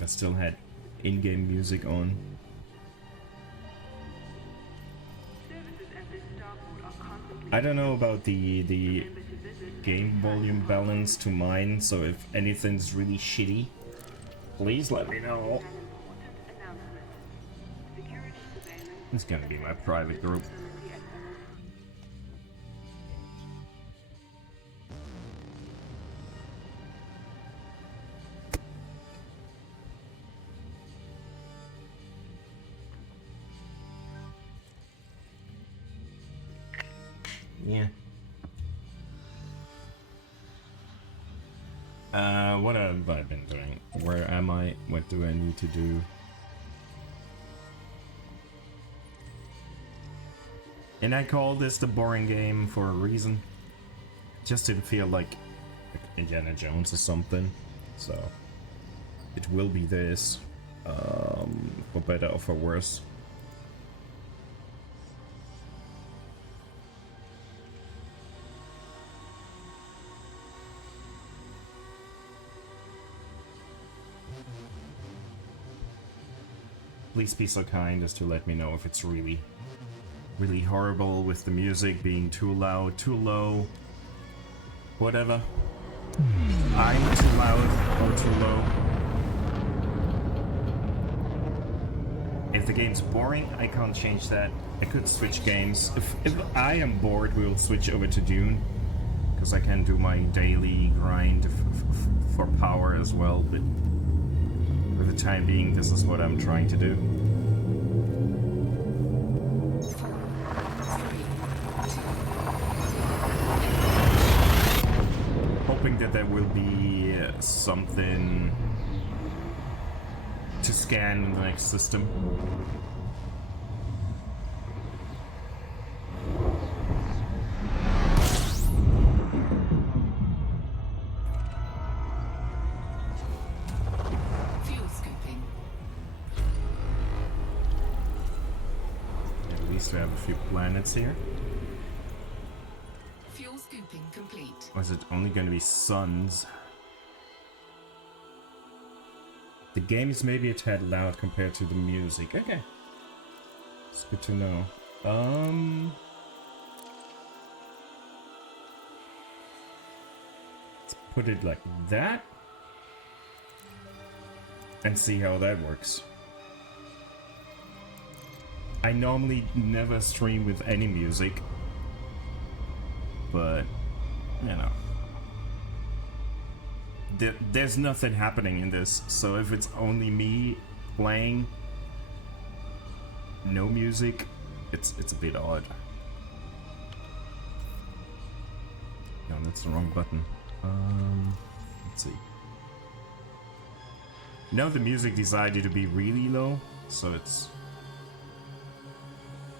I still had in-game music on. I don't know about the game volume balance to mine, so if anything's really shitty, please let me know. It's gonna be my private group. Yeah. What have I been doing? Where am I? What do I need to do? And I call this the boring game for a reason. Just didn't feel like Indiana Jones or something. So it will be this. For better or for worse. Please be so kind as to let me know if it's really horrible with the music being too loud, too low, whatever. I'm too loud or too low. If the game's boring, I can't change that. I could switch games. If I am bored, we'll switch over to Dune, because I can do my daily grind for power as well, but for the time being, this is what I'm trying to do. Hoping that there will be something to scan in the next system. To have a few planets here. Fuel scooping complete. Or is it only going to be suns? The game is maybe a tad loud compared to the music. Okay. It's good to know. Let's put it like that. And see how that works. I normally never stream with any music, but, you know, there's nothing happening in this, so if it's only me playing, no music, it's a bit odd. No, that's the wrong button. Let's see. Now the music decided to be really low, so it's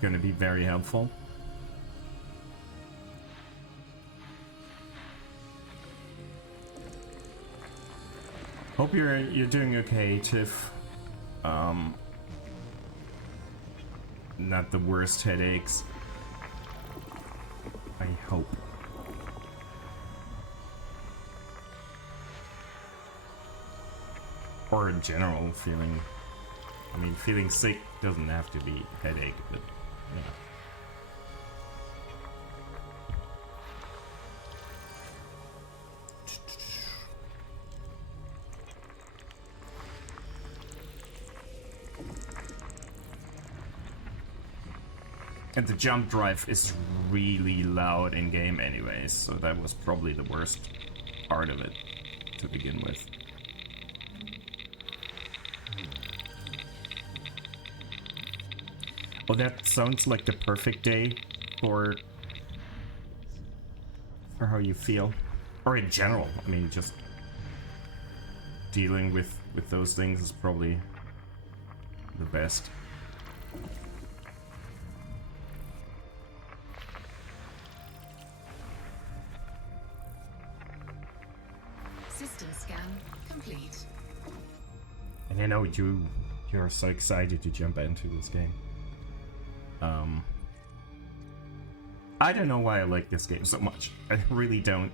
going to be very helpful. Hope you're doing okay, Tiff. Not the worst headaches. I hope. Or in general, feeling... I mean, feeling sick doesn't have to be headache, but... Yeah. And the jump drive is really loud in game anyways, so that was probably the worst part of it to begin with. Oh, that sounds like the perfect day for how you feel. Or in general, I mean, just dealing with those things is probably the best. System scan complete. And I know you're so excited to jump into this game. I don't know why I like this game so much. I really don't.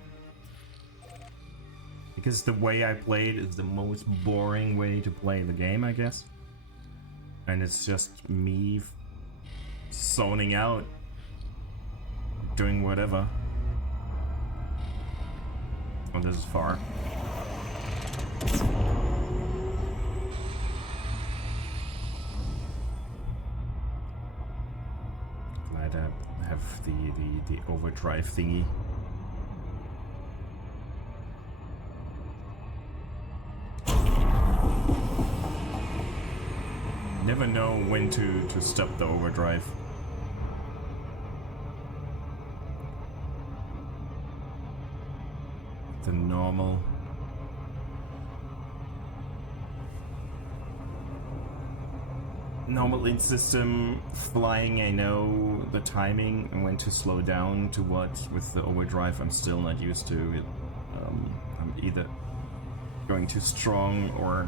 because the way I play it is the most boring way to play the game, I guess. And it's just me zoning out, doing whatever. Oh, this is far. Glad I have the overdrive thingy. Never know when to stop the overdrive. The normal. Normal in system flying, I know the timing and when to slow down to what. With the overdrive, I'm still not used to it. I'm either going too strong or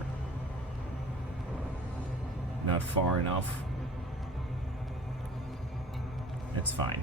not far enough. It's fine.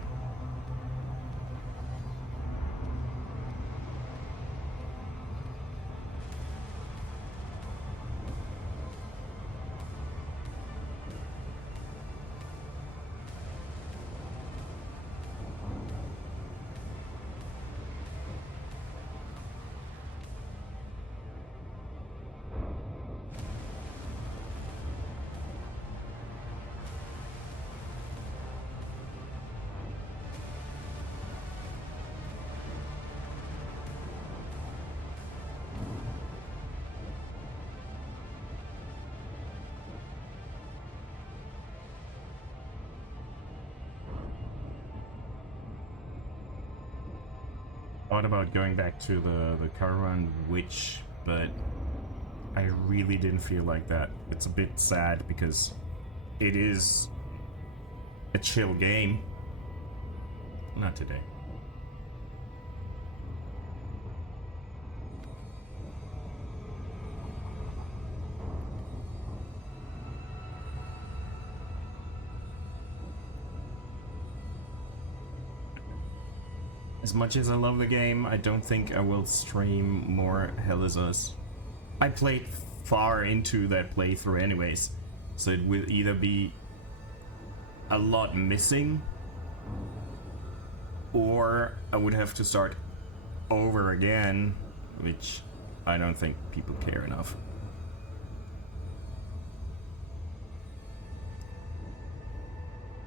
Thought about going back to the Caravan Witch, but I really didn't feel like that. It's a bit sad because it is a chill game. Not today. As much as I love the game, I don't think I will stream more Hell is Us. I played far into that playthrough anyways, so it will either be a lot missing, or I would have to start over again, which I don't think people care enough.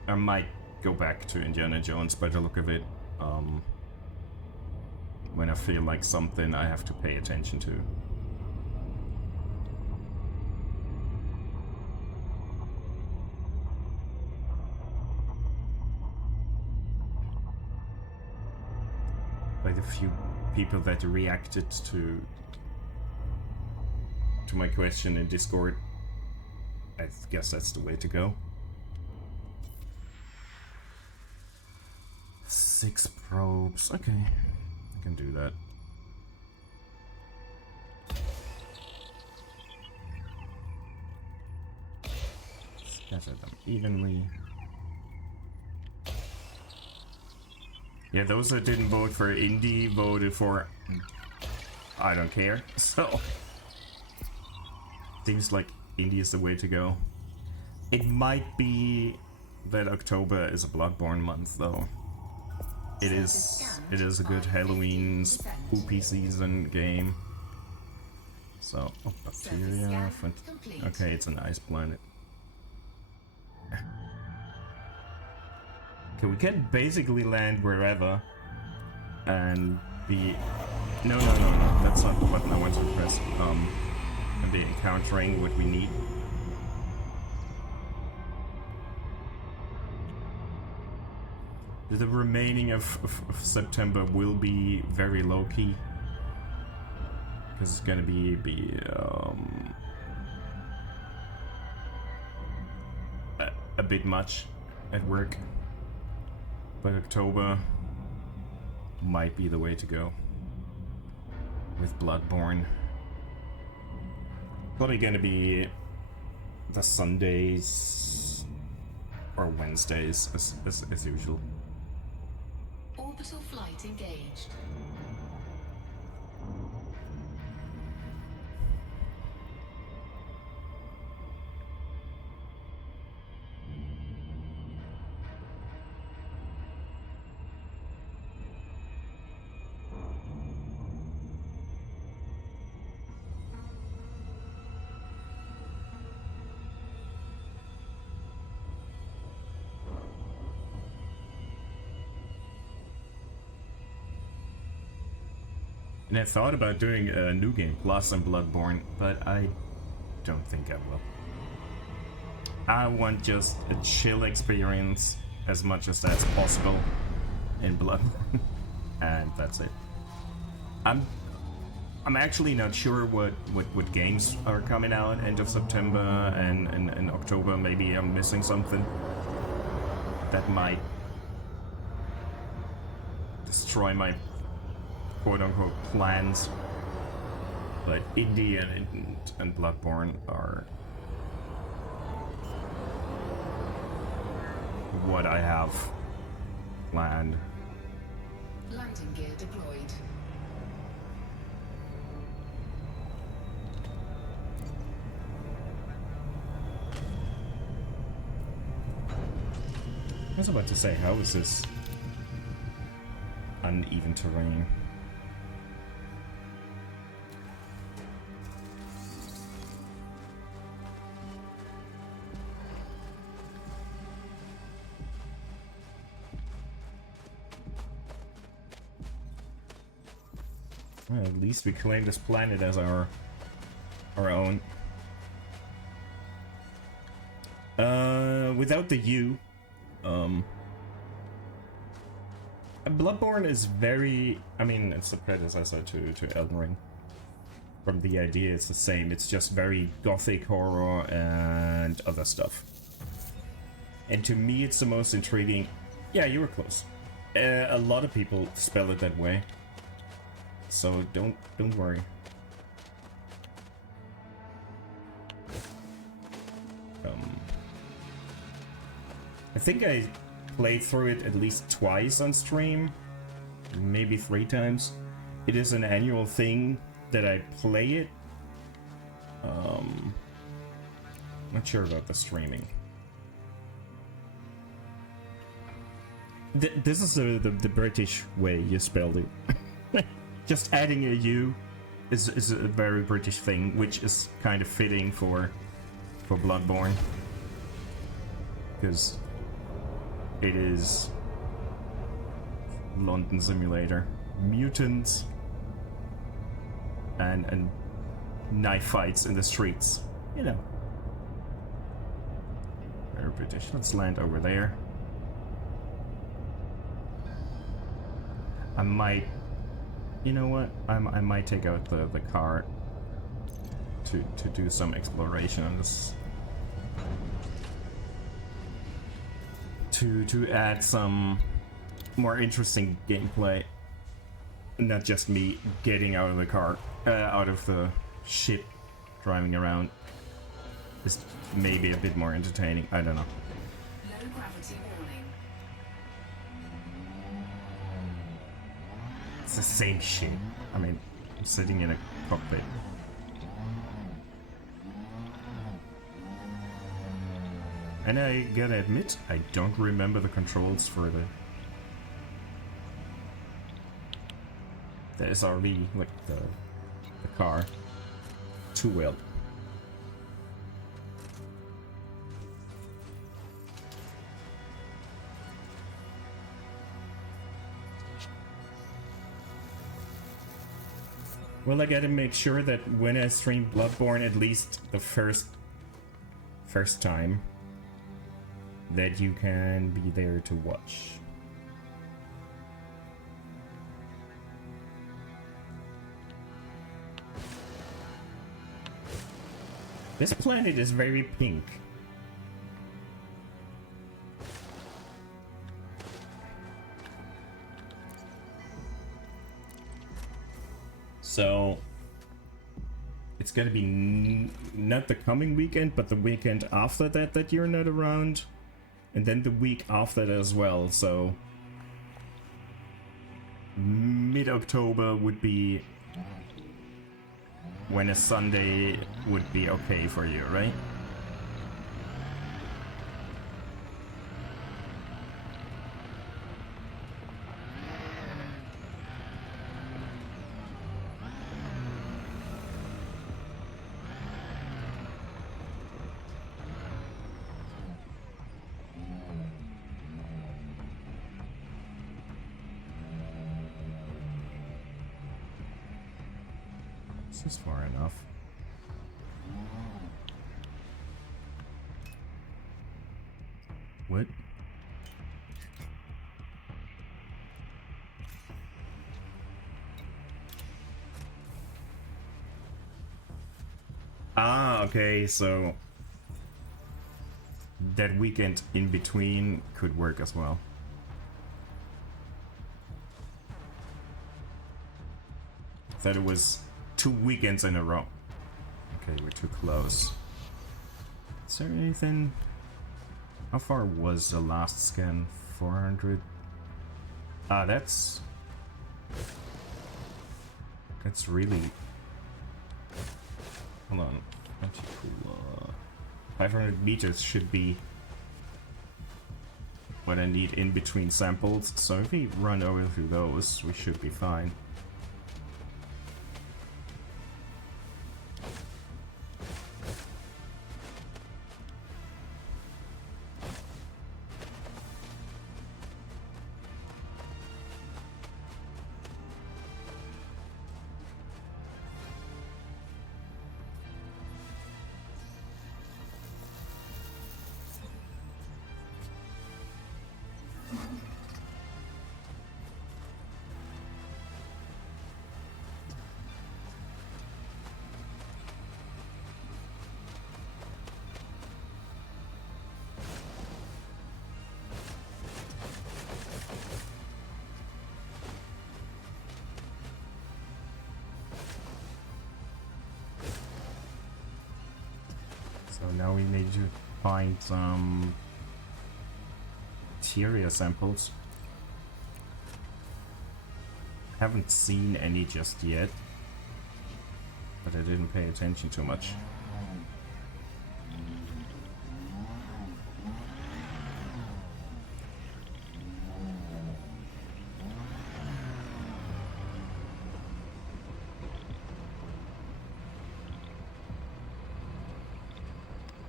I might go back to Indiana Jones by the look of it. When I feel like something I have to pay attention to. By the few people that reacted to my question in Discord, I guess that's the way to go. 6 probes, okay. I can do that. Scatter them evenly. Yeah, those that didn't vote for indie voted for I don't care. So seems like indie is the way to go. It might be that October is a Bloodborne month though. It is a good Halloween spooky season game. So, oh, bacteria. Okay, it's an ice planet. Okay, we can basically land wherever and be... No, that's not the button I want to press. And be encountering what we need. The remaining of September will be very low-key. Because it's gonna be a bit much at work. But October might be the way to go. With Bloodborne. Probably gonna be the Sundays or Wednesdays as usual. Orbital flight engaged. And I thought about doing a New Game Plus on Bloodborne, but I don't think I will. I want just a chill experience as much as that's possible in Bloodborne, and that's it. I'm actually not sure what games are coming out end of September and October. Maybe I'm missing something that might destroy my quote-unquote plans. But Indie and Bloodborne are what I have planned. Landing gear deployed. I was about to say, how is this uneven terrain? Well, at least we claim this planet as our own. Without the U, Bloodborne is very, I mean, it's a predecessor to Elden Ring. From the idea, it's the same. It's just very gothic horror and other stuff. And to me, it's the most intriguing. Yeah, you were close. A lot of people spell it that way, so don't worry. I think I played through it at least twice on stream, maybe 3 times. It is an annual thing that I play it. Not sure about the streaming. This is the British way you spelled it. Just adding a U is a very British thing, which is kind of fitting for Bloodborne, because it is London Simulator, mutants, and knife fights in the streets. You know, very British. Let's land over there. I might, you know what? I might take out the car to do some exploration on this. To add some more interesting gameplay, not just me getting out of the car, out of the ship, driving around. Is maybe a bit more entertaining. I don't know. Low gravity warning. It's the same shit. I mean, I'm sitting in a cockpit. And I gotta admit, I don't remember the controls for the SRV, like the car, too well. Well, I gotta make sure that when I stream Bloodborne, at least the first time, that you can be there to watch. This planet is very pink. So it's gonna be not the coming weekend, but the weekend after that you're not around. And then the week after that as well, so mid-October would be when a Sunday would be okay for you, right? This is far enough. What? Ah, okay, so that weekend in between could work as well. That it was 2 weekends in a row. Okay, we're too close. Is there anything? How far was the last scan? 400? Ah, that's really... Hold on. 500 meters should be what I need in between samples. So if we run over through those, we should be fine. So now we need to find some interior samples. Haven't seen any just yet, but I didn't pay attention too much.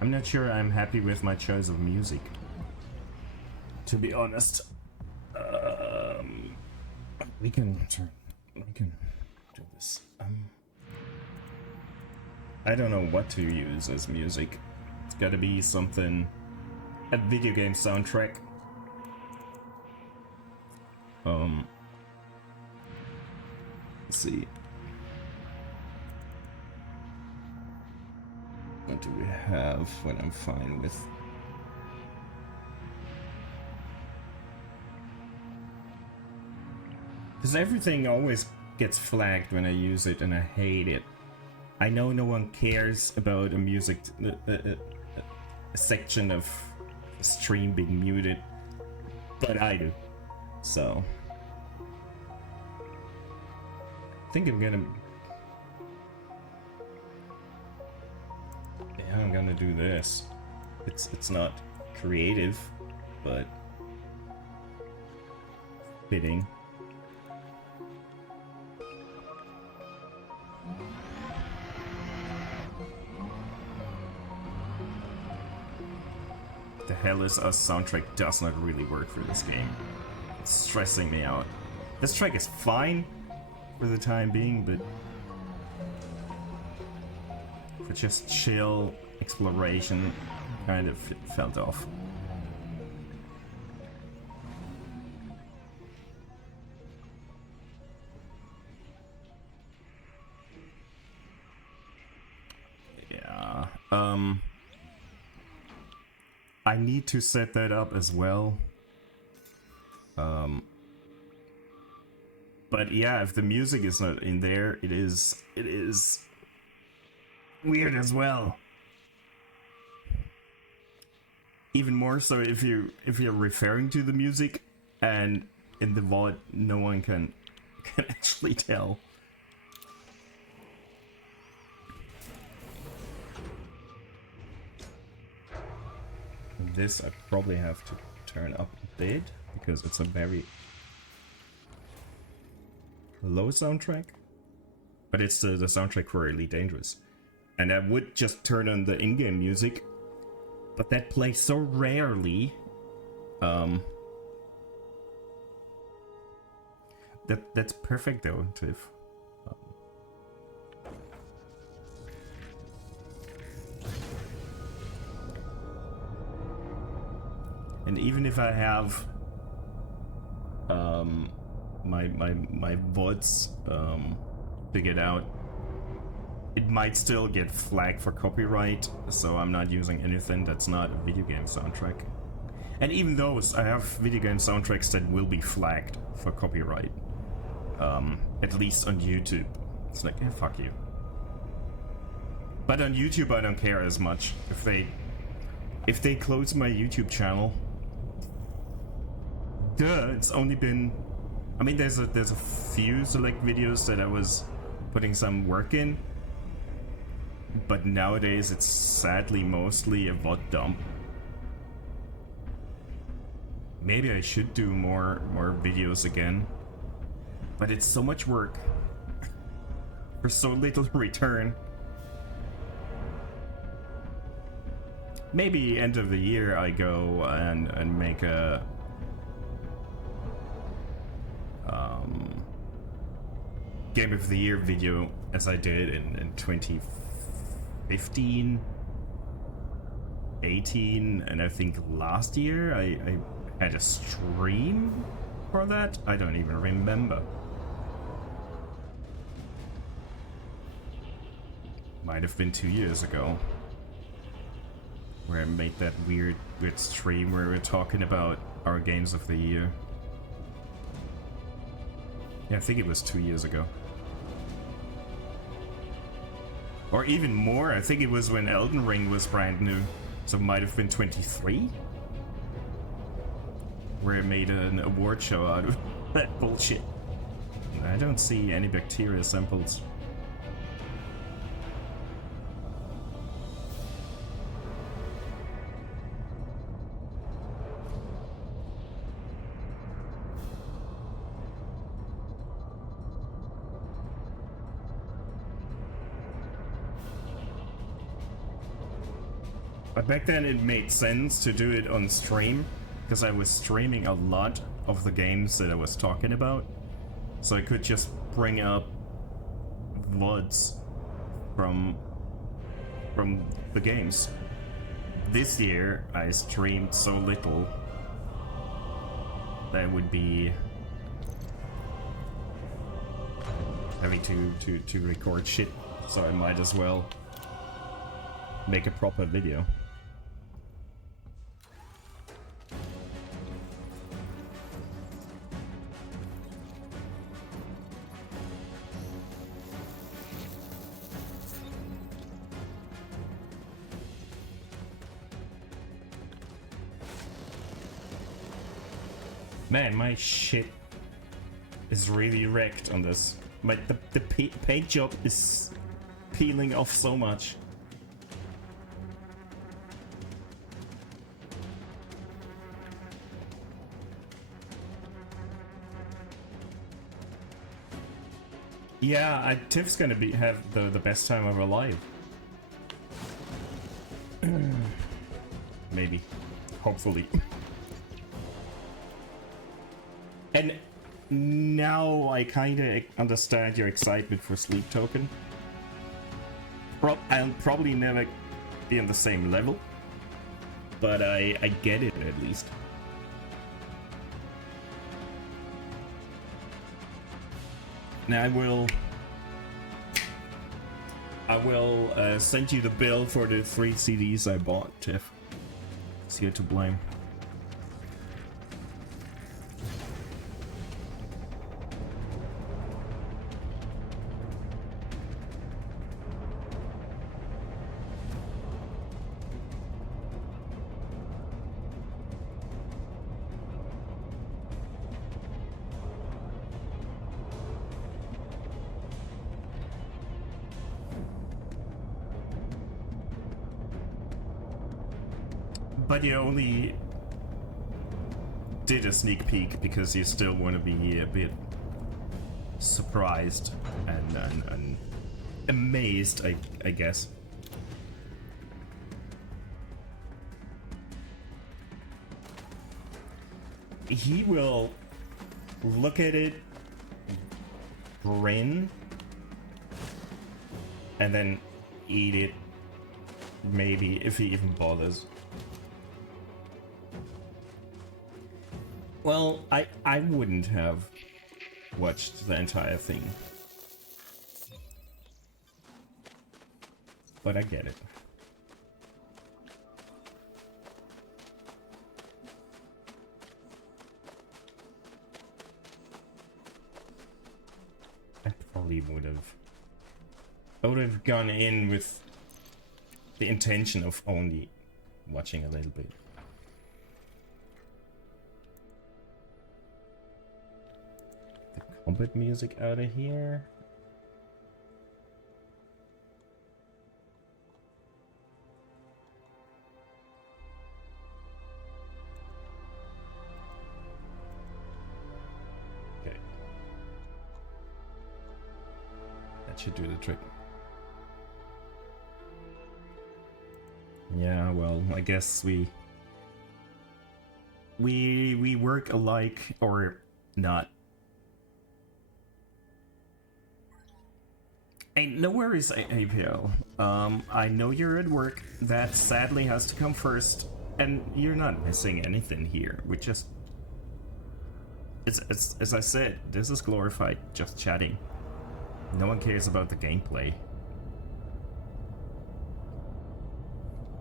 I'm not sure I'm happy with my choice of music, to be honest. We can do this. I don't know what to use as music. It's gotta be something, a video game soundtrack. Let's see. What do we have when I'm fine with? Because everything always gets flagged when I use it and I hate it. I know no one cares about a music a section of the stream being muted, but I do. So I think I'm gonna I'm gonna do this. It's not creative, but fitting. The hell is Us soundtrack does not really work for this game. It's stressing me out. This track is fine for the time being, but for just chill exploration, kind of felt off. Yeah. I need to set that up as well. But yeah, if the music is not in there, it is weird as well. Even more so if you're referring to the music and in the vault no one can actually tell. And this I probably have to turn up a bit because it's a very low soundtrack, but it's the soundtrack for Elite Dangerous. And I would just turn on the in-game music, but that plays so rarely. That's perfect though, Tiff. And even if I have my VODs figured out, it might still get flagged for copyright, so I'm not using anything that's not a video game soundtrack. And even those, I have video game soundtracks that will be flagged for copyright. At least on YouTube. It's like, fuck you. But on YouTube I don't care as much. If they close my YouTube channel, it's only been, I mean, there's a few select videos that I was putting some work in, but nowadays it's sadly mostly a VOD dump. Maybe I should do more videos again, but it's so much work for so little return. Maybe end of the year I go and make a Game of the Year video, as I did in 2015, 18, and I think last year I had a stream for that. I don't even remember. Might have been 2 years ago, where I made that weird stream where we were talking about our games of the year. Yeah, I think it was 2 years ago. Or even more, I think it was when Elden Ring was brand new. So it might have been 23? Where I made an award show out of that bullshit. I don't see any bacteria samples. But back then it made sense to do it on stream, because I was streaming a lot of the games that I was talking about. So I could just bring up VODs from the games. This year I streamed so little that it would be having to record shit, so I might as well make a proper video. Man, my shit is really wrecked on this. The paint job is peeling off so much. Yeah, Tiff's gonna have the best time of her life. Maybe. Hopefully. And now I kinda understand your excitement for Sleep Token. I'll probably never be on the same level, but I get it at least. Now I will send you the bill for the 3 CDs I bought, Tiff. It's you to blame. But you only did a sneak peek because you still want to be a bit surprised and amazed, I guess. He will look at it, grin, and then eat it, maybe, if he even bothers. Well, I wouldn't have watched the entire thing. But I get it. I probably would have. I would have gone in with the intention of only watching a little bit. The combat music out of here. Okay. That should do the trick. Yeah, well, I guess we work alike or not. Hey, no worries, APL. I know you're at work. That sadly has to come first, and you're not missing anything here. We just, it's as I said, this is glorified just chatting. No one cares about the gameplay.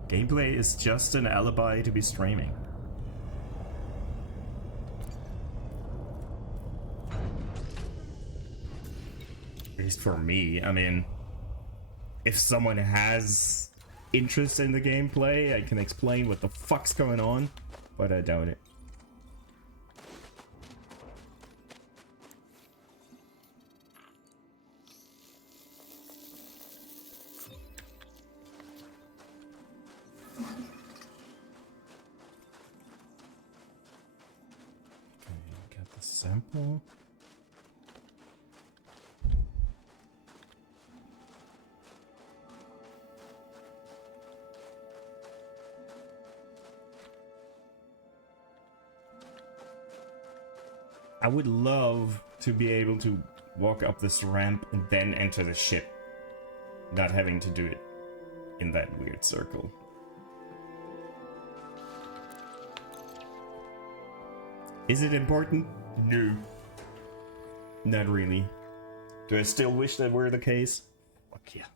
Gameplay is just an alibi to be streaming. At least for me. I mean, if someone has interest in the gameplay, I can explain what the fuck's going on, but I doubt it. Sample. I would love to be able to walk up this ramp and then enter the ship, not having to do it in that weird circle. Is it important? No. Not really. Do I still wish that were the case? Fuck yeah.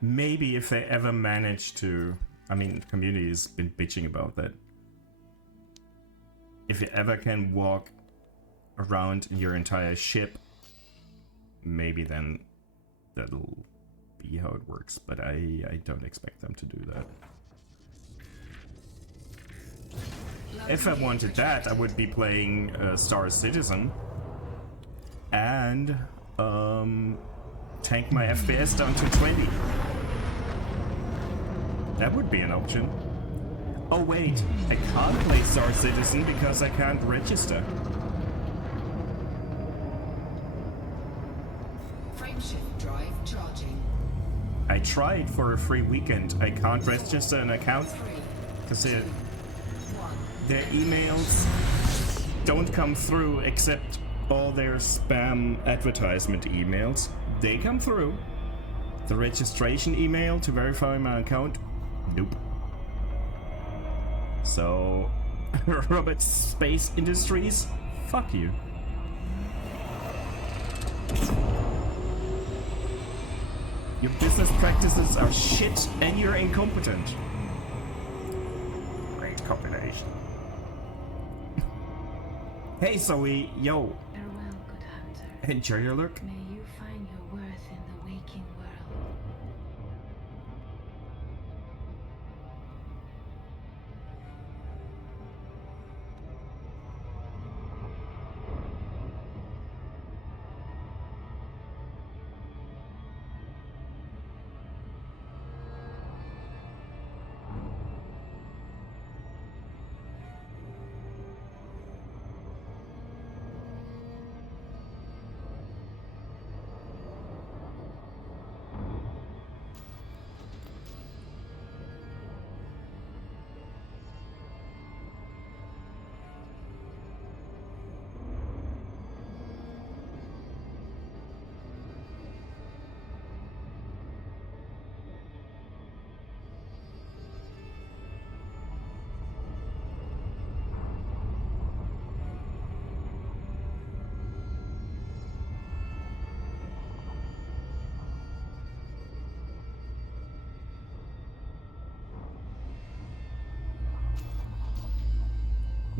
Maybe if they ever manage to... I mean, the community has been bitching about that. If you ever can walk around your entire ship, maybe then that'll be how it works. But I don't expect them to do that. If I wanted that, I would be playing Star Citizen and tank my FPS down to 20. That would be an option. Oh wait, I can't play Star Citizen because I can't register. Frameshift drive charging. I tried for a free weekend. I can't register an account because their emails don't come through except all their spam advertisement emails. They come through. The registration email to verify my account, nope. So, Roberts Space Industries, fuck you. Your business practices are shit and you're incompetent. Great combination. Hey Zoe, yo. Farewell, good hunter. Enjoy your look. May you find your worth in the waking world.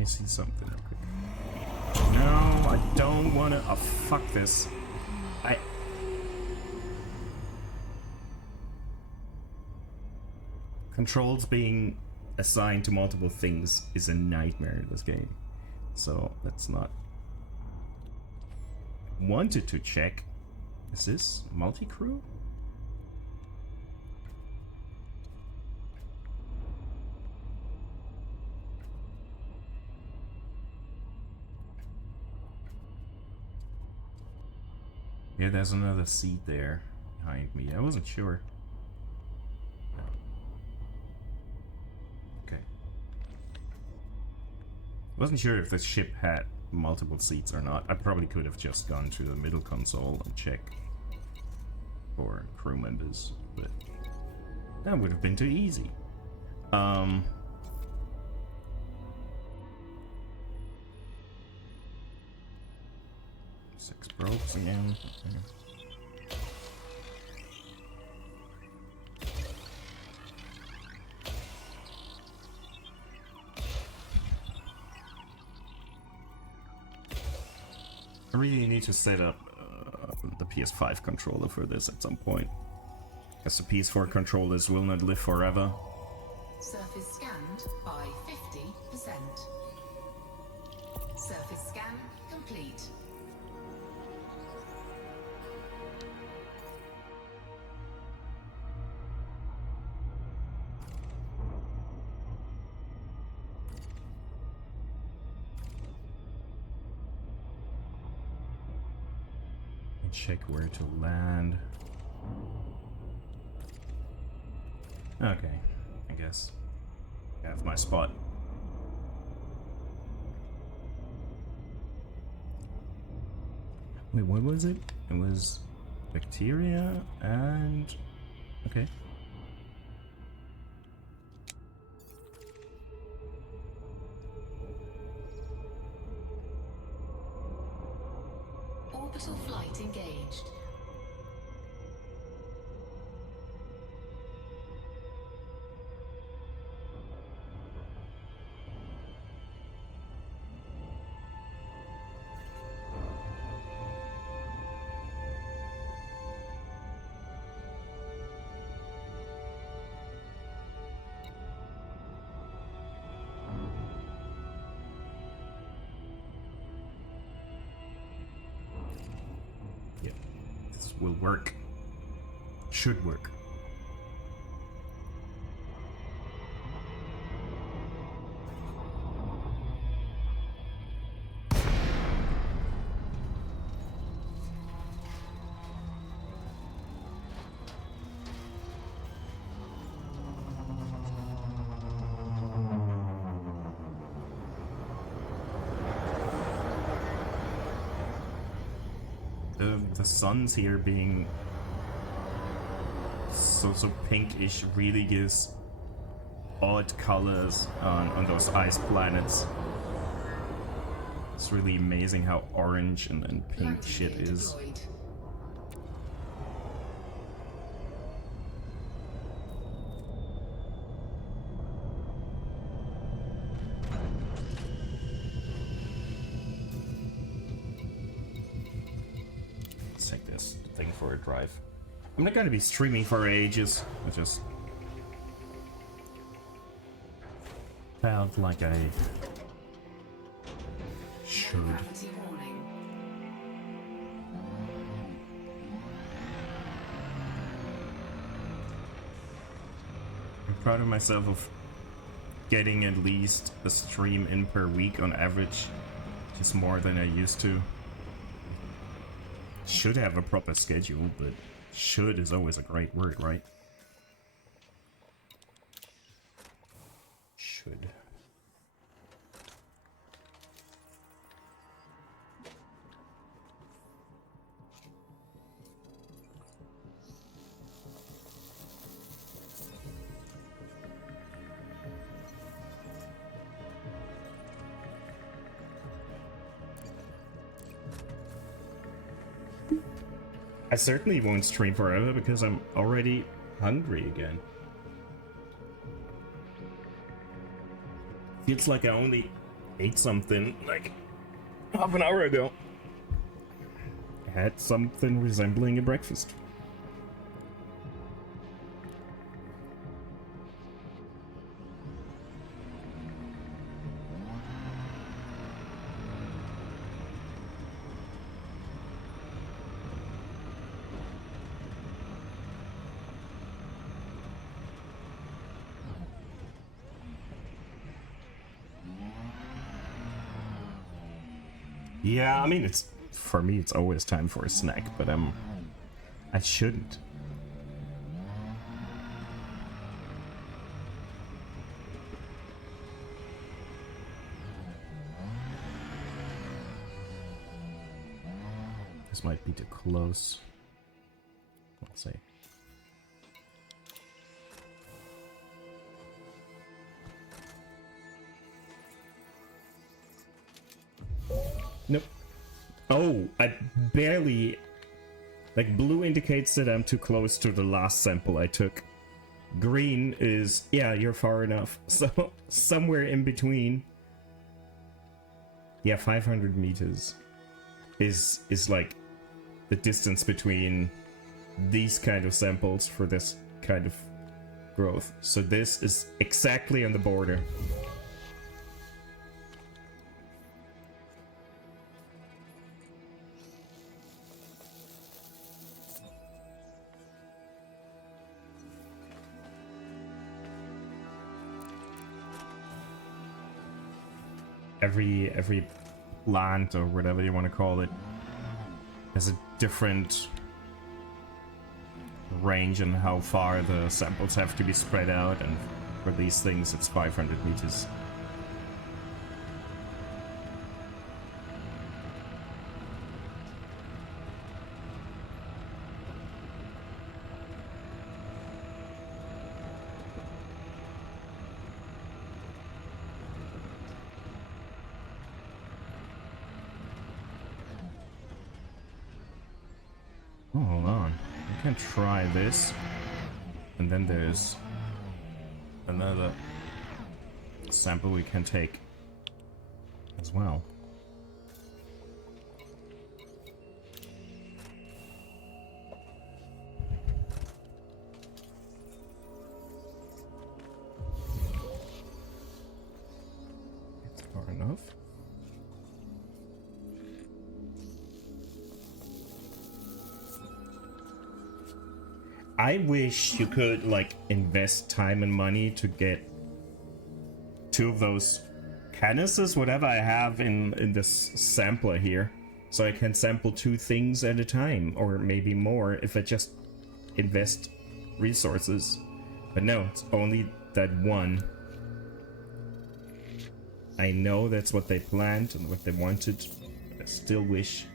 me see something real quick. No, I don't wanna. Oh, fuck this. Controls being assigned to multiple things is a nightmare in this game. So let's not. Wanted to check. Is this multi-crew? Yeah, there's another seat there behind me. I wasn't sure. Okay. Wasn't sure if the ship had multiple seats or not. I probably could have just gone to the middle console and checked for crew members, but that would have been too easy. Six probes again. Okay. I really need to set up the PS5 controller for this at some point, as the PS4 controllers will not live forever. Surface scanned by 50%. Surface scan complete. Check where to land. Okay, I guess I have my spot. Wait, what was it? It was bacteria and... okay. Orbital flight engaged. Will work. Should work. The suns here being so pinkish really gives odd colors on those ice planets. It's really amazing how orange and pink shit is. Deployed. Take this thing for a drive. I'm not going to be streaming for ages. I just felt like I should. Gravity warning. I'm proud of myself of getting at least a stream in per week on average. Just more than I used to. Should have a proper schedule, but should is always a great word, right? Should. I certainly won't stream forever because I'm already hungry again. Feels like I only ate something like half an hour ago. I had something resembling a breakfast. Yeah, I mean, it's for me, it's always time for a snack, but I shouldn't. This might be too close. Let's see. Nope. Oh, I barely... Like, blue indicates that I'm too close to the last sample I took. Green is... Yeah, you're far enough. So, somewhere in between. Yeah, 500 meters is like the distance between these kind of samples for this kind of growth. So this is exactly on the border. Every plant or whatever you want to call it has a different range on how far the samples have to be spread out, and for these things it's 500 meters. Oh, hold on. We can try this. And then there's another sample we can take as well. It's far enough. I wish you could, like, invest time and money to get 2 of those canisters, whatever I have in this sampler here. So I can sample 2 things at a time, or maybe more if I just invest resources. But no, it's only that one. I know that's what they planned and what they wanted, but I still wish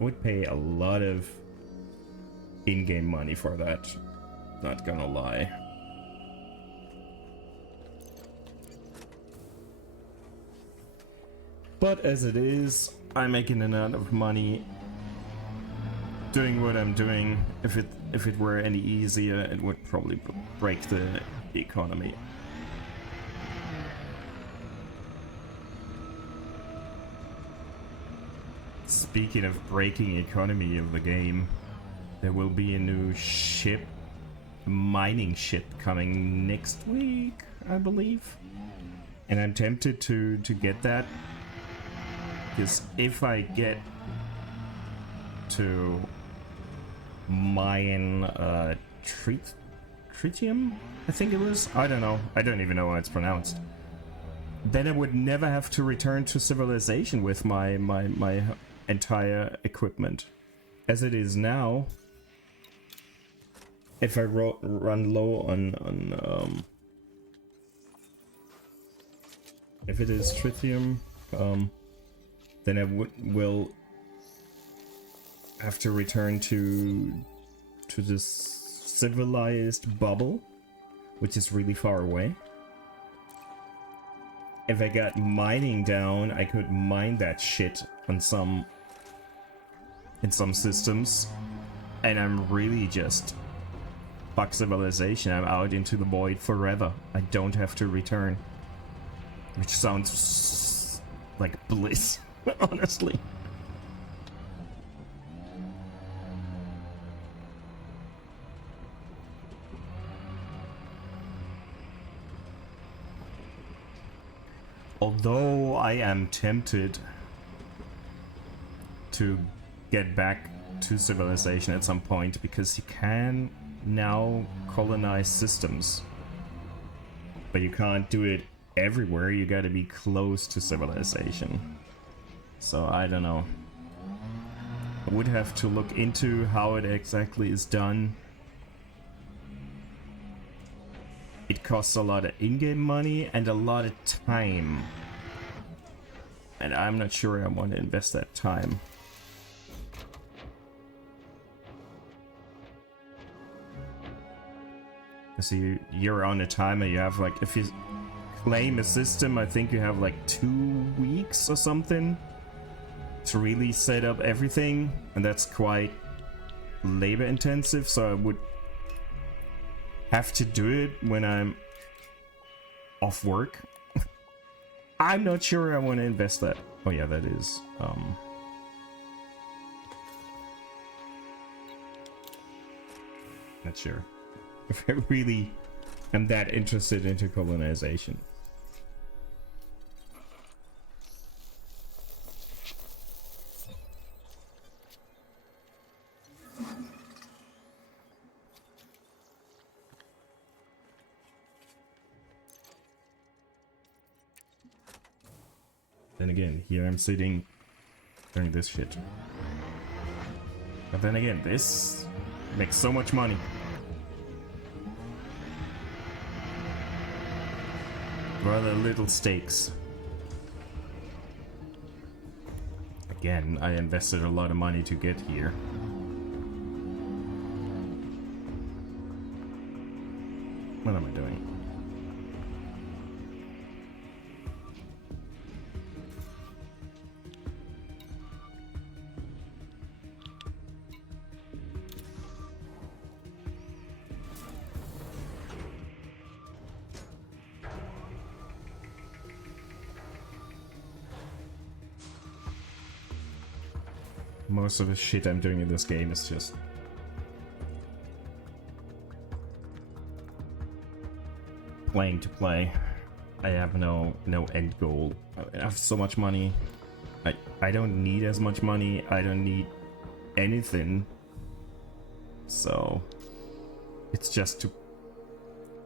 I would pay a lot of in-game money for that, not gonna lie. But as it is, I'm making enough money doing what I'm doing. If it were any easier, it would probably break the economy. Speaking of breaking economy of the game, there will be a new ship, mining ship, coming next week, I believe. And I'm tempted to get that. Because if I get to mine tritium, I think it was? I don't know. I don't even know how it's pronounced. Then I would never have to return to civilization with my entire equipment. As it is now, if I run low on if it is tritium, then I will have to return to this civilized bubble, which is really far away. If I got mining down, I could mine that shit on in some systems, and I'm really just fuck civilization. I'm out into the void forever. I don't have to return. Which sounds like bliss, honestly. Although I am tempted to get back to civilization at some point, because you can now colonize systems. But you can't do it everywhere, you gotta be close to civilization. So I don't know. I would have to look into how it exactly is done. It costs a lot of in-game money and a lot of time. And I'm not sure I want to invest that time. So you're on a timer, you have like, if you claim a system, I think you have like 2 weeks or something to really set up everything, and that's quite labor intensive, so I would have to do it when I'm off work. I'm not sure I want to invest that. Oh yeah, that is not sure if I really am that interested into colonization. Then again, here I'm sitting doing this shit. But then again, this makes so much money. Rather little stakes. Again, I invested a lot of money to get here. What am I doing? Most of the shit I'm doing in this game is just playing to play. I have no end goal. I have so much money. I don't need as much money. I don't need anything. So it's just to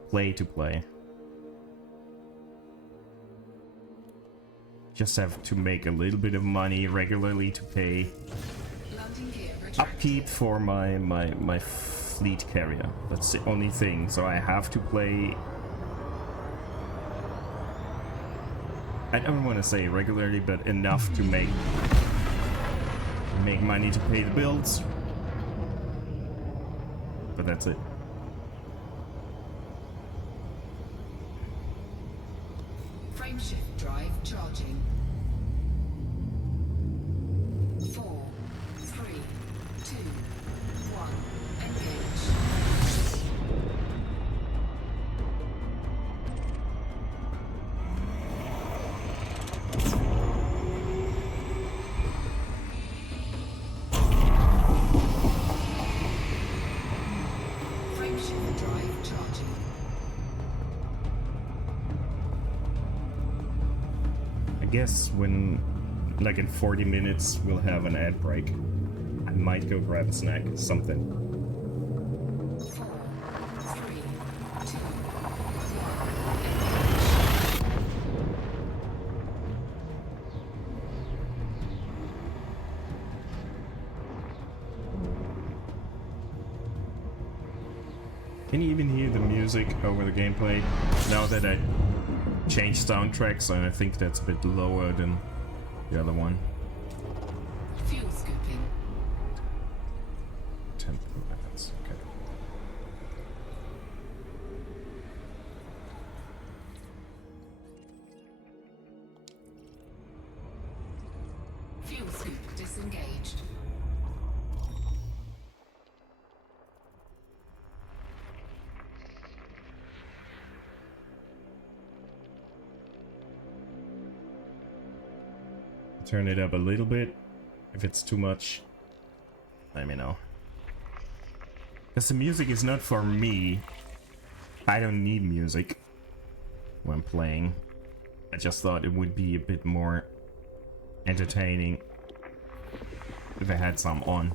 play. Just have to make a little bit of money regularly to pay upkeep for my fleet carrier. That's the only thing. So I have to play. I don't want to say regularly, but enough to make money to pay the bills. But that's it. Frameshift drive charging. 4, 3, 2, 1. Engage. Frameshift drive charging. I guess when, like in 40 minutes, we'll have an ad break. I might go grab a snack, something. 4, 3, 2, 1. Can you even hear the music over the gameplay? Now that I changed soundtracks, and I think that's a bit lower than the other one. Fuel scooping. 10 minutes, okay. Fuel scoop disengaged. Turn it up a little bit. If it's too much, let me know. Because the music is not for me. I don't need music when playing. I just thought it would be a bit more entertaining if I had some on.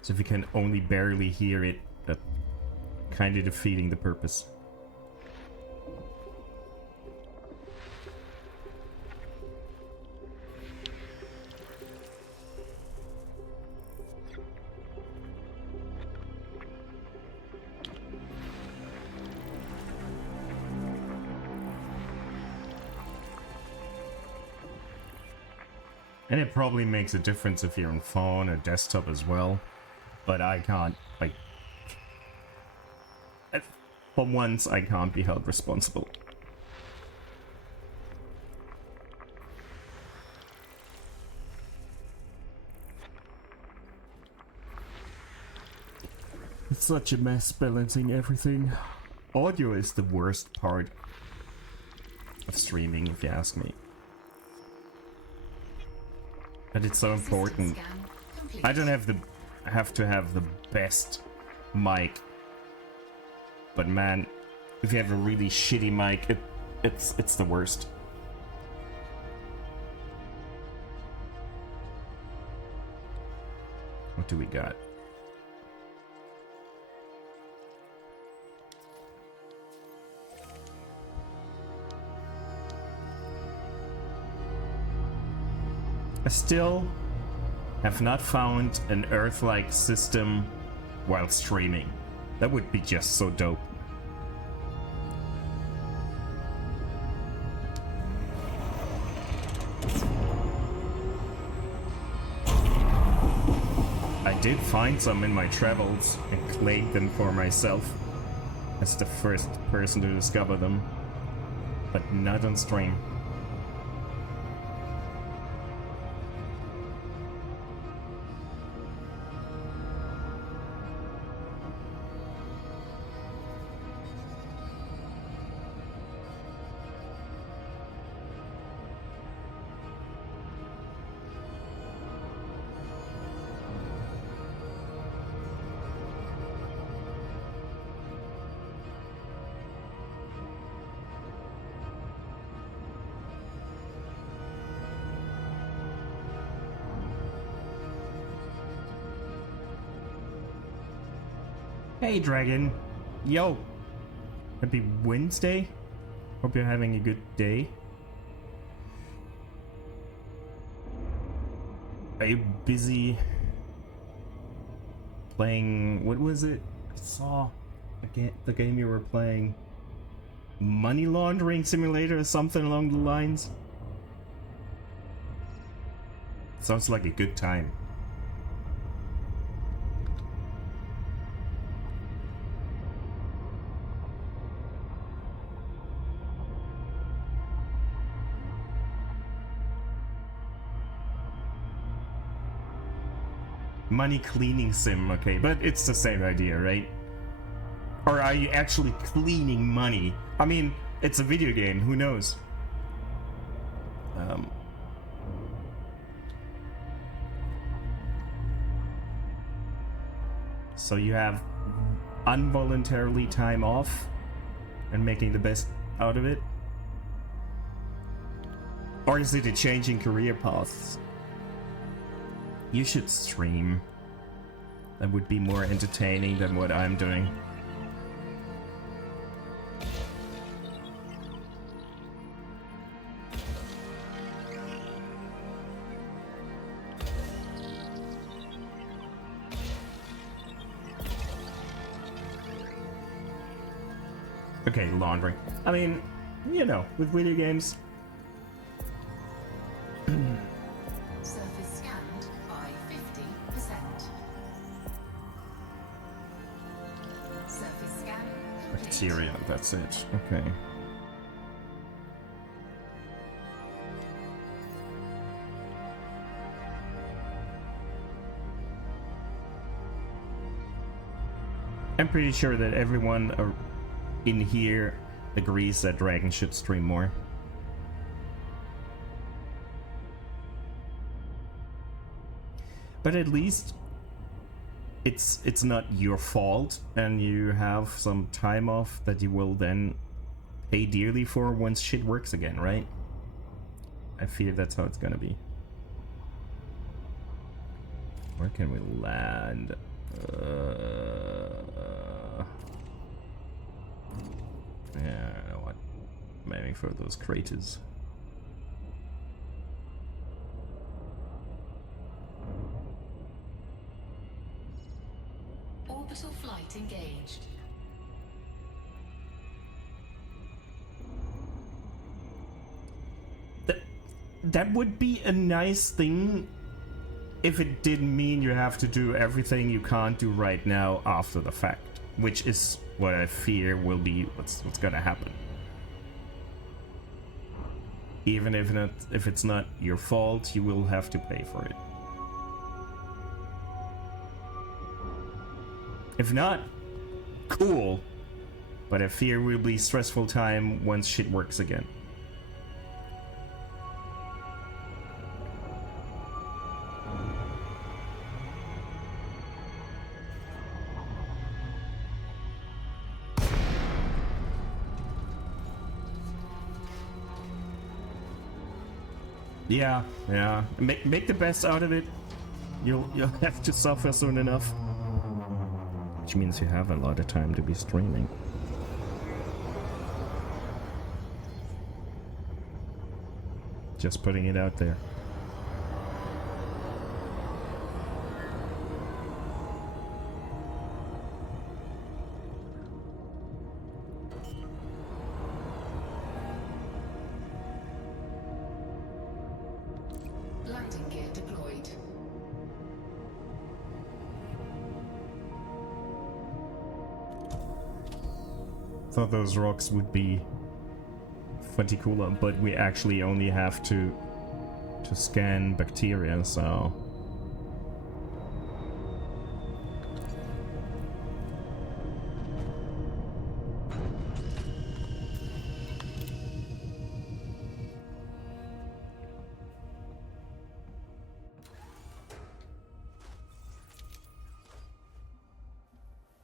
So if you can only barely hear it, that kind of defeating the purpose. And it probably makes a difference if you're on phone or desktop as well. But I can't, like... For once, I can't be held responsible. It's such a mess balancing everything. Audio is the worst part of streaming, if you ask me. But it's so important. I don't have to have the best mic. But man, if you have a really shitty mic, it's the worst. What do we got? I still have not found an Earth-like system while streaming. That would be just so dope. I did find some in my travels and claimed them for myself as the first person to discover them, but not on stream. Hey Dragon, yo, happy Wednesday, hope you're having a good day. Are you busy playing, what was it? I saw the game you were playing, Money Laundering Simulator or something along the lines? Sounds like a good time. Money cleaning sim, okay, but it's the same idea, right? Or are you actually cleaning money? I mean, it's a video game, who knows? So you have involuntarily time off and making the best out of it? Or is it a changing career paths? You should stream. That would be more entertaining than what I'm doing. Okay, laundry. I mean, you know, with video games. Surface scanned by 50%. Surface scan complete. Bacteria, that's it. Okay. I'm pretty sure that everyone in here agrees that Dragon should stream more. But at least it's not your fault, and you have some time off that you will then pay dearly for once shit works again, right? I feel that's how it's gonna be. Where can we land? Yeah, I know what. I'm aiming for those craters. Orbital flight engaged. That would be a nice thing if it didn't mean you have to do everything you can't do right now after the fact, which is what I fear will be what's gonna happen. Even if it's not your fault, you will have to pay for it. If not, cool. But I fear will be stressful time once shit works again. Yeah. Make the best out of it. You'll have to suffer soon enough. Which means you have a lot of time to be streaming. Just putting it out there. Landing gear deployed. Thought those rocks would be cooler, but we actually only have to scan bacteria, so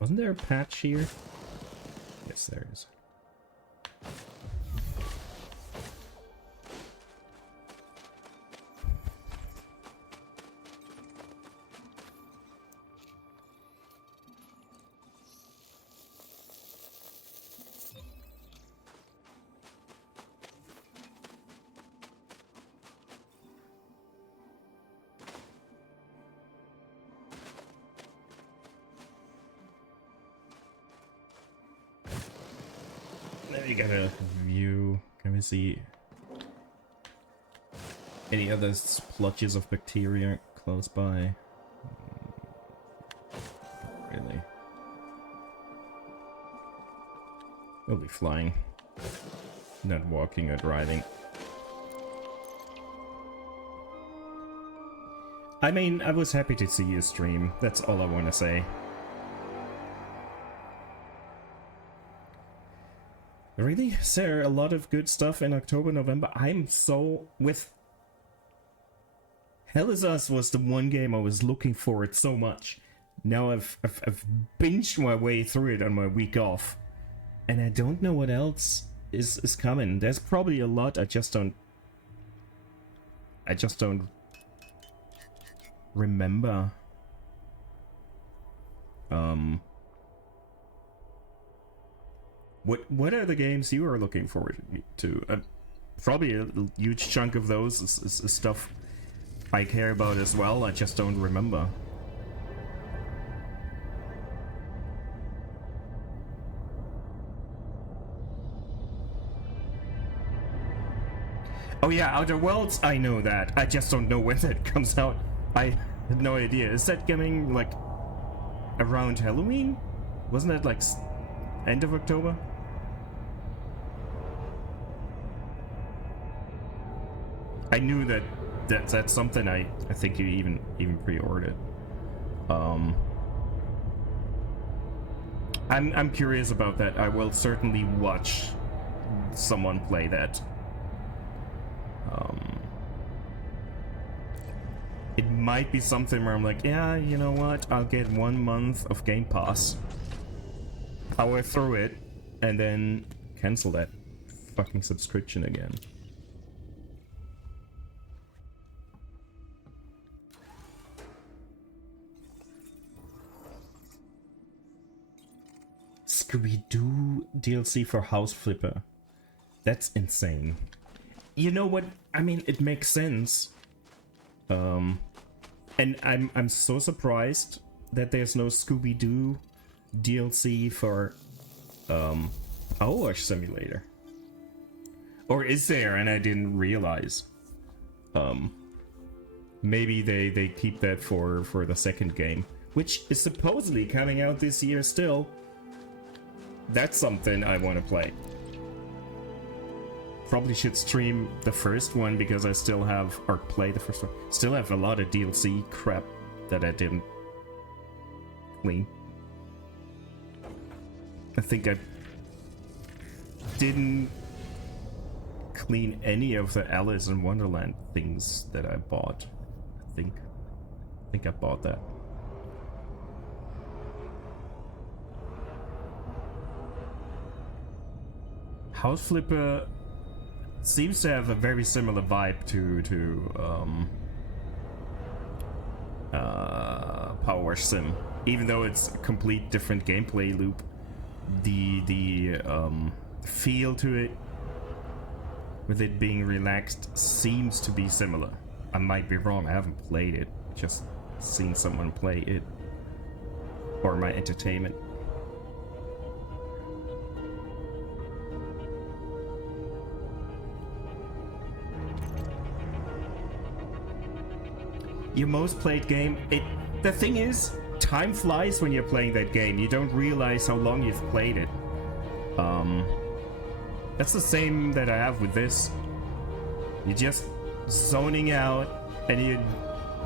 wasn't there a patch here? Yes, there is. There you got a view. Can we see any other splotches of bacteria close by? Really? We'll be flying, not walking or driving. I mean, I was happy to see you stream. That's all I want to say. Really? Is there a lot of good stuff in October, November? I'm so with... Hell is Us was the one game I was looking forward so much. Now I've binged my way through it on my week off. And I don't know what else is coming. There's probably a lot, I just don't remember. What are the games you are looking forward to? Probably a huge chunk of those is stuff I care about as well. I just don't remember. Oh yeah, Outer Worlds, I know that. I just don't know when that comes out. I had no idea. Is that coming like around Halloween? Wasn't it like end of October? I knew that's something I think you even pre-ordered. I'm curious about that. I will certainly watch someone play that. It might be something where I'm like, yeah, you know what? I'll get 1 month of Game Pass, power through it, and then cancel that fucking subscription again. Scooby-Doo DLC for House Flipper. That's insane. You know what? I mean, it makes sense. And I'm so surprised that there's no Scooby-Doo DLC for Power Wash Simulator. Or is there and I didn't realize? Maybe they keep that for the second game, which is supposedly coming out this year still. That's something I want to play. Probably should stream the first one because I still have, or play the first one. Still have a lot of DLC crap that I didn't clean. I think I didn't clean any of the Alice in Wonderland things that I bought. I think I bought that. House Flipper seems to have a very similar vibe to Power Wash Sim, even though it's a complete different gameplay loop. The feel to it, with it being relaxed, seems to be similar. I might be wrong. I haven't played it. Just seen someone play it for my entertainment. Your most played game, the thing is, time flies when you're playing that game. You don't realize how long you've played it. That's the same that I have with this. You're just zoning out and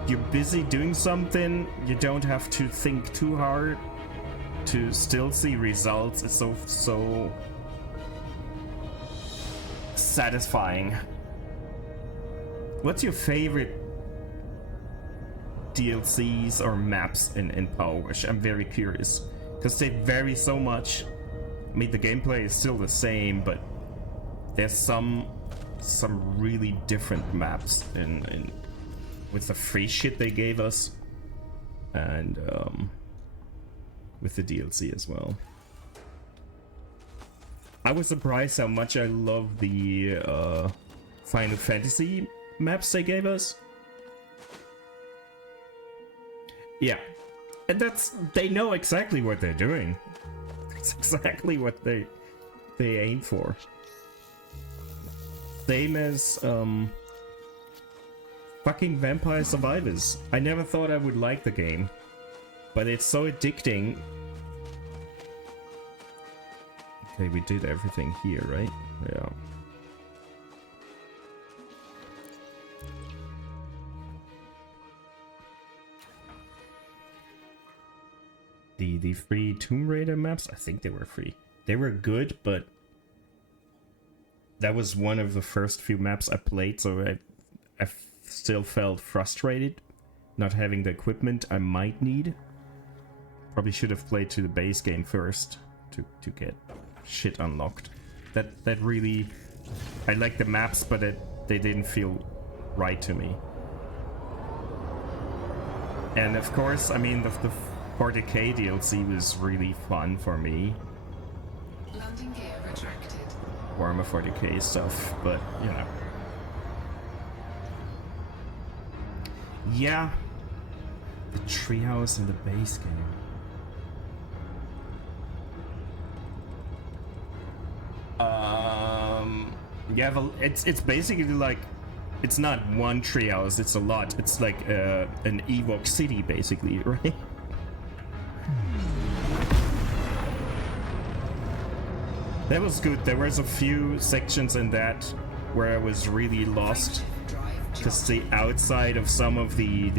you're busy doing something. You don't have to think too hard to still see results. It's so satisfying. What's your favorite DLCs or maps in Power Wash? I'm very curious because they vary so much. I mean, the gameplay is still the same, but there's some really different maps in with the free shit they gave us, and with the DLC as well. I was surprised how much I love the Final Fantasy maps they gave us. Yeah, and they know exactly what they're doing. That's exactly what they aim for. Same as fucking Vampire Survivors. I never thought I would like the game, but it's so addicting. Okay, we did everything here, right? Yeah. The free Tomb Raider maps, I think they were free. They were good, but that was one of the first few maps I played, so I still felt frustrated not having the equipment I might need. Probably should have played to the base game first to get shit unlocked. That really, I like the maps, but they didn't feel right to me. And of course, I mean, the 40k DLC was really fun for me. Landing gear retracted. Warhammer 40k stuff, but you know. Yeah. The treehouse in the base game. Yeah, it's basically like, it's not one treehouse, it's a lot. It's like an Ewok city, basically, right? That was good. There was a few sections in that where I was really lost, because the outside of some of the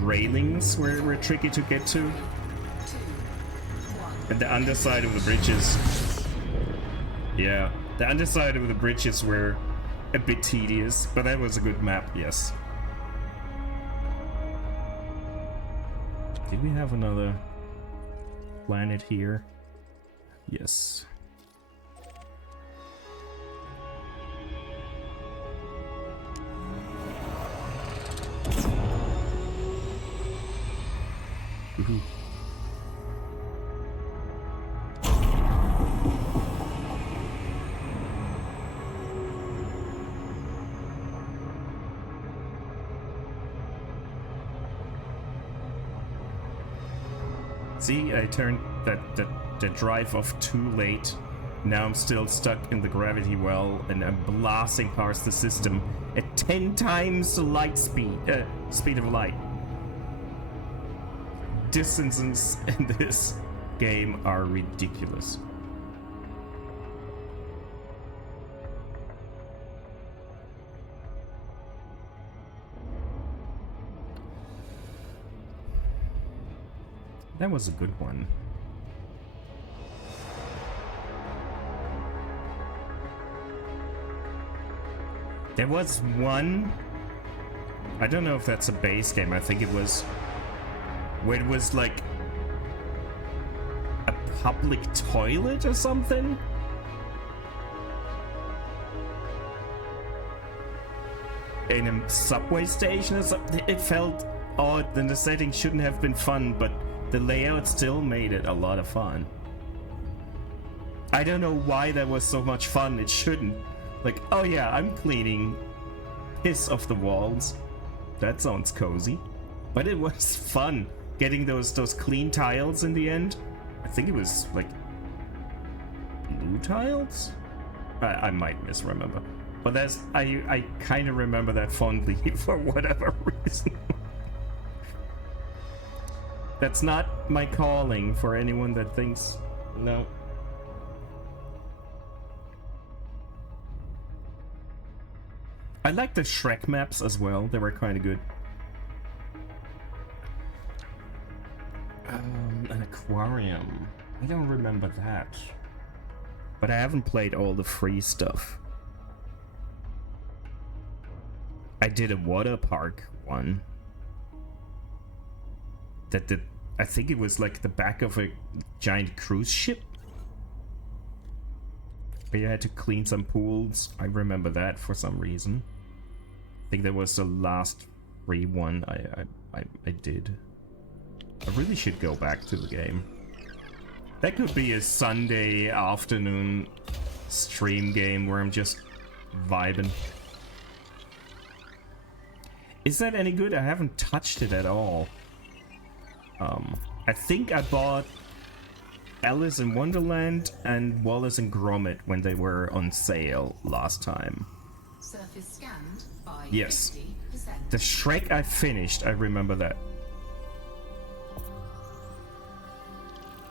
railings were tricky to get to, and the underside of the bridges. Yeah, the underside of the bridges were a bit tedious, but that was a good map, yes. Did we have another planet here? Yes. Woohoo. See, I turned the drive off too late. Now I'm still stuck in the gravity well, and I'm blasting past the system at 10 times the light speed, speed of light. Distances in this game are ridiculous. That was a good one. There was one, I don't know if that's a base game, I think it was, where it was like a public toilet or something? In a subway station or something? It felt odd, and the setting shouldn't have been fun, but the layout still made it a lot of fun. I don't know why that was so much fun, it shouldn't. Like, oh yeah, I'm cleaning piss off the walls. That sounds cozy. But it was fun getting those clean tiles in the end. I think it was like blue tiles? I might misremember. But that's I kind of remember that fondly for whatever reason. That's not my calling for anyone that thinks no. I like the Shrek maps as well. They were kind of good. An aquarium. I don't remember that. But I haven't played all the free stuff. I did a water park one. I think it was like the back of a giant cruise ship. But you had to clean some pools. I remember that for some reason. I think that was the last free one I did. I really should go back to the game. That could be a Sunday afternoon stream game where I'm just vibing. Is that any good? I haven't touched it at all. I think I bought Alice in Wonderland and Wallace and Gromit when they were on sale last time. Surface scanned by yes. 50%. The Shrek I finished, I remember that.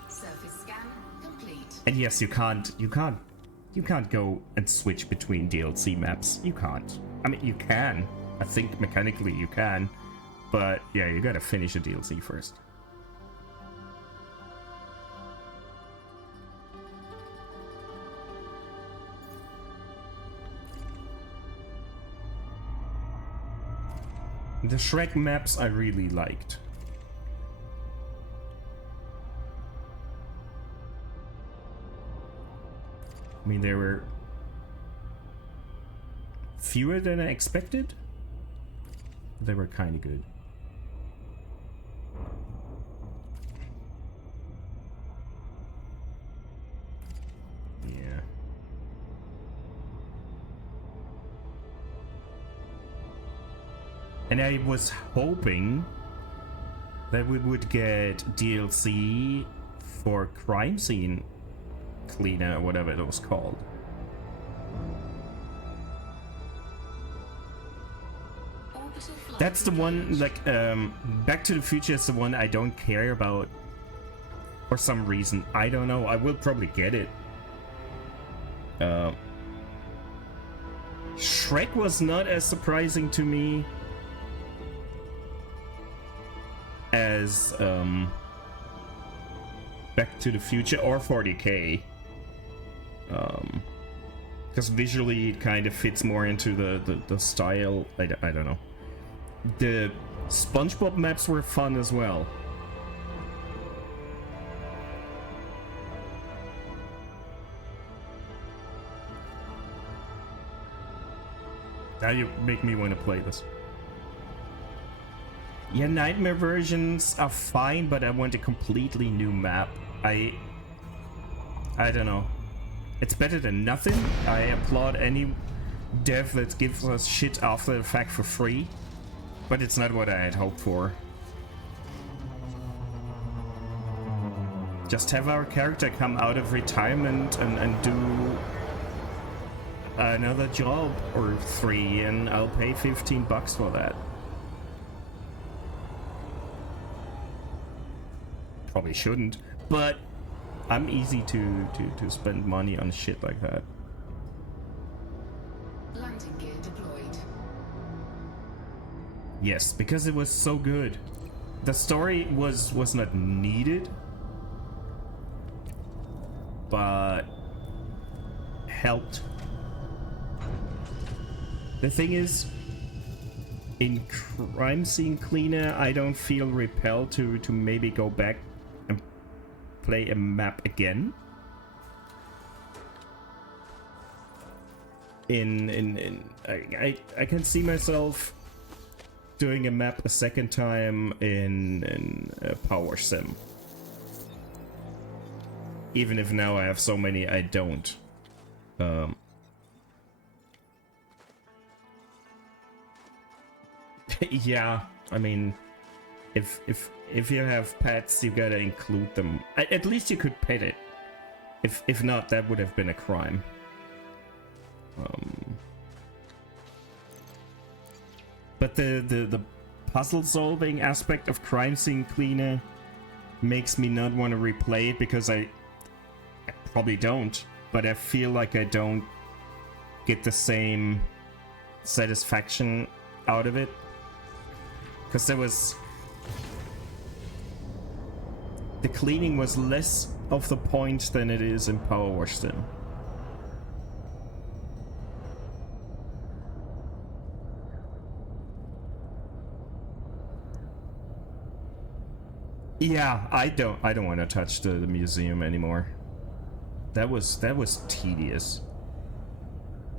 Surface scan complete. And yes, you can't go and switch between DLC maps. You can't. I mean, you can. I think mechanically you can, but yeah, you gotta finish a DLC first. The Shrek maps I really liked. I mean, they were fewer than I expected. They were kind of good. Yeah. And I was hoping that we would get DLC for Crime Scene Cleaner, or whatever it was called. That's the one, like, Back to the Future is the one I don't care about for some reason. I don't know. I will probably get it. Shrek was not as surprising to me as Back to the Future or 40K. Because visually it kind of fits more into the style. I don't know. The SpongeBob maps were fun as well. Now you make me want to play this. Yeah, nightmare versions are fine, but I want a completely new map. I don't know. It's better than nothing. I applaud any dev that gives us shit after the fact for free, but it's not what I had hoped for. Just have our character come out of retirement and do another job or 3, and I'll pay $15 for that. Probably shouldn't, but I'm easy to spend money on shit like that. Landing gear deployed. Yes, because it was so good. The story was not needed, but helped. The thing is, in Crime Scene Cleaner, I don't feel repelled to maybe go back and play a map again. I can see myself doing a map a second time in Power Sim. Even if now I have so many I don't. Yeah, I mean, if you have pets, you gotta include them. At least you could pet it. If not, that would have been a crime. But the puzzle solving aspect of Crime Scene Cleaner makes me not want to replay it, because I probably don't, but I feel like I don't get the same satisfaction out of it. Because the cleaning was less of the point than it is in Power Wash Sim. Yeah, I don't want to touch the museum anymore. That was tedious.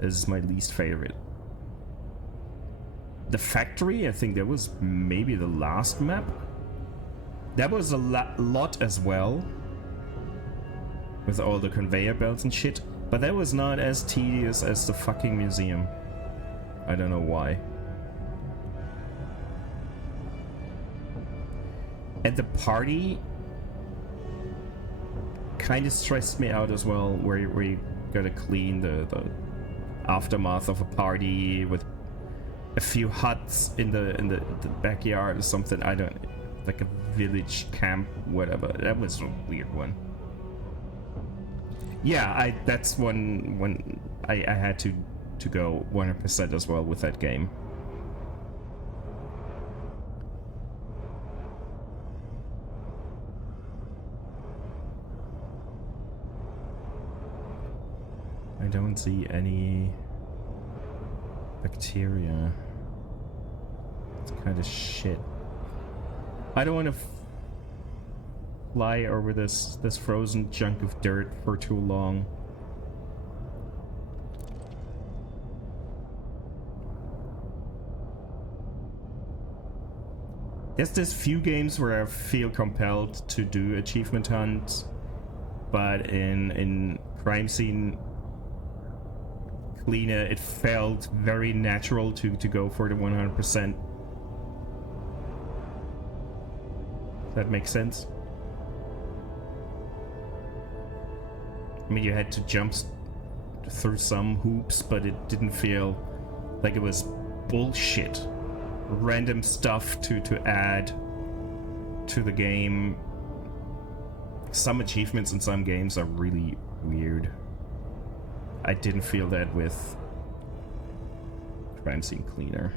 This is my least favorite. The factory, I think that was maybe the last map. That was a lot as well, with all the conveyor belts and shit, but that was not as tedious as the fucking museum. I don't know why. And the party kind of stressed me out as well, where you gotta clean the aftermath of a party with a few huts in the backyard or something. I don't, like a village camp, whatever. That was a weird one. Yeah, that's when I had to go 100% as well with that game. I don't see any bacteria. It's kind of shit. I don't want to fly over this frozen chunk of dirt for too long. There's few games where I feel compelled to do achievement hunts, but in Crime Scene Cleaner, it felt very natural to go for the 100%. That makes sense. I mean, you had to jump through some hoops, but it didn't feel like it was bullshit. Random stuff to add to the game. Some achievements in some games are really weird. I didn't feel that with Crime Scene Cleaner.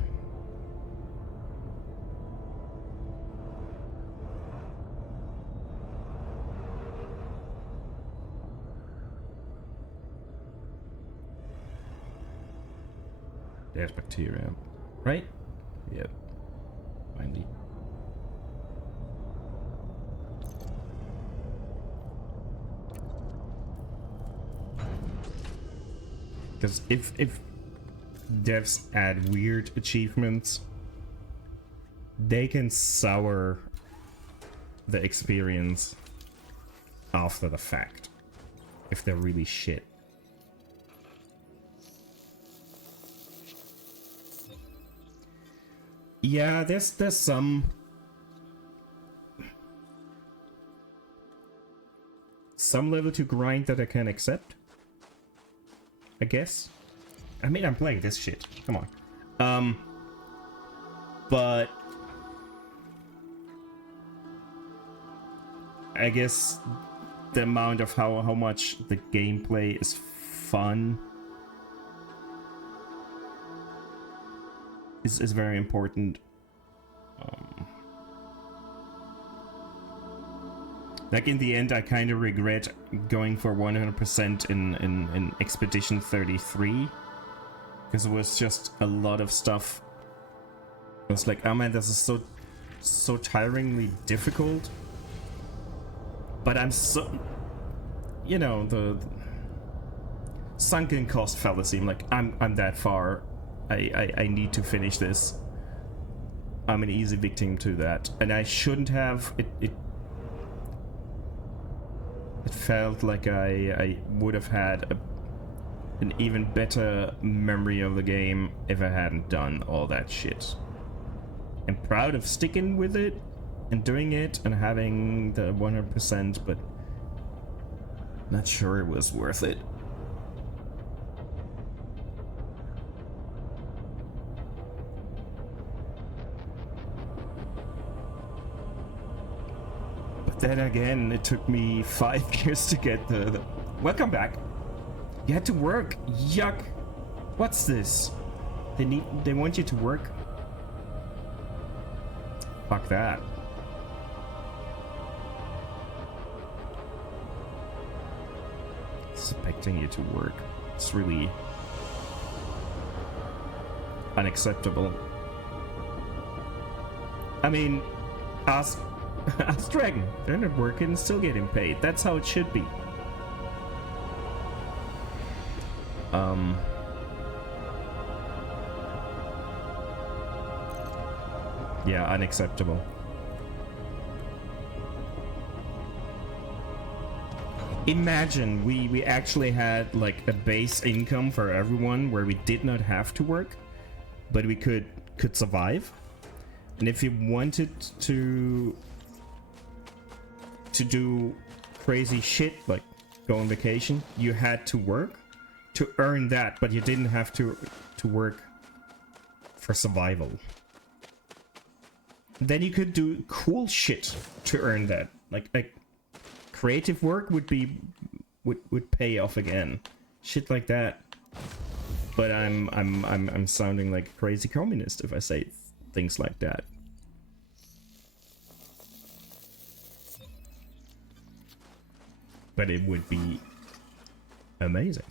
There's bacteria, right? Yep. Finally. Because if devs add weird achievements, they can sour the experience after the fact if they're really shit. Yeah, there's some level to grind that I can accept, I guess. I mean, I'm playing this shit. Come on. But I guess the amount of how much the gameplay is fun is very important. Like in the end, I kind of regret going for 100% in Expedition 33, because it was just a lot of stuff. I was like, oh man, this is so tiringly difficult. But I'm so, you know, the sunken cost fallacy. I'm like, I'm that far. I need to finish this. I'm an easy victim to that, and I shouldn't have. It felt like I would have had an even better memory of the game if I hadn't done all that shit. I'm proud of sticking with it and doing it and having the 100%, but not sure it was worth it. But then again, it took me 5 years to get the... Welcome back. You had to work. Yuck. What's this? They want you to work? Fuck that. Expecting you to work. It's really unacceptable. I mean, ask Dragon. They're not working, still getting paid. That's how it should be. Yeah, unacceptable. Imagine we actually had like a base income for everyone where we did not have to work, but we could survive. And if you wanted to do crazy shit like go on vacation, you had to work to earn that, but you didn't have to work for survival. Then you could do cool shit to earn that. Like creative work would pay off again. Shit like that. But I'm sounding like a crazy communist if I say things like that. But it would be amazing.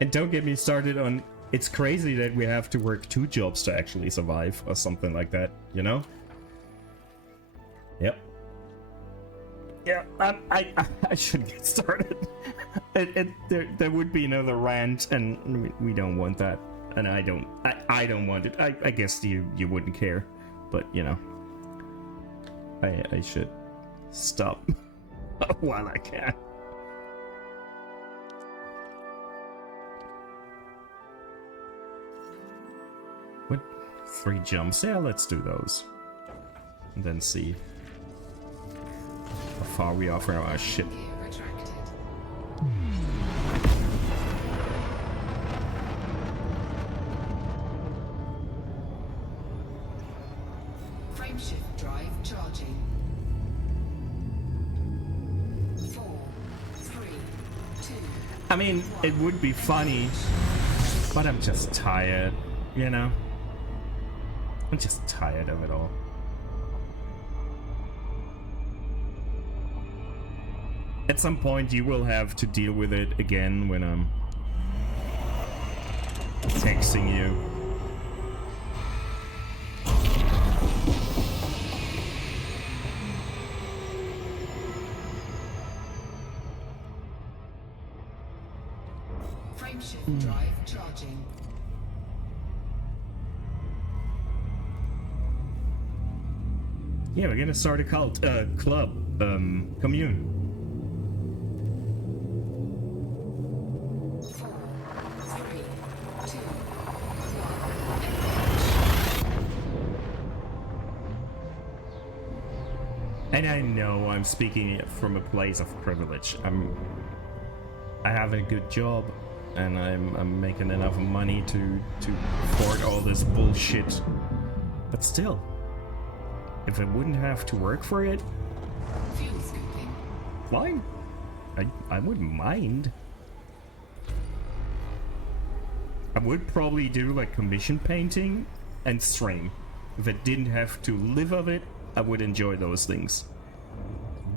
And don't get me started on, it's crazy that we have to work 2 jobs to actually survive or something like that, you know? Yep. Yeah, I should get started. There would be another rant, and we don't want that, and I don't want it. I guess you wouldn't care, but you know, I should stop while I can. What? 3 jumps? Yeah, let's do those. And then see how far we are from our ship. Frameshift drive charging. 4, 3, 2. I mean, it would be funny, but I'm just tired, you know? I'm just tired of it all. At some point you will have to deal with it again when I'm texting you. Frameshift drive charging. Yeah, we're gonna start a club, commune. 4, 3, 2, 1. And I know I'm speaking from a place of privilege. I have a good job, and I'm making enough money to afford all this bullshit. But still, if I wouldn't have to work for it, Fuel scooping. fine. I wouldn't mind. I would probably do like commission painting and stream. If I didn't have to live of it, I would enjoy those things.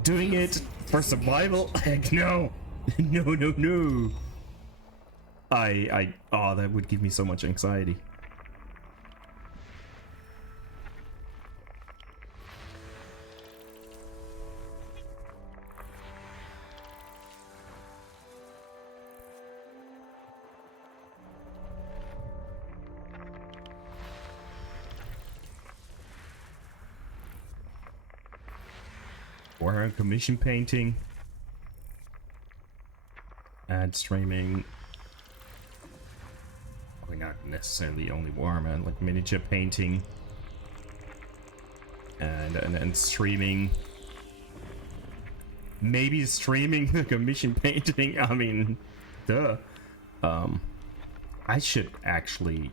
Doing it for survival? Heck no! No. Oh, that would give me so much anxiety. Or commission painting. Ad streaming. Probably not necessarily only Warhammer, like miniature painting. And streaming. Maybe streaming the commission painting. I mean, duh. I should actually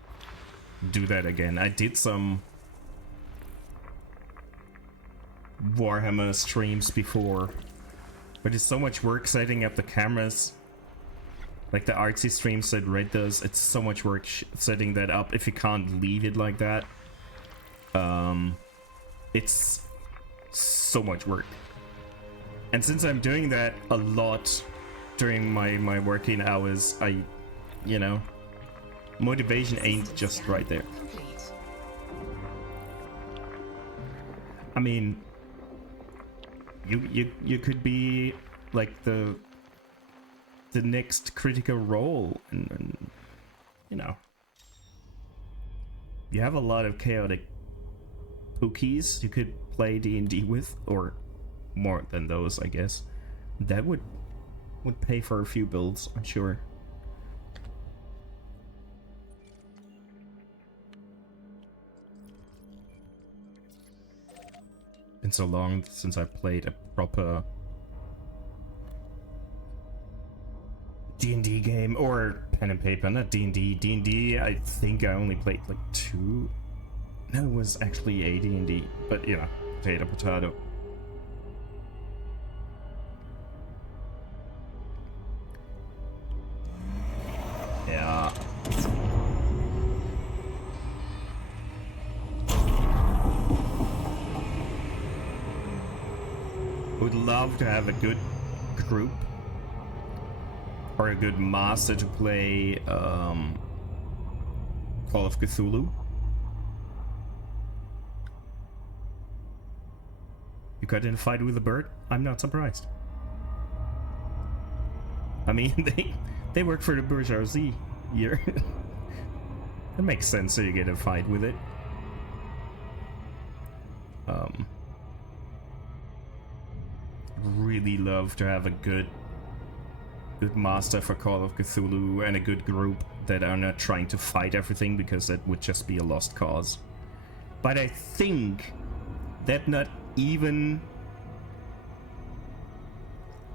do that again. I did some Warhammer streams before, but it's so much work setting up the cameras. Like the artsy streams that Red does, it's so much work setting that up if you can't leave it like that. It's so much work. And since I'm doing that a lot during my working hours, you know, motivation ain't just right there. Complete. I mean, you could be like the next Critical Role, and you know, you have a lot of chaotic pookies you could play D&D with, or more than those, I guess. That would pay for a few builds, I'm sure. Been so long since I played a proper D&D game, or pen and paper, not D&D. D&D, I think I only played like 2. No, it was actually a D&D, but you know, potato. Yeah. Would love to have a good group or a good master to play Call of Cthulhu. You got in a fight with a bird? I'm not surprised. I mean, they work for the bourgeoisie here. That makes sense, so you get in a fight with it. Really love to have a good master for Call of Cthulhu and a good group that are not trying to fight everything, because that would just be a lost cause. But I think that not even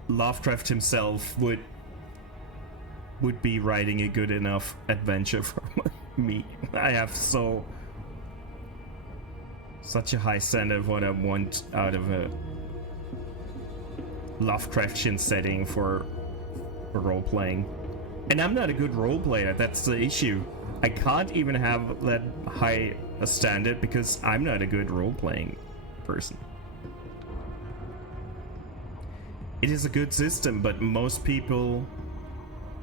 Lovecraft himself would be writing a good enough adventure for me. I have such a high standard of what I want out of a Lovecraftian setting for role-playing. And I'm not a good role player, that's the issue. I can't even have that high a standard because I'm not a good role-playing person. it is a good system, but most people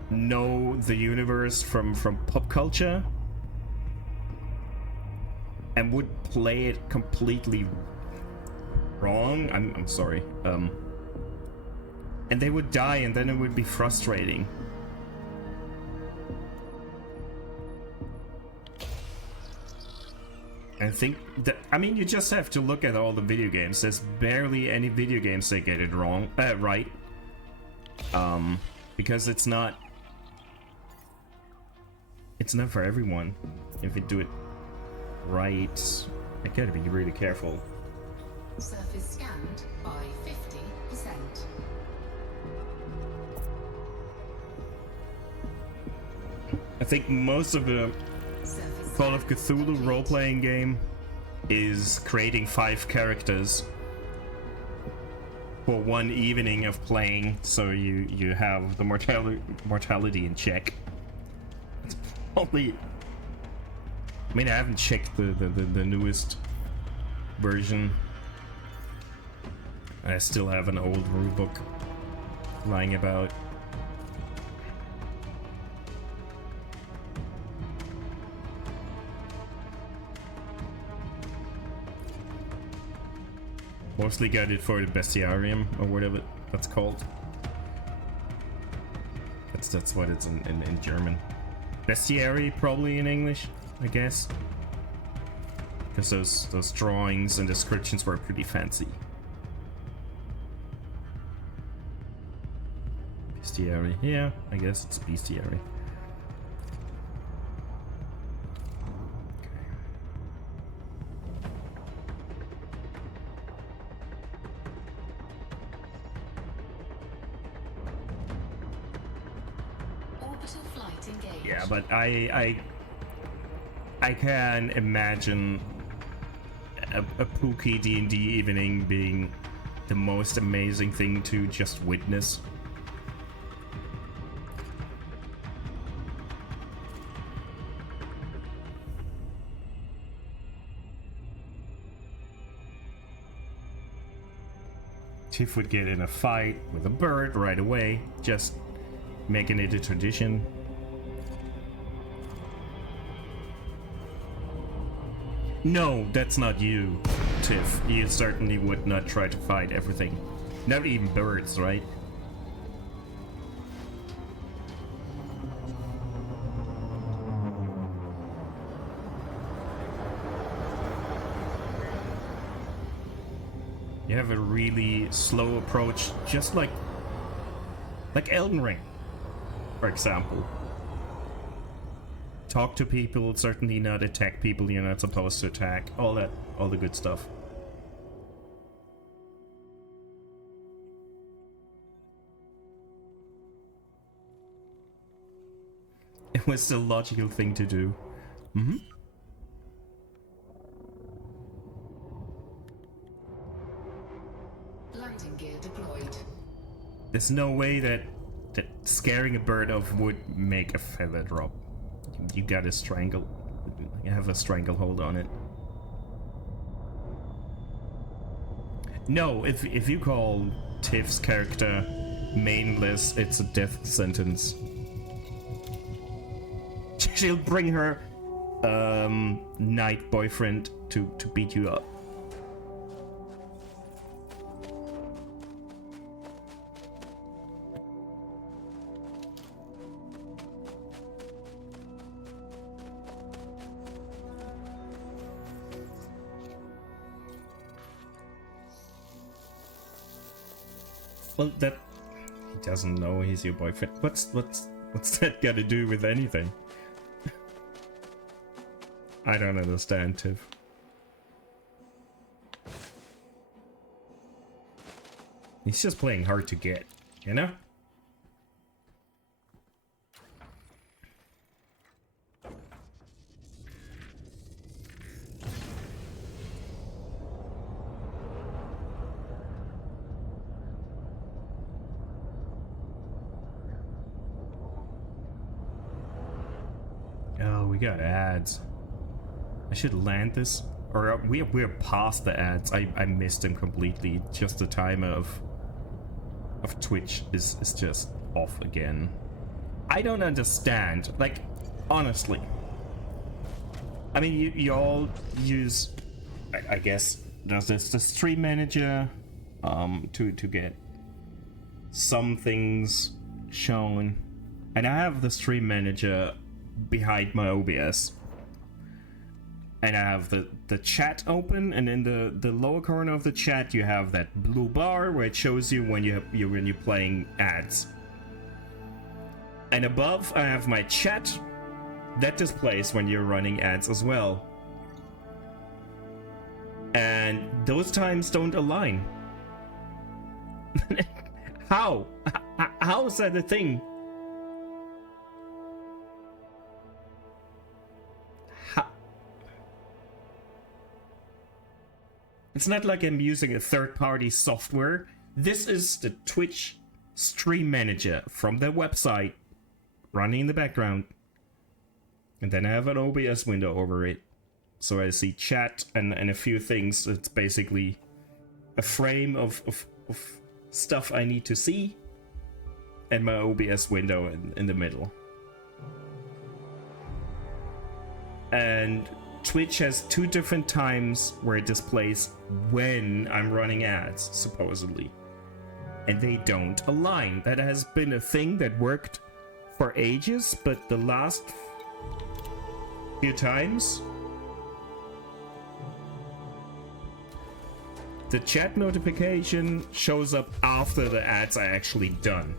know the universe from pop culture and would play it completely wrong. I'm sorry. And they would die, and then it would be frustrating. I think that, I mean, you just have to look at all the video games. There's barely any video games that get it wrong, right. Because it's not for everyone. If you do it right, I gotta be really careful. Surface scanned by 50%. I think most of the Surface Call of scan Cthulhu complete. role-playing game is creating 5 characters for one evening of playing, so you have the mortality in check. It's probably... I mean, I haven't checked the newest version. I still have an old rulebook lying about. Mostly got it for the bestiarium, or whatever that's called. That's what it's in German. Bestiary, probably in English, I guess. Because those drawings and descriptions were pretty fancy. Bestiary, yeah, I guess it's bestiary. Orbital flight engaged. Yeah, but I can imagine a Pookie D&D evening being the most amazing thing to just witness. Tiff would get in a fight with a bird right away, just making it a tradition. No, that's not you, Tiff. You certainly would not try to fight everything. Not even birds, right? You have a really slow approach, just like Elden Ring, for example. Talk to people, certainly not attack people you're not supposed to attack. All the good stuff. It was the logical thing to do. Mm-hmm. Landing gear deployed. There's no way that scaring a bird off would make a feather drop. You gotta strangle. You have a stranglehold on it. No, if you call Tiff's character mainless, it's a death sentence. She'll bring her knight boyfriend to beat you up. Well, that he doesn't know he's your boyfriend. What's that got to do with anything? I don't understand, Tiff. He's just playing hard to get, you know? Oh, we got ads. I should land this. Or we're past the ads. I missed them completely. Just the time of of Twitch is just off again. I don't understand. Like, honestly. I mean, you all use, I guess, there's the stream manager to get some things shown. And I have the stream manager behind my OBS. And I have the chat open, and in the lower corner of the chat you have that blue bar where it shows you when you're playing ads. And above I have my chat that displays when you're running ads as well. And those times don't align. How? How is that a thing? It's not like I'm using a third-party software. This is the Twitch stream manager from the website running in the background. And then I have an OBS window over it. So I see chat and a few things. It's basically a frame of stuff I need to see. And my OBS window in the middle. And Twitch has 2 different times where it displays when I'm running ads, supposedly. And they don't align. That has been a thing that worked for ages, but the last few times, the chat notification shows up after the ads are actually done.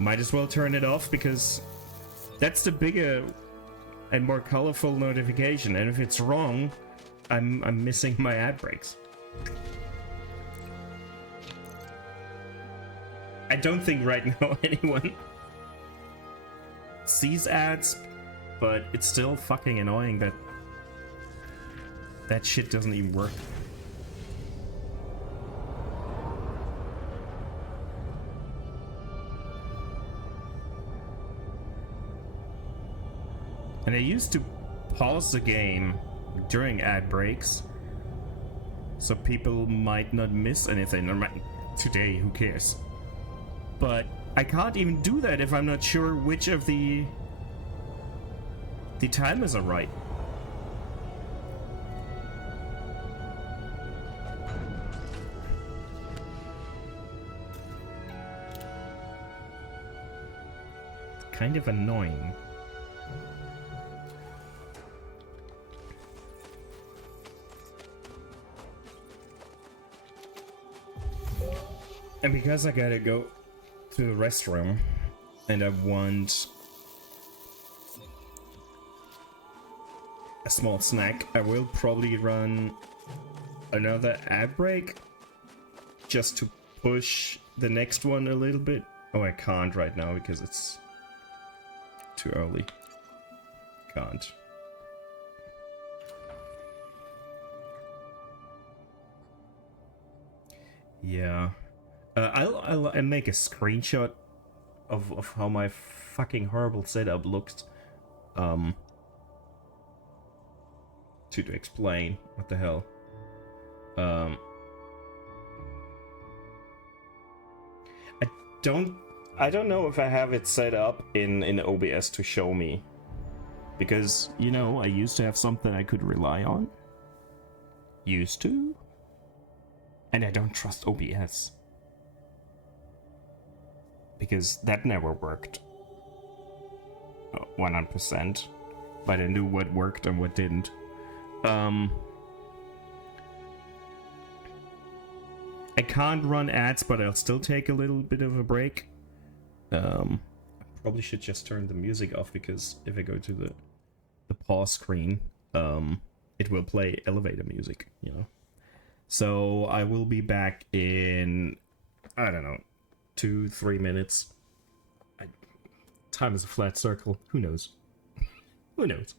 Might as well turn it off, because that's the bigger and more colorful notification, and if it's wrong, I'm missing my ad breaks. I don't think right now anyone sees ads, but it's still fucking annoying that that shit doesn't even work. And I used to pause the game during ad breaks, so people might not miss anything. Today, who cares? But I can't even do that if I'm not sure which of the timers are right. Kind of annoying. And because I gotta go to the restroom and I want a small snack, I will probably run another ad break just to push the next one a little bit. Oh, I can't right now because it's too early. Can't. Yeah. I'll make a screenshot of how my fucking horrible setup looks, to explain what the hell. I don't know if I have it set up in OBS to show me, because, you know, I used to have something I could rely on. Used to? And I don't trust OBS. Because that never worked 100%, but I knew what worked and what didn't. I can't run ads, but I'll still take a little bit of a break. I probably should just turn the music off, because if I go to the pause screen, it will play elevator music, you know. So I will be back in, I don't know, 2-3 minutes. Time is a flat circle. Who knows? Who knows?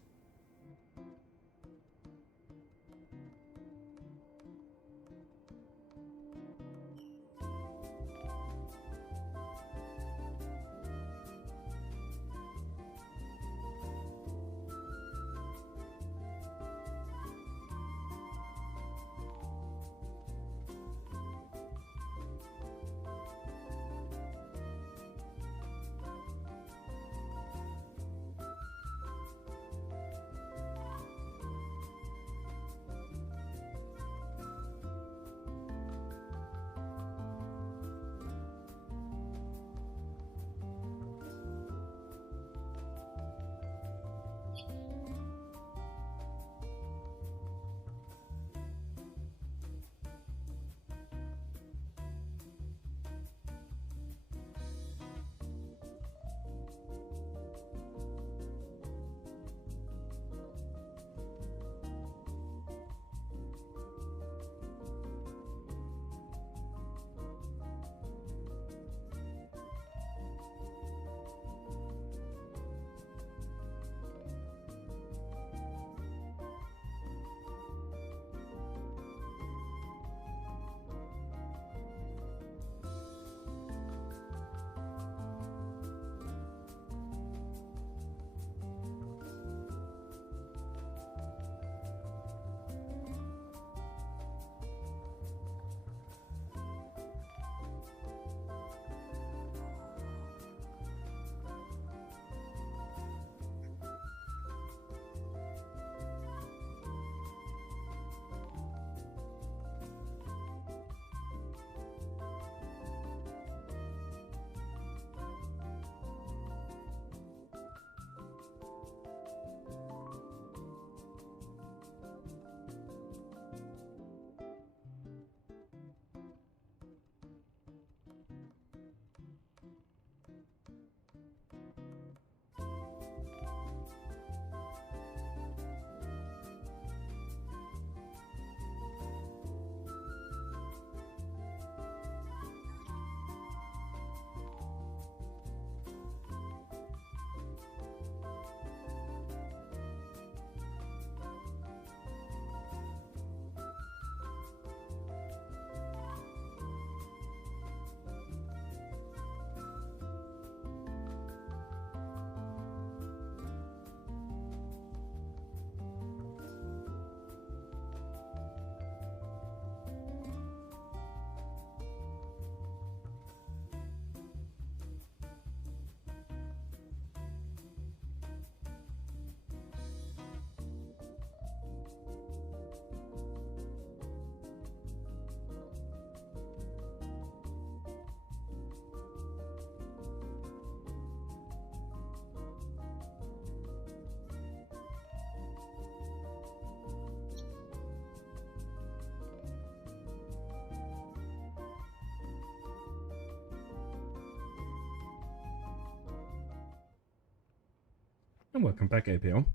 And welcome back, APO.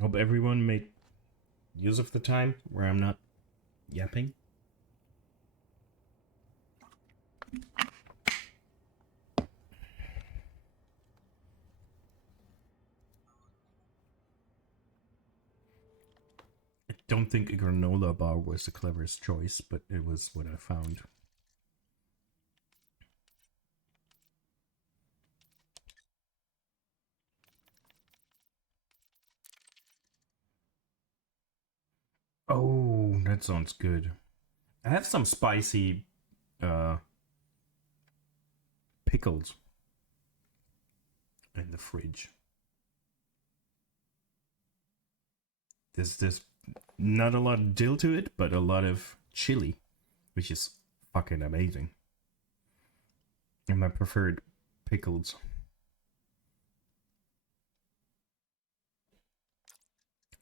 Hope everyone made use of the time where I'm not yapping. I don't think a granola bar was the cleverest choice, but it was what I found. Oh, that sounds good. I have some spicy pickles in the fridge. There's not a lot of dill to it, but a lot of chili, which is fucking amazing. And my preferred pickles.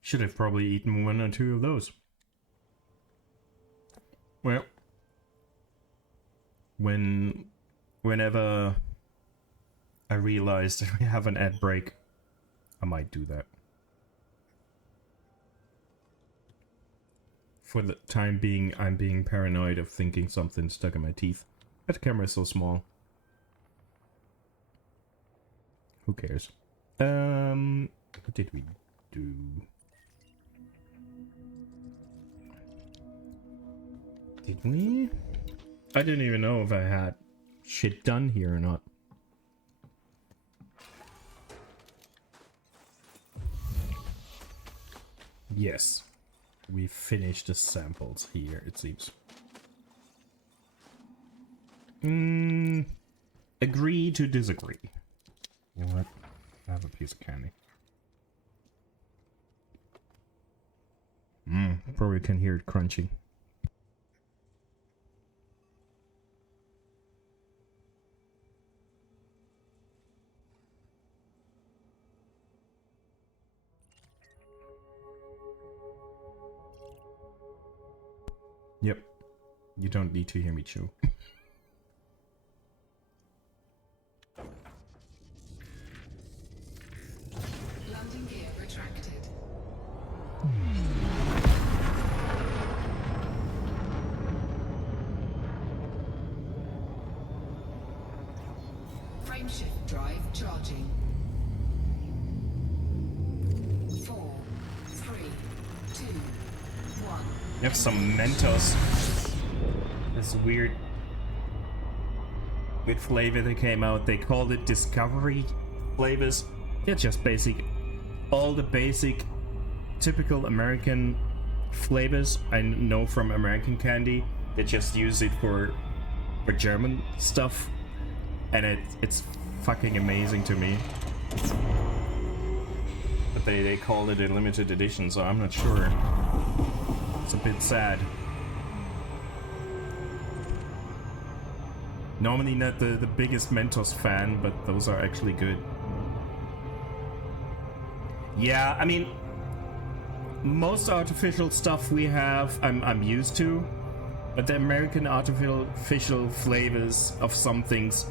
Should have probably eaten 1 or 2 of those. Well, whenever I realize that we have an ad break, I might do that. For the time being, I'm being paranoid of thinking something stuck in my teeth. That camera is so small. Who cares? What did we do? Did we? I didn't even know if I had shit done here or not. Yes. We finished the samples here, it seems. Agree to disagree. You know what? I have a piece of candy. Probably can hear it crunching. Yep. You don't need to hear me chew. Landing gear retracted. Frameshift drive charging. 4, 3, 2, 1. You have some Mentos. This weird flavor that came out. They called it Discovery flavors. They're just basic. All the basic, typical American flavors I know from American candy. They just use it for German stuff. And it's fucking amazing to me. But they called it a limited edition, so I'm not sure. It's a bit sad. Normally not the biggest Mentos fan, but those are actually good. Yeah, I mean, most artificial stuff we have, I'm used to, but the American artificial flavors of some things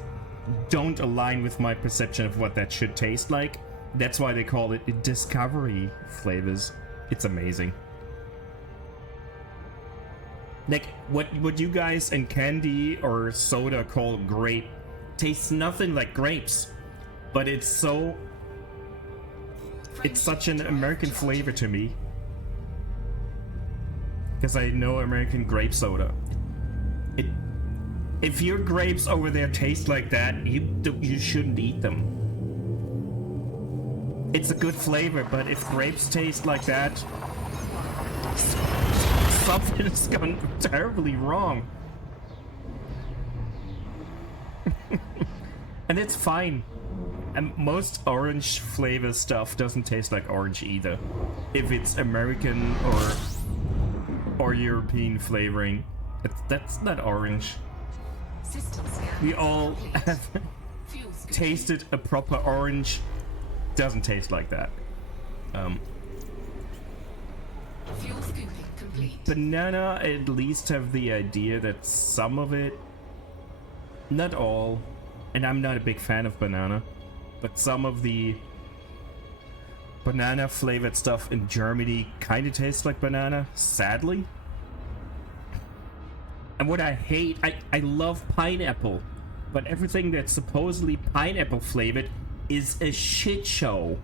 don't align with my perception of what that should taste like. That's why they call it Discovery flavors. It's amazing. Like, what you guys in candy or soda call grape tastes nothing like grapes, but it's such an American flavor to me. Because I know American grape soda. If your grapes over there taste like that, you shouldn't eat them. It's a good flavor, but if grapes taste like that, something's gone terribly wrong. And it's fine. And most orange flavor stuff doesn't taste like orange either. If it's American or European flavoring, that's not orange. We all have tasted a proper orange. Doesn't taste like that. Fuel scooping complete. Banana at least have the idea that some of it Not all, and I'm not a big fan of banana, but some of the banana flavored stuff in Germany kind of tastes like banana, sadly. And what I hate, I love pineapple, but everything that's supposedly pineapple flavored is a shit show.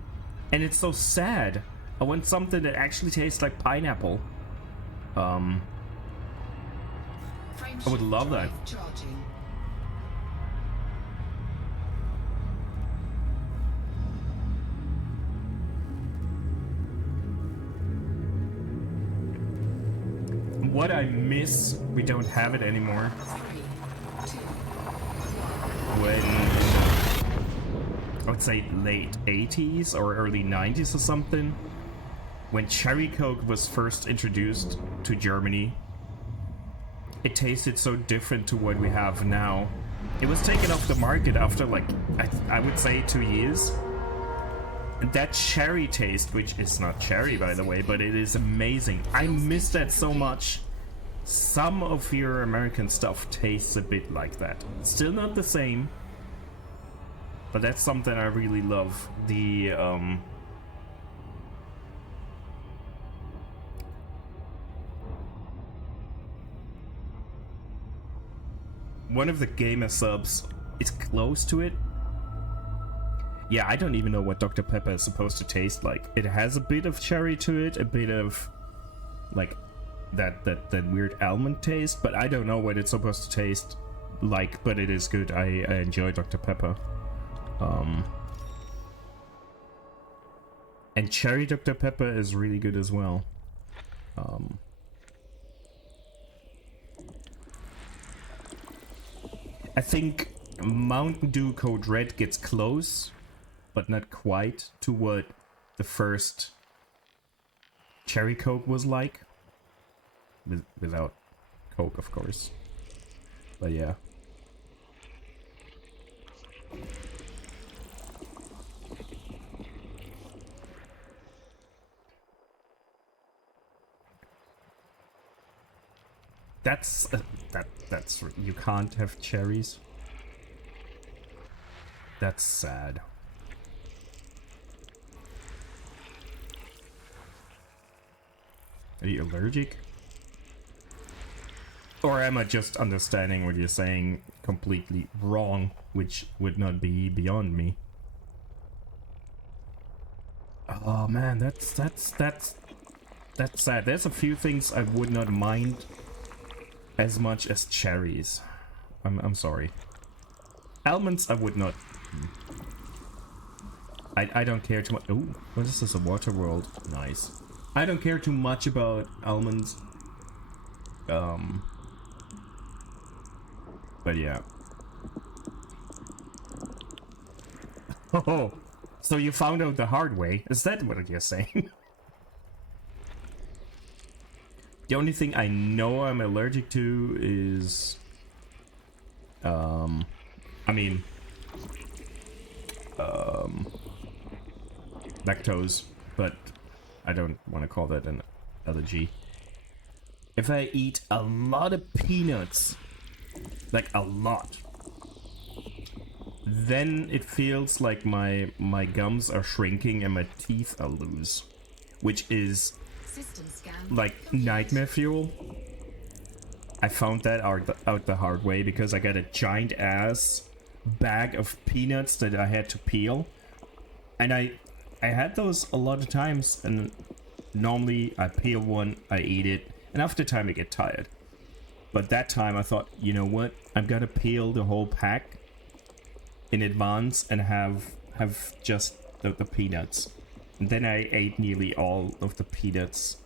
And it's so sad. I want something that actually tastes like pineapple. I would love that. Charging. What I miss, we don't have it anymore. 3, 2, When I would say late 80s or early 90s or something, when Cherry Coke was first introduced to Germany, it tasted so different to what we have now. It was taken off the market after like I would say 2 years. And that cherry taste, which is not cherry by the way, but it is amazing. I miss that so much. Some of your American stuff tastes a bit like that. Still not the same, but that's something I really love. The one of the gamer subs is close to it. Yeah, I don't even know what Dr. Pepper is supposed to taste like. It has a bit of cherry to it, a bit of like that weird almond taste, but I don't know what it's supposed to taste like, but it is good. I enjoy Dr. Pepper. And cherry Dr. Pepper is really good as well. I think Mountain Dew Code Red gets close, but not quite to what the first Cherry Coke was like. Without Coke, of course. But yeah. That's you can't have cherries. That's sad. Are you allergic? Or am I just understanding what you're saying completely wrong, which would not be beyond me? Oh man, that's sad. There's a few things I would not mind as much as cherries. I'm sorry. Almonds I would not. I don't care too much. Oh, what is this? A water world? Nice. I don't care too much about almonds. But yeah. Oh, so you found out the hard way? Is that what you're saying? The only thing I know I'm allergic to is, lactose, but I don't want to call that an allergy. If I eat a lot of peanuts, like a lot, then it feels like my gums are shrinking and my teeth are loose, which is System scan like complete. nightmare fuel. I found that out the hard way because I got a giant ass bag of peanuts that I had to peel, and I had those a lot of times, and normally I peel one, I eat it, and after time I get tired. But that time I thought, you know what, I'm gonna peel the whole pack in advance and have just the peanuts. And then I ate nearly all of the peanuts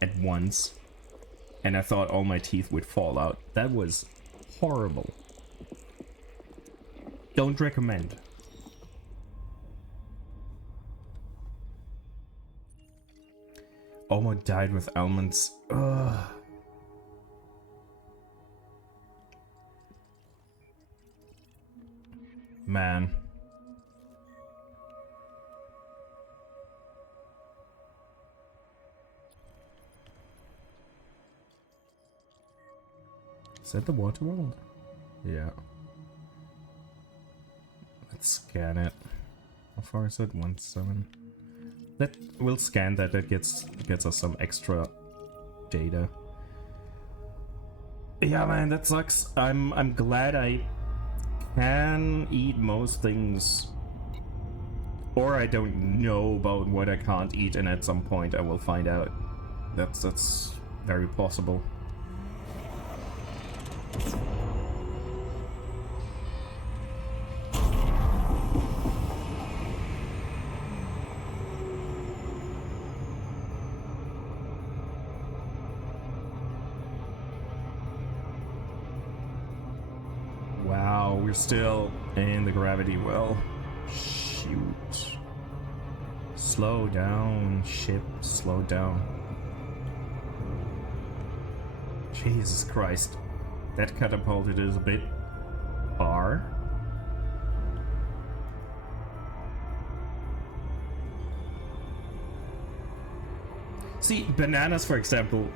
at once, and I thought all my teeth would fall out. That was horrible. Don't recommend. Almost died with almonds. Ugh. Man. Is that the water world? Yeah. Let's scan it. How far is it? 1.7. We'll scan that. That gets us some extra data. Yeah, man, that sucks. I'm glad I can eat most things, or I don't know about what I can't eat, and at some point I will find out. That's very possible. Wow, we're still in the gravity well. Shoot. Slow down, ship, slow down. Jesus Christ. That catapulted is a bit far. See, bananas, for example,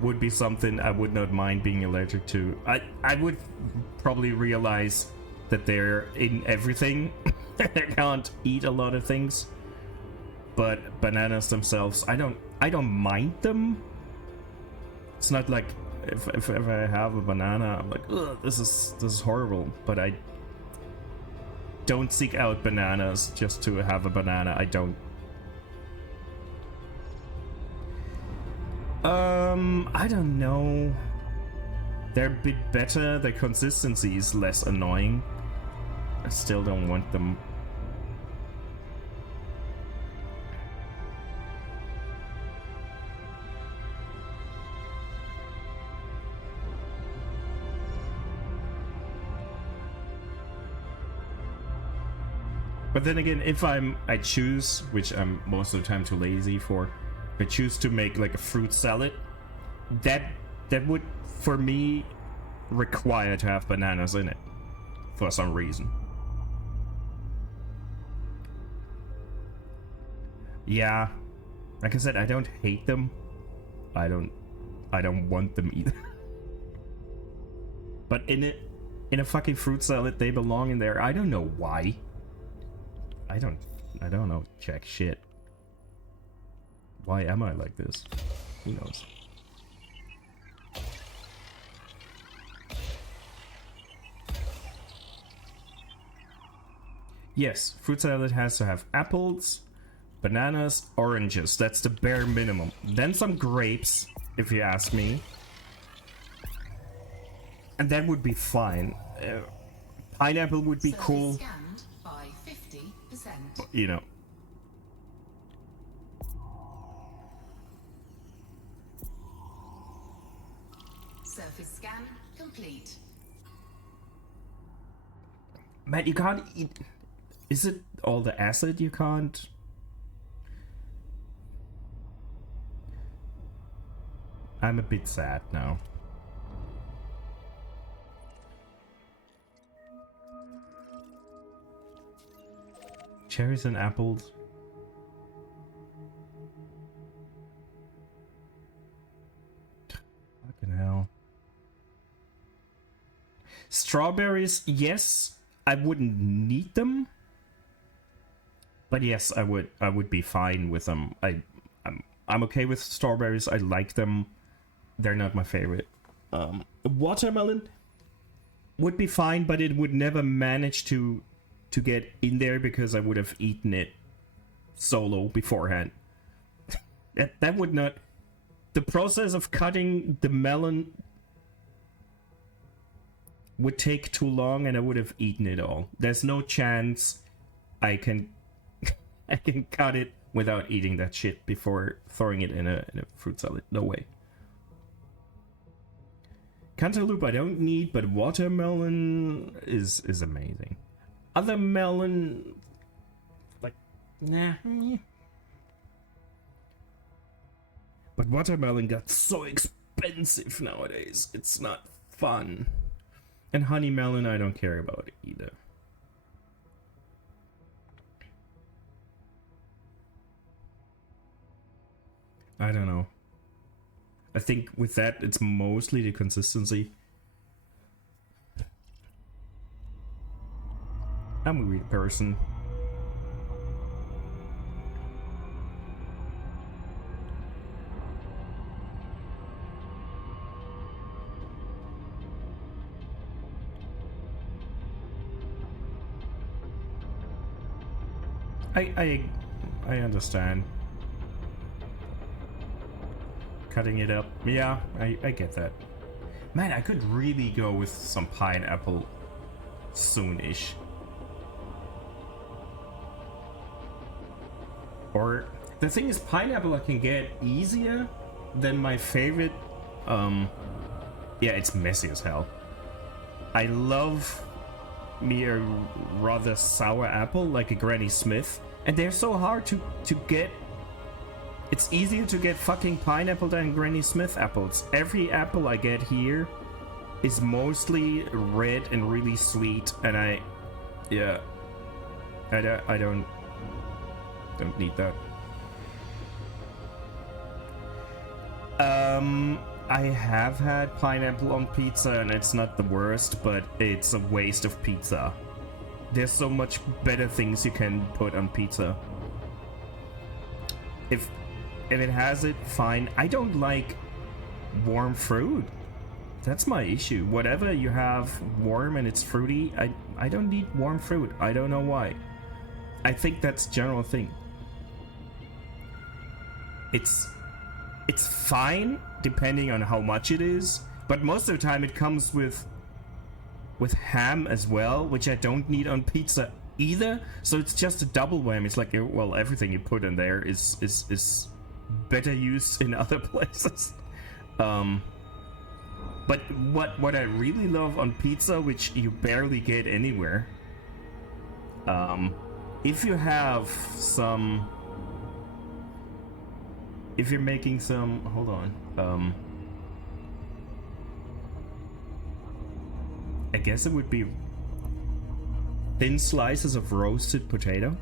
would be something I would not mind being allergic to. I would probably realize that they're in everything. I can't eat a lot of things. But bananas themselves, I don't mind them. It's not like if I have a banana, I'm like, ugh, this is horrible. But I don't seek out bananas just to have a banana. I don't. I don't know. They're a bit better. The consistency is less annoying. I still don't want them. But then again, if I choose, which I'm most of the time too lazy for, if I choose to make like a fruit salad, that would, for me, require to have bananas in it for some reason. Yeah, like I said, I don't hate them. I don't want them either. But in a fucking fruit salad, they belong in there. I don't know why. I don't know jack shit. Why am I like this? Who knows? Yes, fruit salad has to have apples, bananas, oranges. That's the bare minimum. Then some grapes, if you ask me. And that would be fine. Pineapple would be cool. Scanned by 50%. You know. Surface scan complete. Man, you can't eat. Is it all the acid you can't? I'm a bit sad now. Cherries and apples. Fucking hell. Strawberries, yes, I wouldn't need them. But yes, I would be fine with them. I'm okay with strawberries. I like them. They're not my favorite. Watermelon would be fine, but it would never manage to get in there because I would have eaten it solo beforehand. that would not. The process of cutting the melon would take too long, and I would have eaten it all. There's no chance I can I can cut it without eating that shit before throwing it in a fruit salad. No way. Cantaloupe I don't need, but watermelon is amazing. Other melon, like, nah. But watermelon got so expensive nowadays. It's not fun. And honey melon, I don't care about either. I don't know. I think with that, it's mostly the consistency. I'm a weird person. I understand. Cutting it up. Yeah, I get that. Man, I could really go with some pineapple soon-ish. Or the thing is, pineapple I can get easier than my favorite. Yeah, it's messy as hell. I love me a rather sour apple like a Granny Smith, and they're so hard to get. It's easier to get fucking pineapple than Granny Smith apples. Every apple I get here is mostly red and really sweet, and I don't need that. I have had pineapple on pizza, and it's not the worst, but it's a waste of pizza. There's so much better things you can put on pizza. If it has it, fine. I don't like warm fruit. That's my issue. Whatever you have warm and it's fruity, I don't need warm fruit. I don't know why. I think that's a general thing. It's fine depending on how much it is, but most of the time it comes with ham as well, which I don't need on pizza either. So it's just a double whammy. It's like, well, everything you put in there is better used in other places. But what I really love on pizza, which you barely get anywhere, if you have some, if you're making some, hold on, I guess it would be thin slices of roasted potato,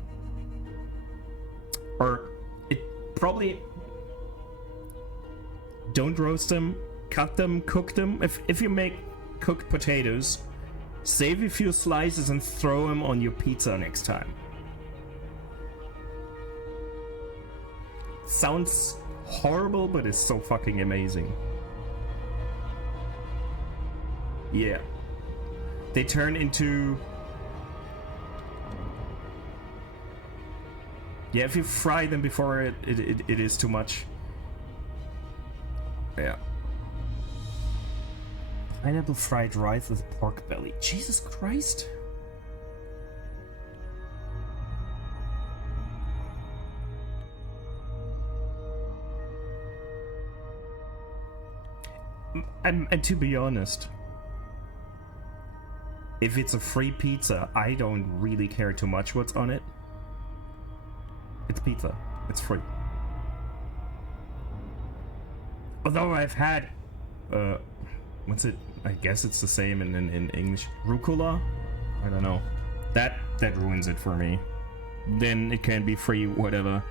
or it probably, don't roast them, cut them, cook them. If you make cooked potatoes, save a few slices and throw them on your pizza next time. Sounds horrible, but it's so fucking amazing. Yeah. They turn into... Yeah, if you fry them before it is too much. Yeah. Pineapple fried rice with pork belly. Jesus Christ. And to be honest, if it's a free pizza, I don't really care too much what's on it. It's pizza. It's free. Although I've had, what's it? I guess it's the same in English. Rucola? I don't know. That ruins it for me. Then it can be free, whatever.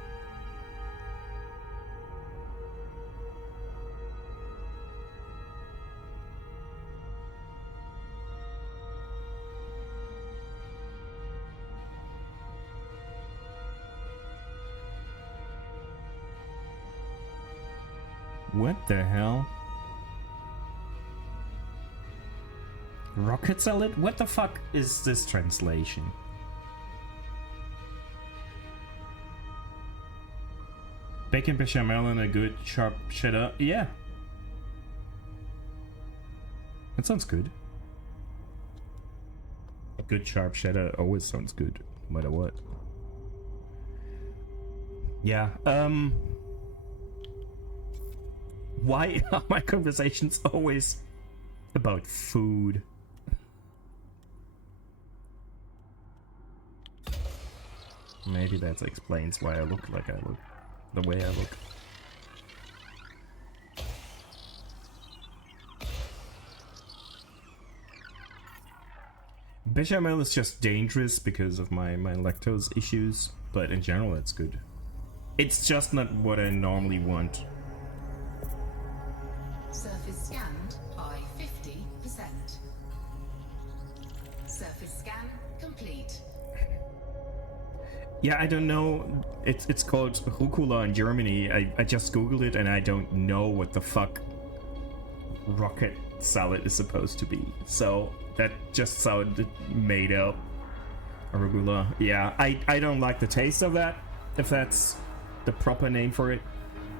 What the hell? Rocket salad? What the fuck is this translation? Bacon bechamel and a good sharp cheddar. Yeah. That sounds good. A good sharp cheddar always sounds good, no matter what. Yeah, why are my conversations always about food? Maybe that explains why I look like I look, the way I look. Bechamel is just dangerous because of my lactose issues, but in general it's good. It's just not what I normally want. Surface scanned by 50%. Surface scan complete. Yeah, I don't know. It's called rucola in Germany. I just googled it and I don't know what the fuck rocket salad is supposed to be. So that just sounded made up. Arugula. Yeah, I don't like the taste of that, if that's the proper name for it.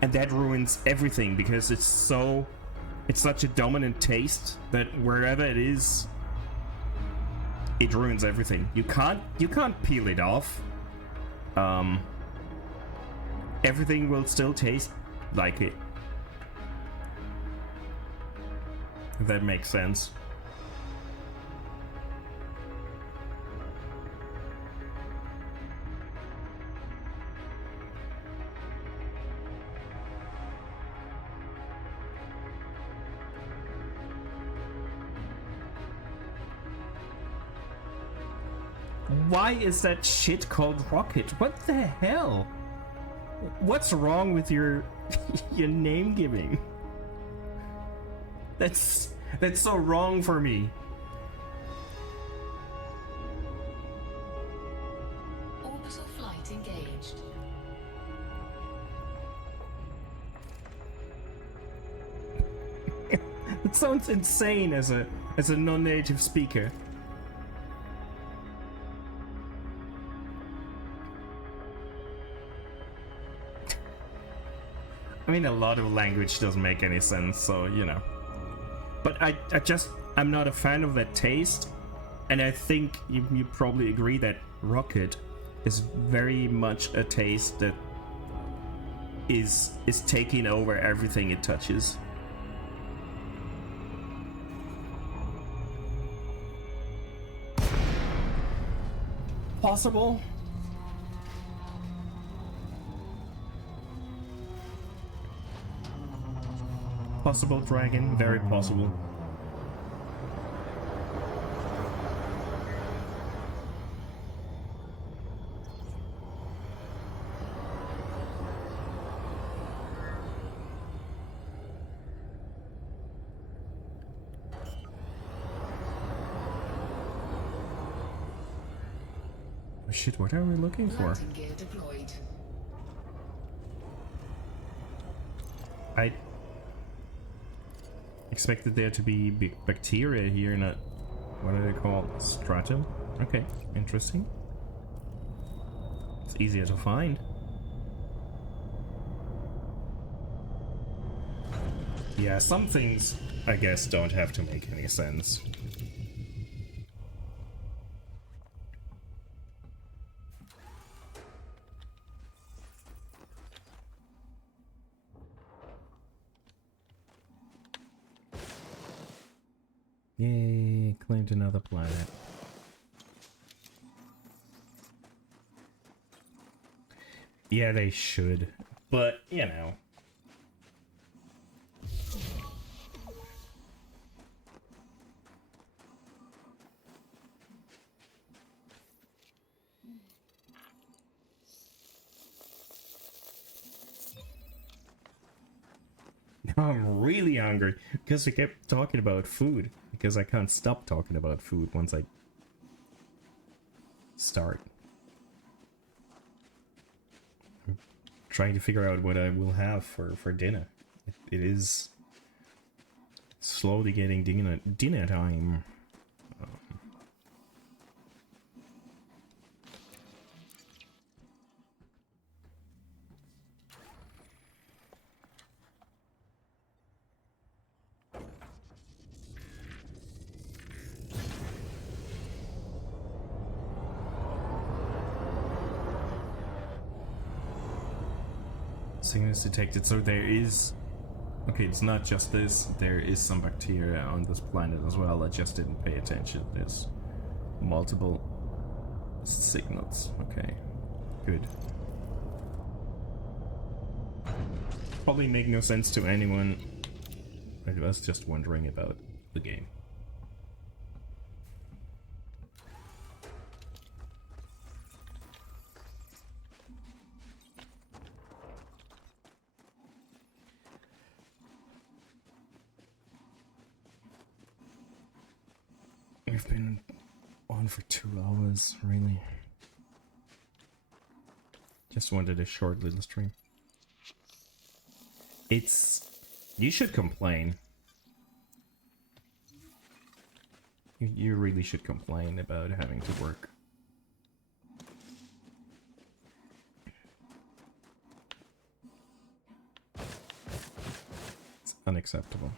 And that ruins everything because it's such a dominant taste that wherever it is, it ruins everything. You can't peel it off. Everything will still taste like it. If that makes sense. Why is that shit called rocket? What the hell? What's wrong with your your name giving? That's so wrong for me. Orbital flight engaged. It sounds insane as a non-native speaker. I mean, a lot of language doesn't make any sense, so, you know. But I'm not a fan of that taste, and I think you probably agree that rocket is very much a taste that is taking over everything it touches. Possible? Possible, dragon. Very possible. Oh shit, what are we looking for? Landing gear deployed. I expected there to be bacteria here, not what are they called? Stratum? Okay, interesting. It's easier to find. Yeah, some things I guess don't have to make any sense. Yay, claimed another planet. Yeah, they should. But, you know. Now I'm really hungry because I kept talking about food. Because I can't stop talking about food once I start. I'm trying to figure out what I will have for dinner. It is slowly getting dinner time. Signals detected, so there is... Okay, it's not just this, there is some bacteria on this planet as well, I just didn't pay attention. There's multiple signals, okay, good. Probably make no sense to anyone, I was just wondering about the game. We've been On for 2 hours, really. Just wanted a short little stream. It's... You should complain. You really should complain about having to work. It's unacceptable.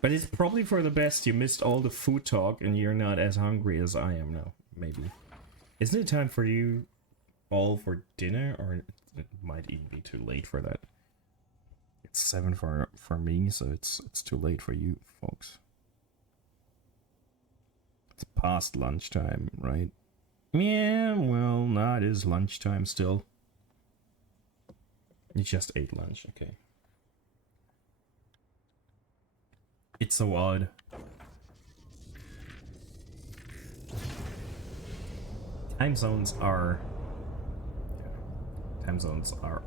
But it's probably for the best. You missed all the food talk and you're not as hungry as I am now. Maybe. Isn't it time for you all for dinner? Or it might even be too late for that. It's 7 for me, so it's too late for you folks. It's past lunchtime, right? Yeah, well, no, it is lunchtime still. You just ate lunch, okay. It's so odd. Time zones are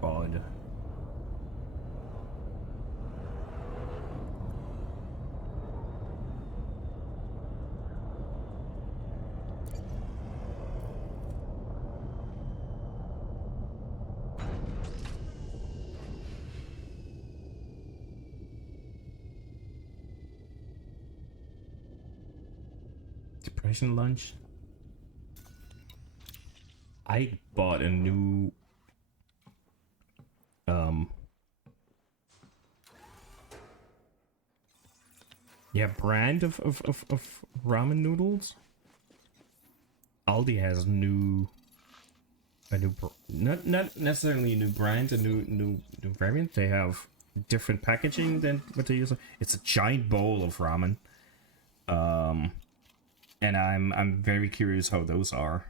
odd. Depression lunch. I bought a new brand of ramen noodles. Aldi has not necessarily a new brand, a new variant. They have different packaging than what they use. It's a giant bowl of ramen. And I'm very curious how those are.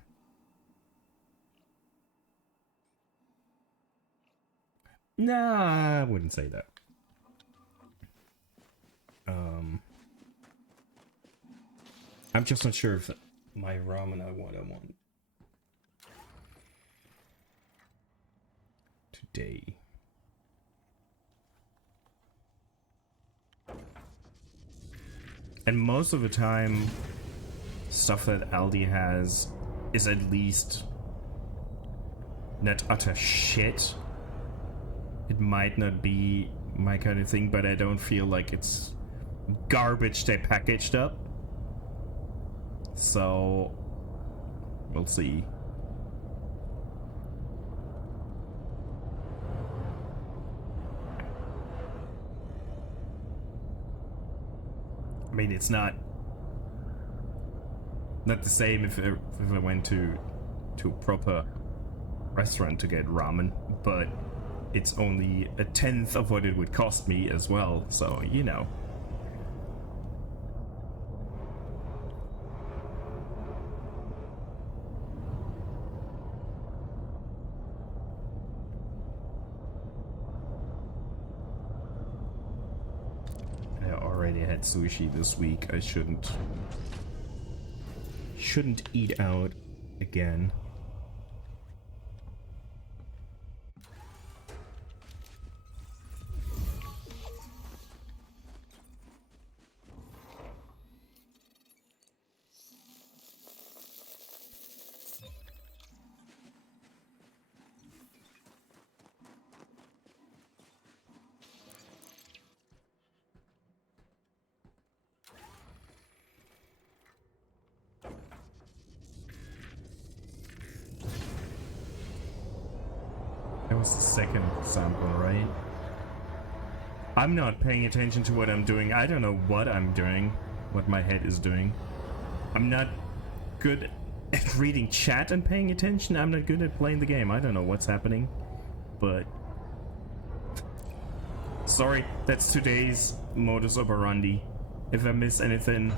Nah, I wouldn't say that. I'm just not sure if my ramen I want today. And most of the time, stuff that Aldi has is at least not utter shit. It might not be my kind of thing, but I don't feel like it's garbage they packaged up. So, we'll see. I mean, it's not the same if I went to a proper restaurant to get ramen, but it's only a tenth of what it would cost me as well, so you know. I already had sushi this week. I shouldn't eat out again. That was the second sample, right? I'm not paying attention to what I'm doing. I don't know what I'm doing, what my head is doing. I'm not good at reading chat and paying attention. I'm not good at playing the game. I don't know what's happening, but sorry, that's today's modus operandi. If I miss anything,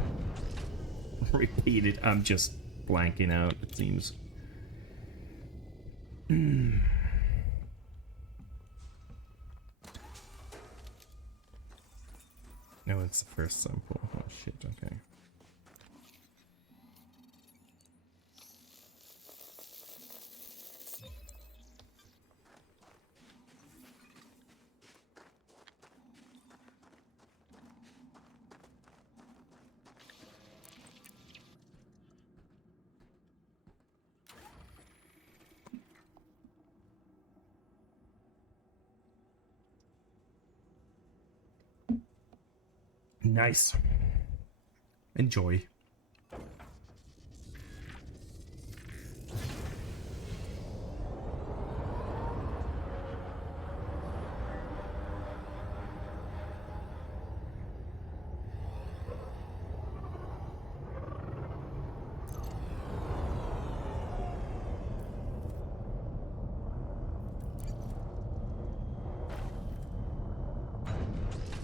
repeat it. I'm just blanking out, it seems. No, it's the first sample. Oh shit, okay. Nice. Enjoy.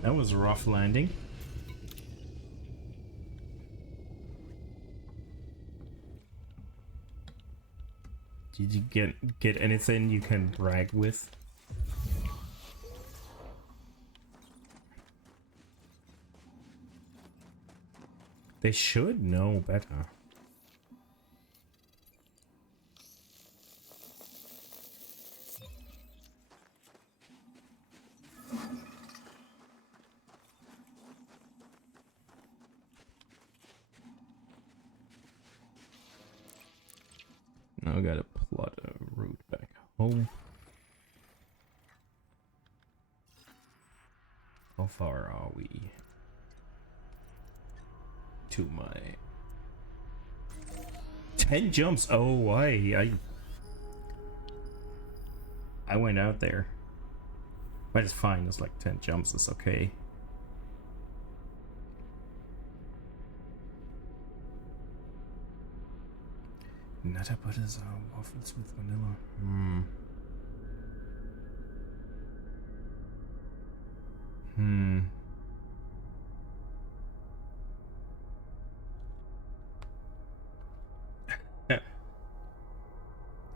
That was a rough landing. Did you get anything you can brag with? They should know better. Now I gotta plot a route back home. How far are we to my 10 jumps? Oh, I went out there, but it's fine. It's like 10 jumps. It's okay. Nutta butters are waffles with vanilla.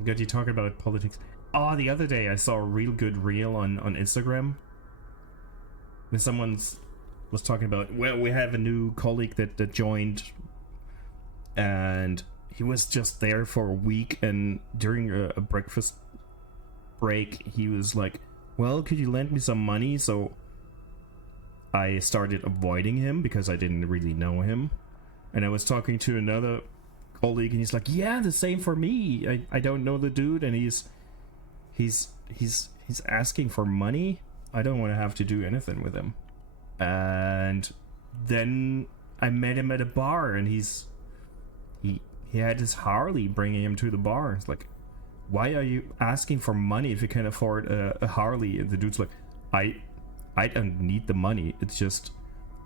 Got you talking about politics. Oh, the other day I saw a real good reel on Instagram. When was talking about, well, we have a new colleague that joined, and he was just there for a week, and during a breakfast break he was like, well, could you lend me some money? So I started avoiding him because I didn't really know him, and I was talking to another colleague and he's like, yeah, the same for me. I don't know the dude, and he's asking for money. I don't want to have to do anything with him. And then I met him at a bar, and he had his Harley bringing him to the bar. It's like, why are you asking for money if you can afford a Harley? And the dude's like, I don't need the money. It's just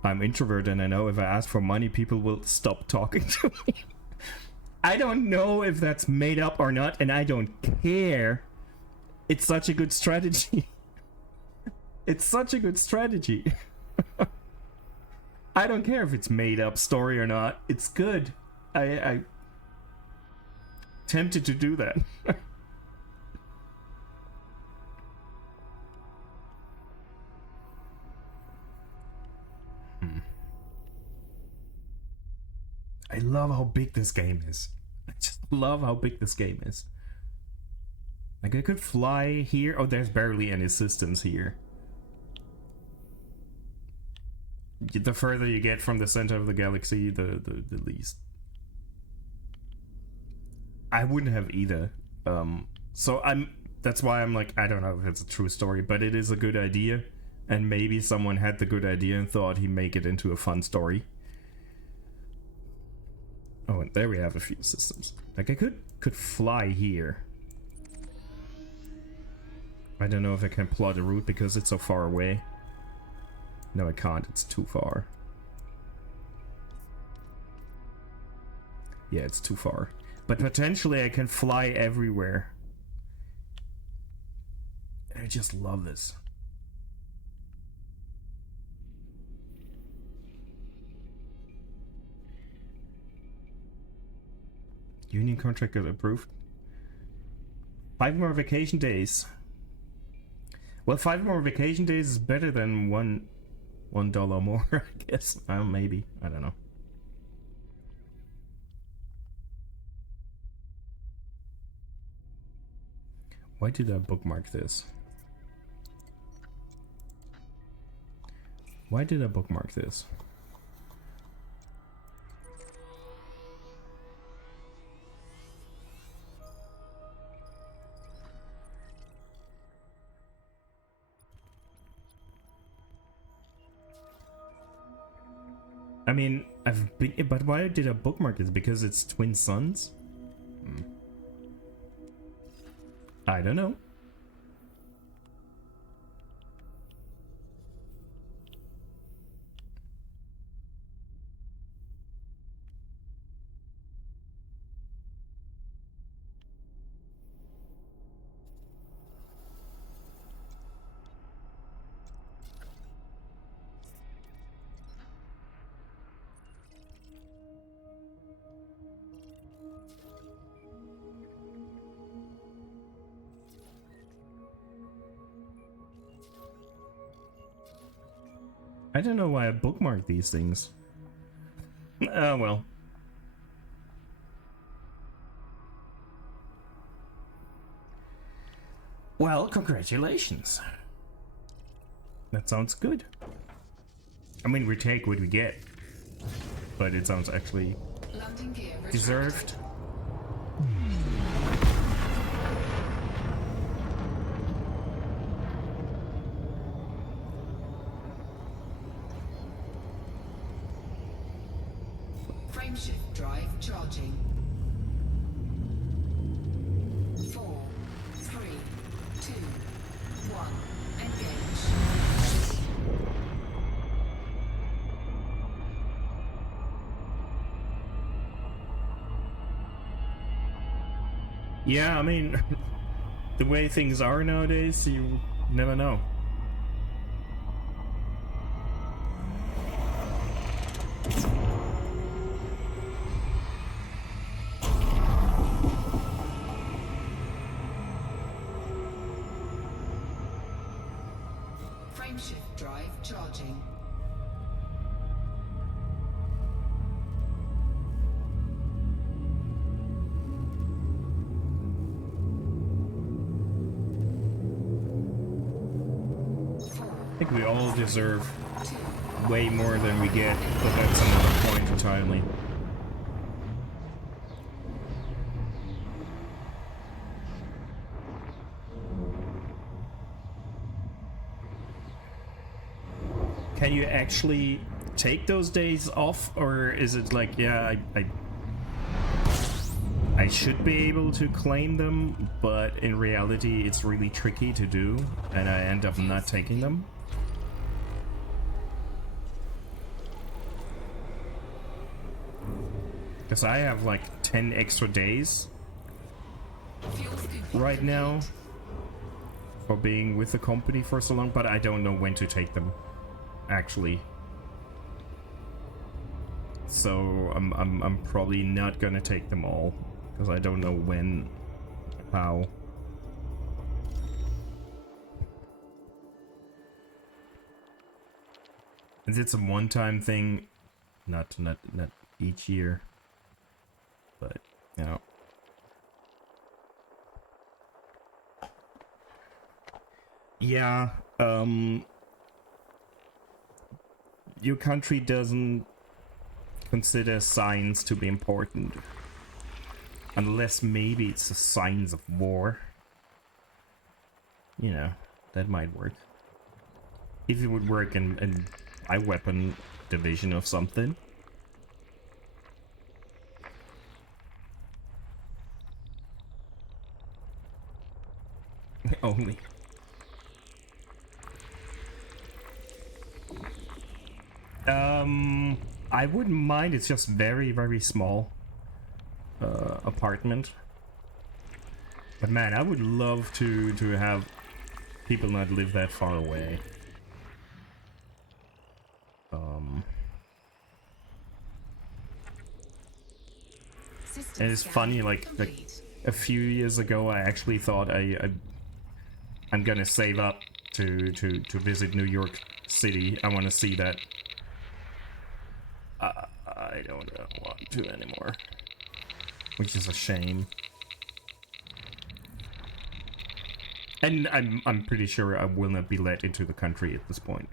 I'm introverted, and I know if I ask for money, people will stop talking to me. I don't know if that's made up or not, and I don't care. It's such a good strategy. It's such a good strategy. I don't care if it's made up story or not. It's good. I tempted to do that. I love how big this game is. I just love how big this game is. Like, I could fly here. Oh, there's barely any systems here. The further you get from the center of the galaxy, the least. I wouldn't have either. So that's why I'm like, I don't know if it's a true story, but it is a good idea. And maybe someone had the good idea and thought he'd make it into a fun story. Oh, and there we have a few systems. Like, I could fly here. I don't know if I can plot a route because it's so far away. No, I can't. It's too far. Yeah, it's too far. But potentially I can fly everywhere. I just love this. Union contract got approved. 5 more vacation days. Well, 5 more vacation days is better than $1 more, I guess. Maybe. I don't know. Why did I bookmark this? Why did I bookmark this? I mean, I've been, but why did I bookmark it? Because it's twin suns? I don't know. I don't know why I bookmarked these things. Oh well. Well, congratulations. That sounds good. I mean, we take what we get, but it sounds actually Landing gear deserved. Frameshift drive charging. 4, 3, 2, 1. Engage. Yeah, I mean, the way things are nowadays, you never know. Frameshift drive charging. I think we all deserve way more than we get, but that's another point entirely. Can you actually take those days off, or is it like, yeah, I should be able to claim them, but in reality it's really tricky to do, and I end up not taking them? Because I have like 10 extra days right now for being with the company for so long, but I don't know when to take them, actually. So I'm probably not gonna take them all, because I don't know when, how. And it's a one-time thing, not each year, but you know. Yeah, your country doesn't consider signs to be important. Unless maybe it's the signs of war. You know, that might work. If it would work in a weapon division of something. Only. I wouldn't mind. It's just very, very small apartment. But man, I would love to have people not live that far away. And it's funny, like a few years ago, I actually thought I'm gonna save up to visit New York City. I want to see that. I don't want to anymore, which is a shame. And I'm pretty sure I will not be let into the country at this point.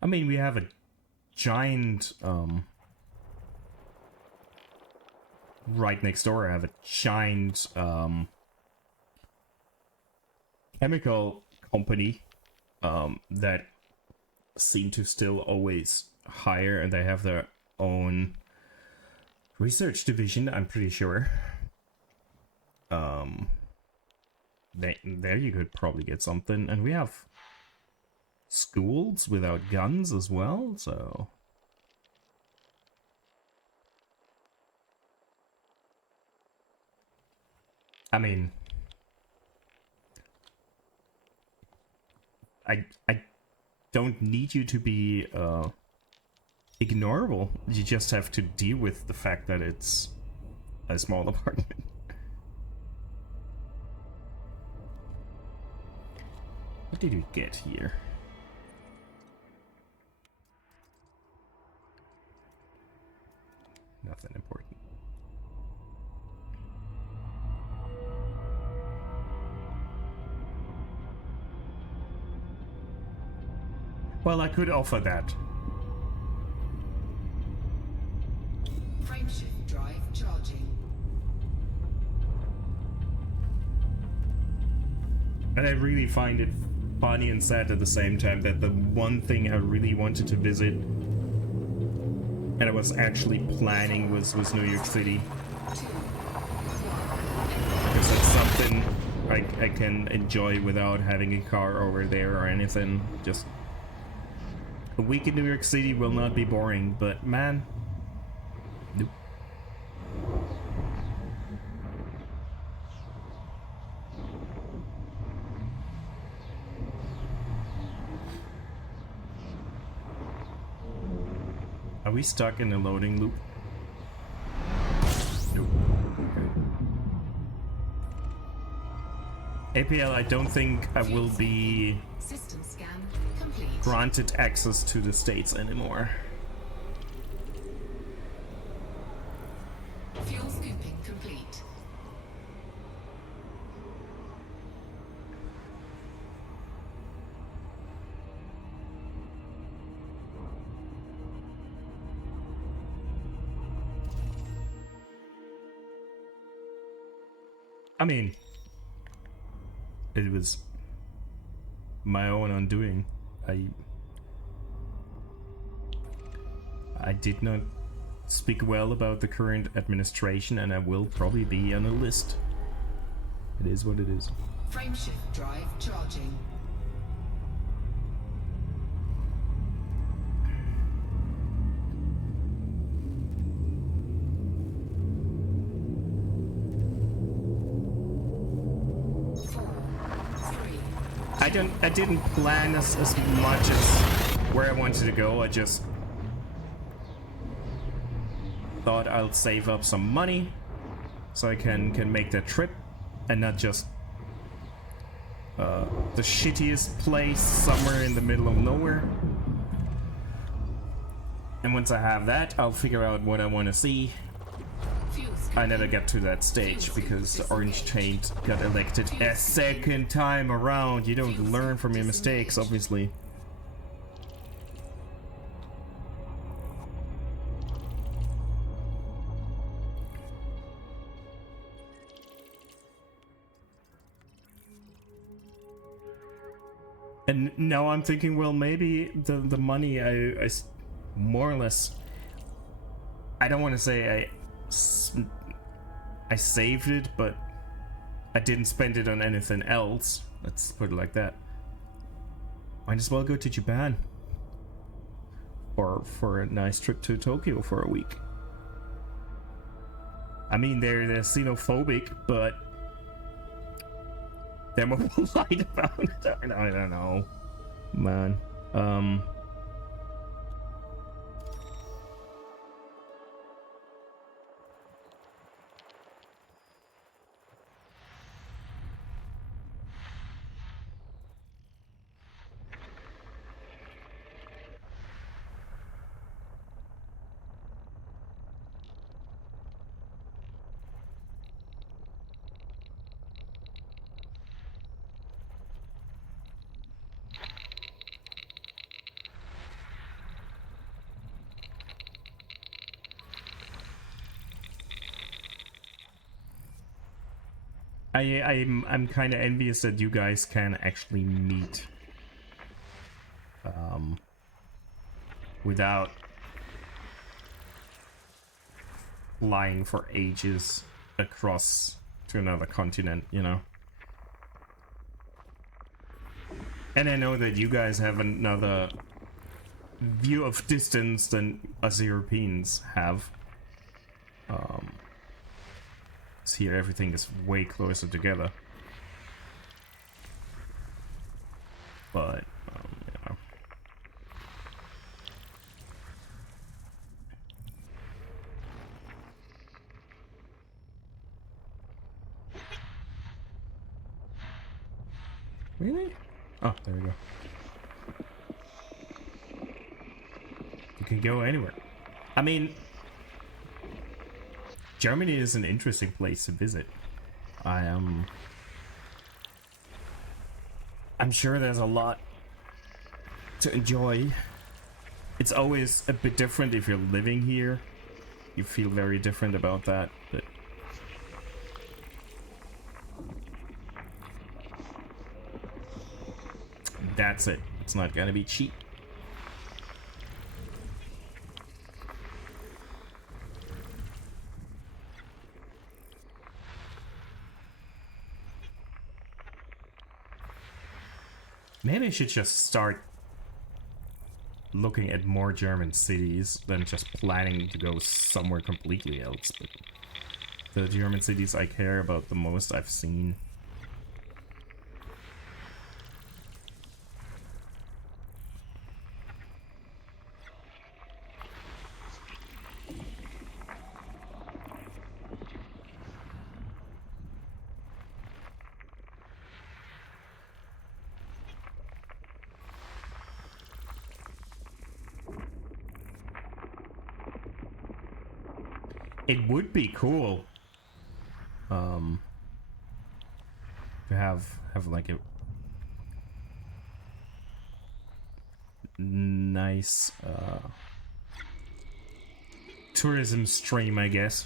I mean, we have a giant right next door I have a giant chemical company that seem to still always hire, and they have their own research division, I'm pretty sure. There you could probably get something, and we have schools without guns as well, so I mean, I don't need you to be ignorable. You just have to deal with the fact that it's a small apartment. What did we get here? Nothing important. Well, I could offer that. Frameshift drive charging. And I really find it funny and sad at the same time that the one thing I really wanted to visit, and I was actually planning, was New York City. 2, 1. Because that's something I can enjoy without having a car over there or anything. Just a week in New York City will not be boring, but man, nope. Are we stuck in a loading loop? Nope. Okay. APL, I don't think I will be System scan complete. granted access to the States anymore. Fuel scooping complete. I mean, it was my own undoing. I did not speak well about the current administration, and I will probably be on a list. It is what it is. Frameshift drive charging. I didn't plan as much as where I wanted to go. I just thought I'll save up some money so I can make that trip and not just the shittiest place somewhere in the middle of nowhere. And once I have that, I'll figure out what I want to see. I never get to that stage because the Orange Taint got elected a second time around. You don't learn from your mistakes, obviously. And now I'm thinking, well, maybe the money I more or less, I don't want to say I saved it, but I didn't spend it on anything else. Let's put it like that. Might as well go to Japan. Or for a nice trip to Tokyo for a week. I mean, they're xenophobic, but they're more polite about it. I don't know, man. I'm kind of envious that you guys can actually meet without flying for ages across to another continent, you know. And I know that you guys have another view of distance than us Europeans have. So here everything is way closer together. But, you know. Really? Oh, there we go. You can go anywhere. I mean, Germany is an interesting place to visit. I'm sure there's a lot to enjoy. It's always a bit different if you're living here. You feel very different about that, but that's it. It's not gonna be cheap. Maybe I should just start looking at more German cities than just planning to go somewhere completely else. But the German cities I care about the most I've seen. It would be cool to have like a nice tourism stream, I guess.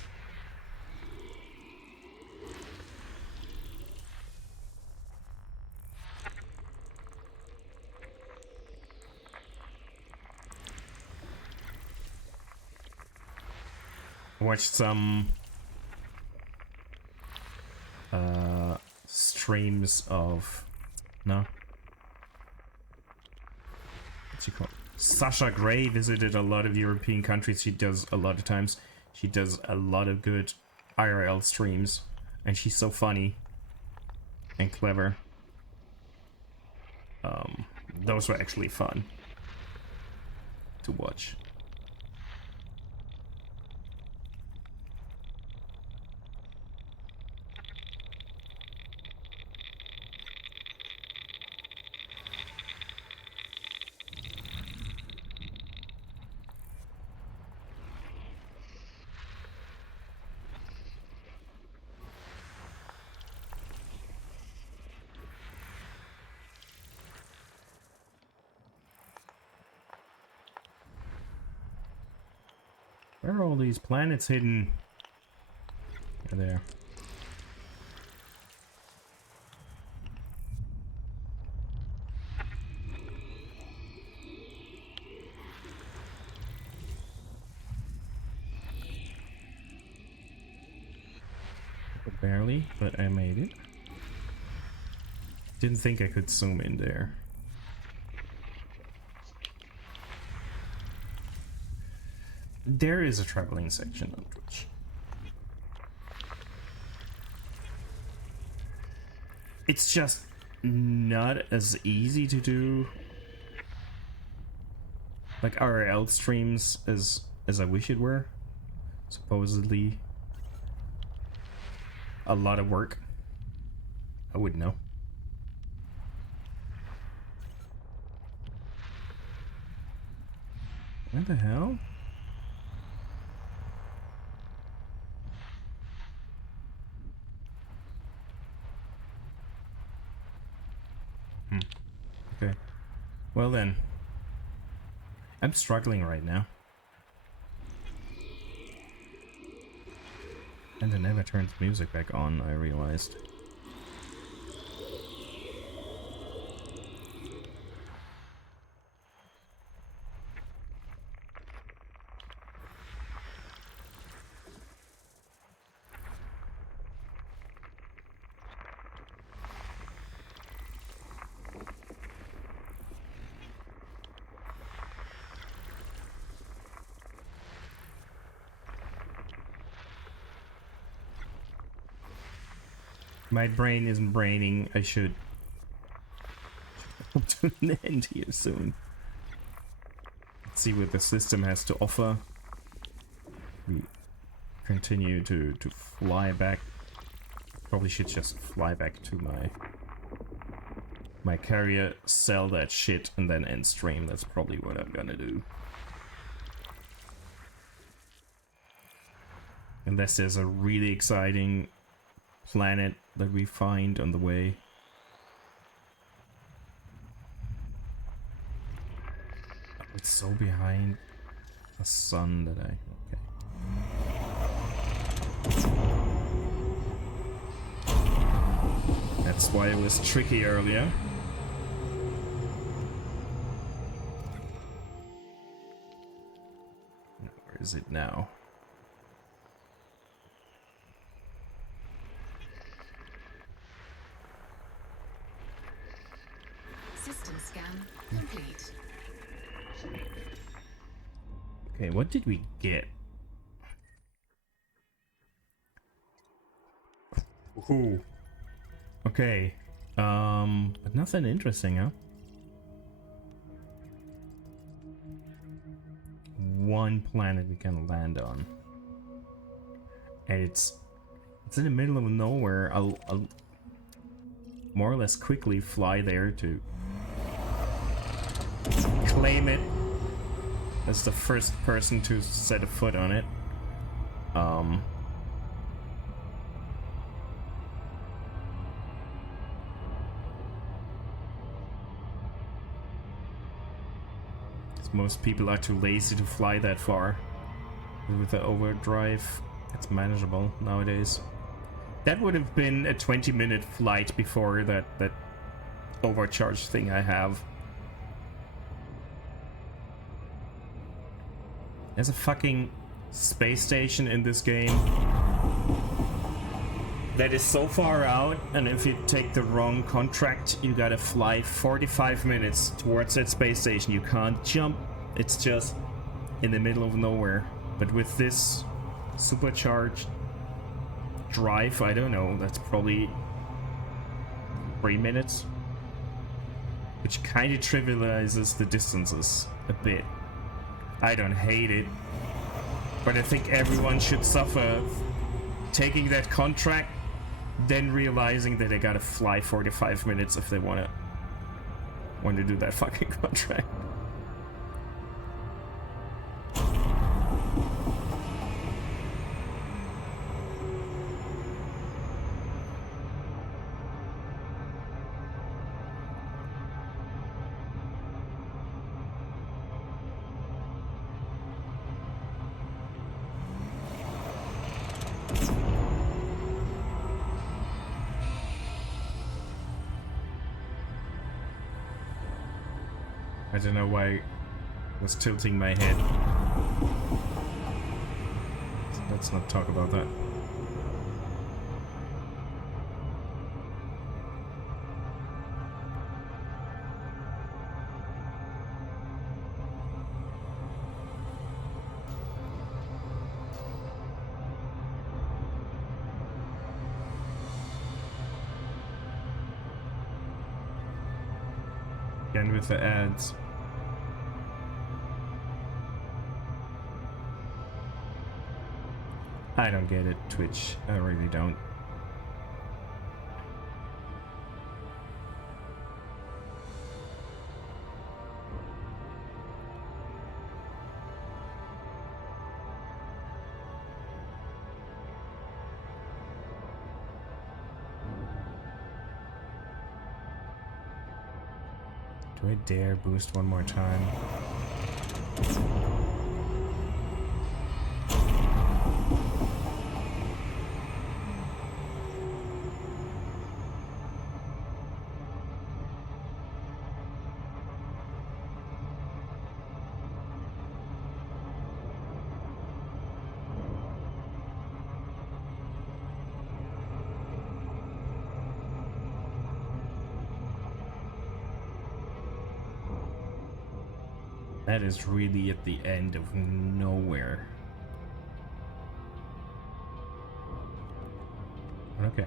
Watch some streams of what's she called? Sasha Gray visited a lot of European countries. She does a lot of times. She does a lot of good IRL streams, and she's so funny and clever. Those were actually fun to watch. Where are all these planets hidden? They're there. Barely, but I made it. Didn't think I could zoom in there. There is a traveling section on Twitch. It's just not as easy to do like RL streams as I wish it were. Supposedly a lot of work. I wouldn't know. What the hell? Okay. Well then. I'm struggling right now. And I never turned the music back on, I realized. My brain isn't braining. I should come to an end here soon. Let's see what the system has to offer. We continue to fly back. Probably should just fly back to my carrier, sell that shit, and then end stream. That's probably what I'm gonna do. Unless there's a really exciting planet that we find on the way. Oh, it's so behind the sun that I... Okay. That's why it was tricky earlier. Where is it now? System scan complete. Okay, what did we get? Ooh. Okay. But nothing interesting, huh? One planet we can land on. And it's in the middle of nowhere. I'll more or less quickly fly there to claim it as the first person to set a foot on it. Most people are too lazy to fly that far. With the overdrive, it's manageable nowadays. That would have been a 20-minute flight before that overcharge thing I have. There's a fucking space station in this game that is so far out, and if you take the wrong contract, you gotta fly 45 minutes towards that space station. You can't jump. It's just in the middle of nowhere. But with this supercharged drive, I don't know, that's probably 3 minutes. Which kind of trivializes the distances a bit. I don't hate it, but I think everyone should suffer taking that contract, then realizing that they gotta fly 45 minutes if they want to do that fucking contract. I don't know why I was tilting my head. Let's not talk about that. Again with the ads. I don't get it, Twitch. I really don't. Do I dare boost one more time? That is really at the end of nowhere. Okay.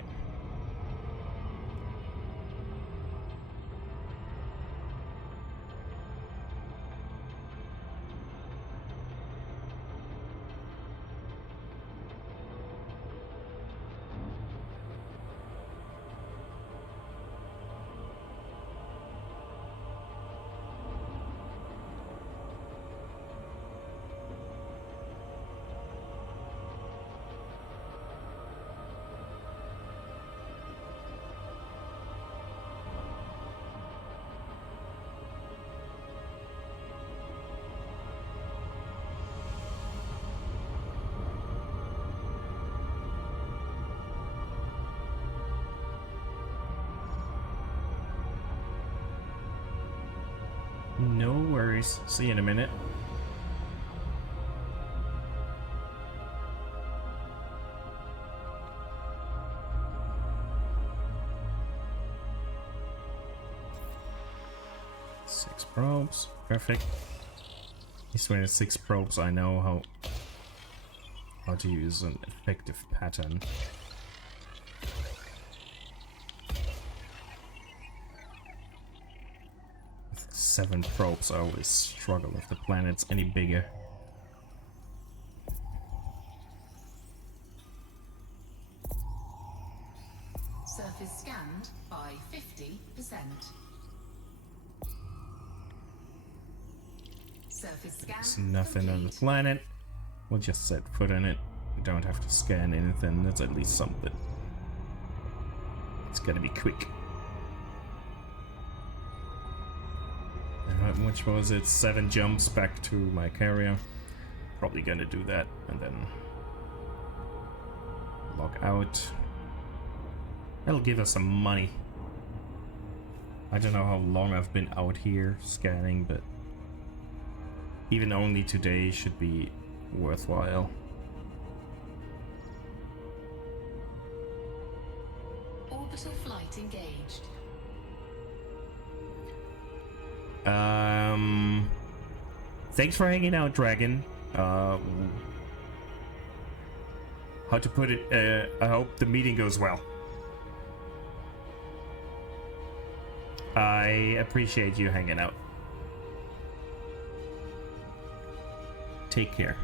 No worries. See you in a minute. Six probes. Perfect. These were 6 probes. I know how to use an effective pattern. With 7 probes, I always struggle if the planet's any bigger. Surface scanned by 50%. Surface scan There's nothing on the complete. planet. We'll just set foot in it. We don't have to scan anything. That's at least something. It's gotta be quick. How much was it? 7 jumps back to my carrier. Probably gonna do that and then log out. That'll give us some money. I don't know how long I've been out here scanning, but even only today should be worthwhile. Orbital flight engaged. Thanks for hanging out, Dragon. How to put it? I hope the meeting goes well. I appreciate you hanging out. Take care.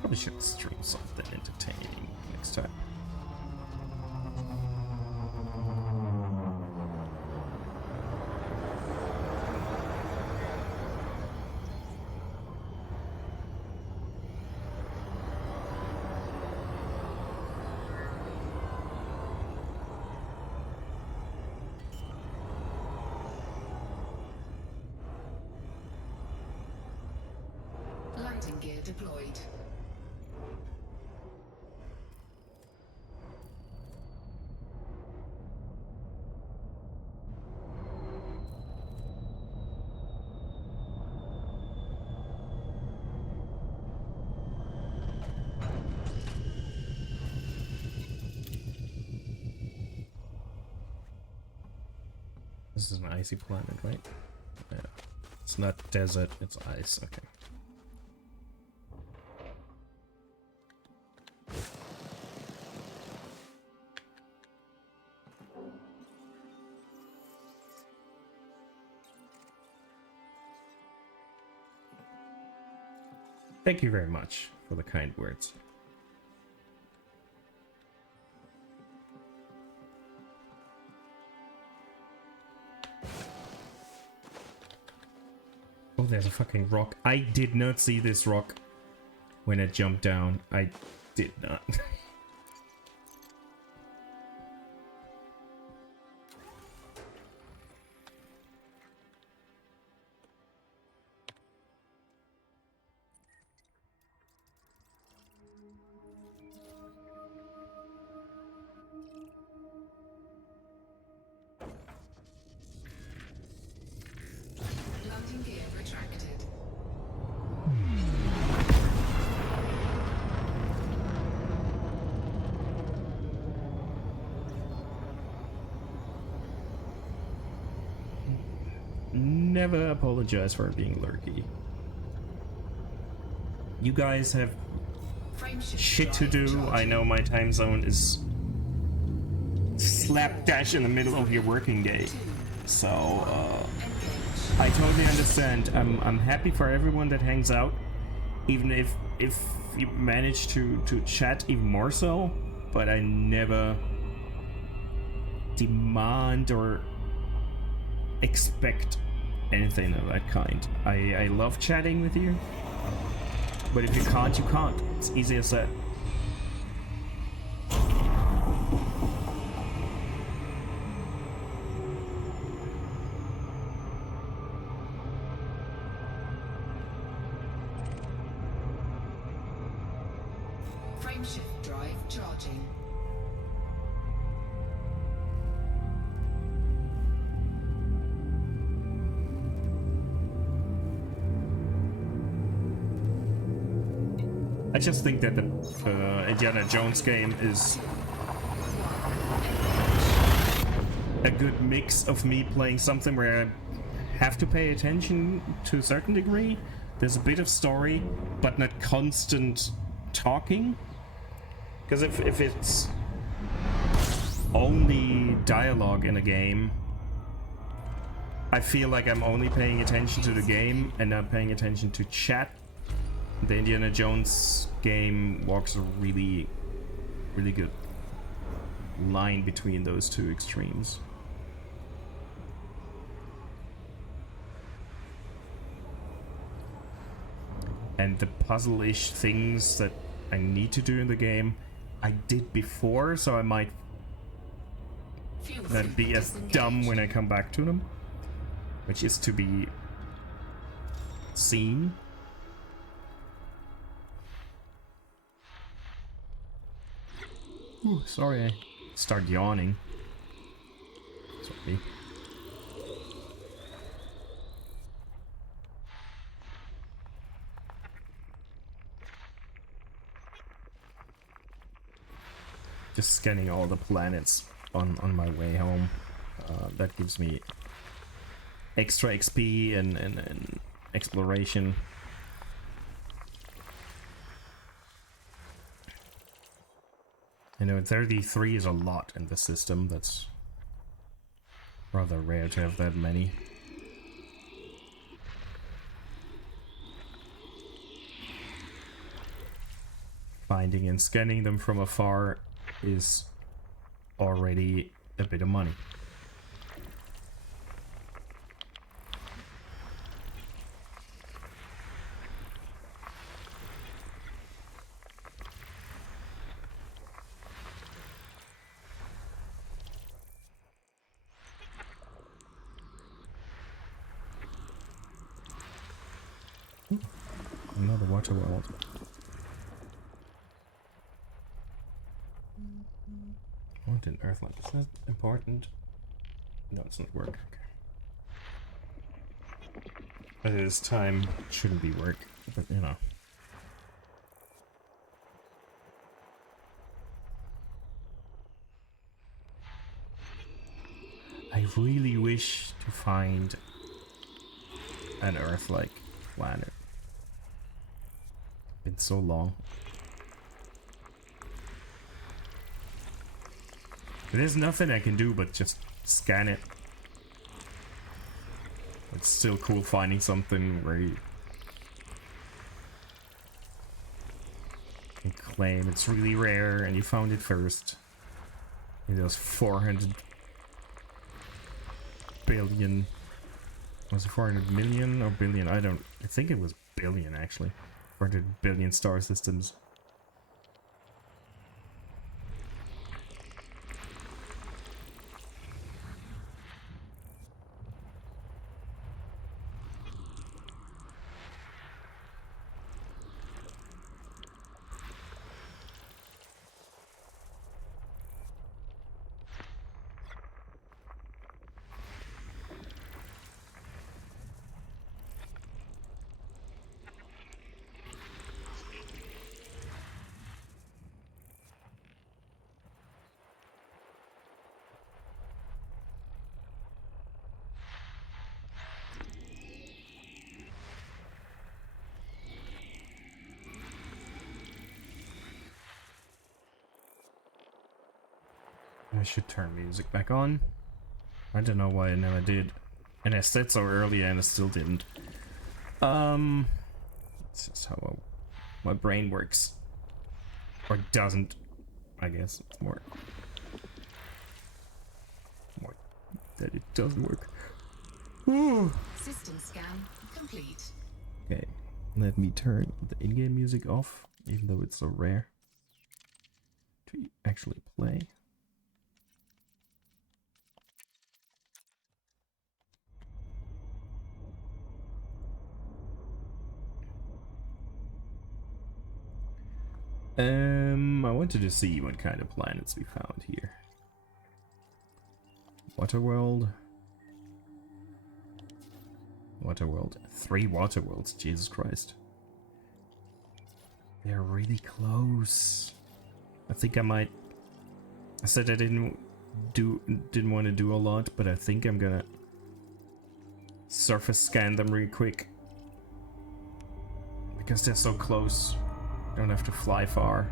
Probably should stream something entertaining next time. Landing gear deployed. This is an icy planet, right? Yeah. It's not desert, it's ice. Okay. Thank you very much for the kind words. Oh, there's a fucking rock. I did not see this rock when I jumped down. I did not. Landing gear retracted. Never apologize for being lurky. You guys have Frameshift shit to drive do. I charging. know my time zone is slapdash in the middle of your working day. So, Engage. I totally understand. I'm happy for everyone that hangs out, even if you manage to chat even more so. But I never demand or expect anything of that kind. I love chatting with you, but if you can't, you can't. It's easy as that. Frameshift drive charging. I just think that the Indiana Jones game is a good mix of me playing something where I have to pay attention to a certain degree. There's a bit of story, but not constant talking. Because if it's only dialogue in a game, I feel like I'm only paying attention to the game and not paying attention to chat. The Indiana Jones game walks a really, really good line between those two extremes. And the puzzle-ish things that I need to do in the game, I did before, so I might not be as dumb when I come back to them, which is to be seen. Ooh, sorry, I start yawning. Sorry. Just scanning all the planets on my way home. That gives me extra XP and exploration. You know, 33 is a lot in the system. That's rather rare to have that many. Finding and scanning them from afar is already a bit of money. Another water world. What in Earthland? Is that important? No, it's not work. Okay. But it is time. It shouldn't be work, but you know. I really wish to find an Earth-like planet. Been so long. There's nothing I can do but just scan it. It's still cool finding something where you can claim it's really rare and you found it first. In those 400 billion... Was it 400 million or billion? I think it was billion actually. 400 billion star systems. I should turn music back on. I don't know why I never did. And I said so earlier and I still didn't. It's just how my brain works. Or doesn't. I guess it's more that it doesn't work. Ooh. System scan complete. Okay, let me turn the in-game music off, even though it's so rare to actually play. I wanted to see what kind of planets we found here. Waterworld. Waterworld. 3 Waterworlds, Jesus Christ. They're really close. I think I might... I said I didn't want to do a lot, but I think I'm gonna surface scan them really quick. Because they're so close. Don't have to fly far.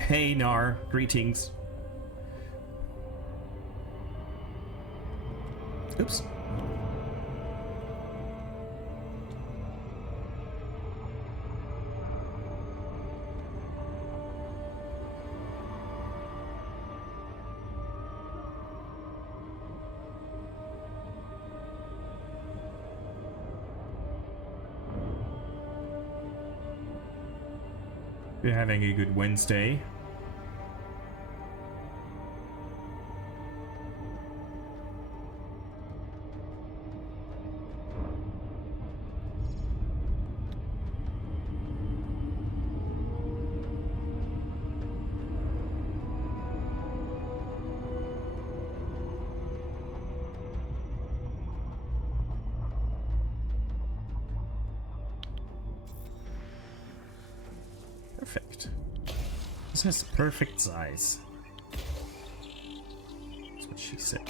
Hey Nar, greetings. Oops. You're having a good Wednesday. Perfect. This has the perfect size. That's what she said.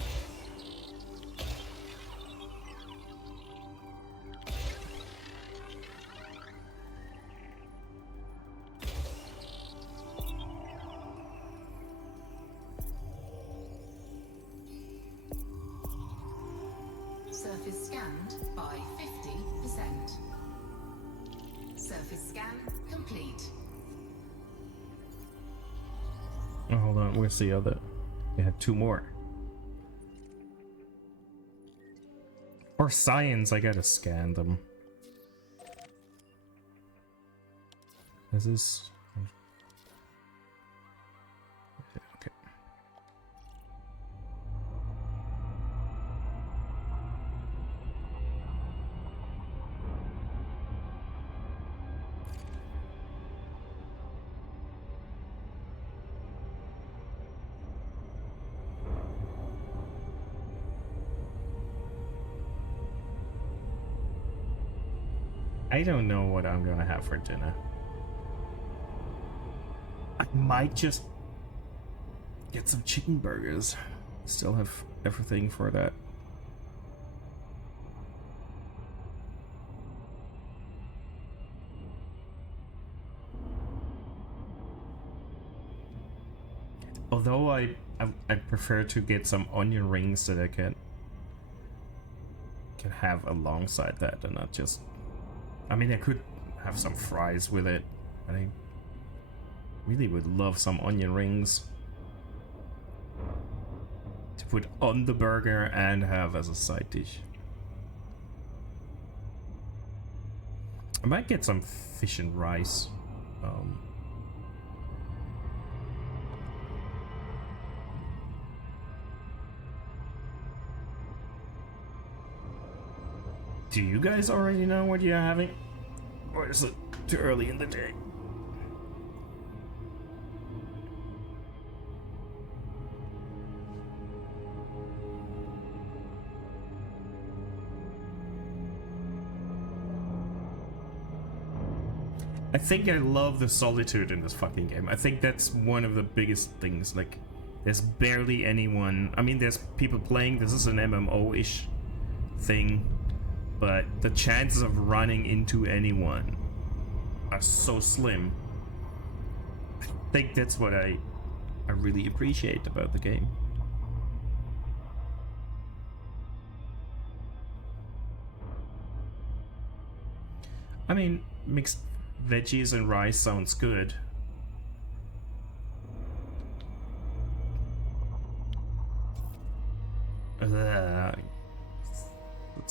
Surface scanned by 50%. Surface scan complete. Oh, hold on, where's the other? We had 2 more. For science, I gotta scan them. This is... Okay. I don't know what I'm gonna have for dinner. I might just get some chicken burgers. Still have everything for that. Although I prefer to get some onion rings that I can have alongside that and not just... I mean, I could have some fries with it, but I really would love some onion rings to put on the burger and have as a side dish. I might get some fish and rice. Do you guys already know what you're having? Or is it too early in the day? I think I love the solitude in this fucking game. I think that's one of the biggest things. Like, there's barely anyone. I mean, there's people playing. This is an MMO-ish thing. But the chances of running into anyone are so slim. I think that's what I really appreciate about the game. I mean, mixed veggies and rice sounds good. It's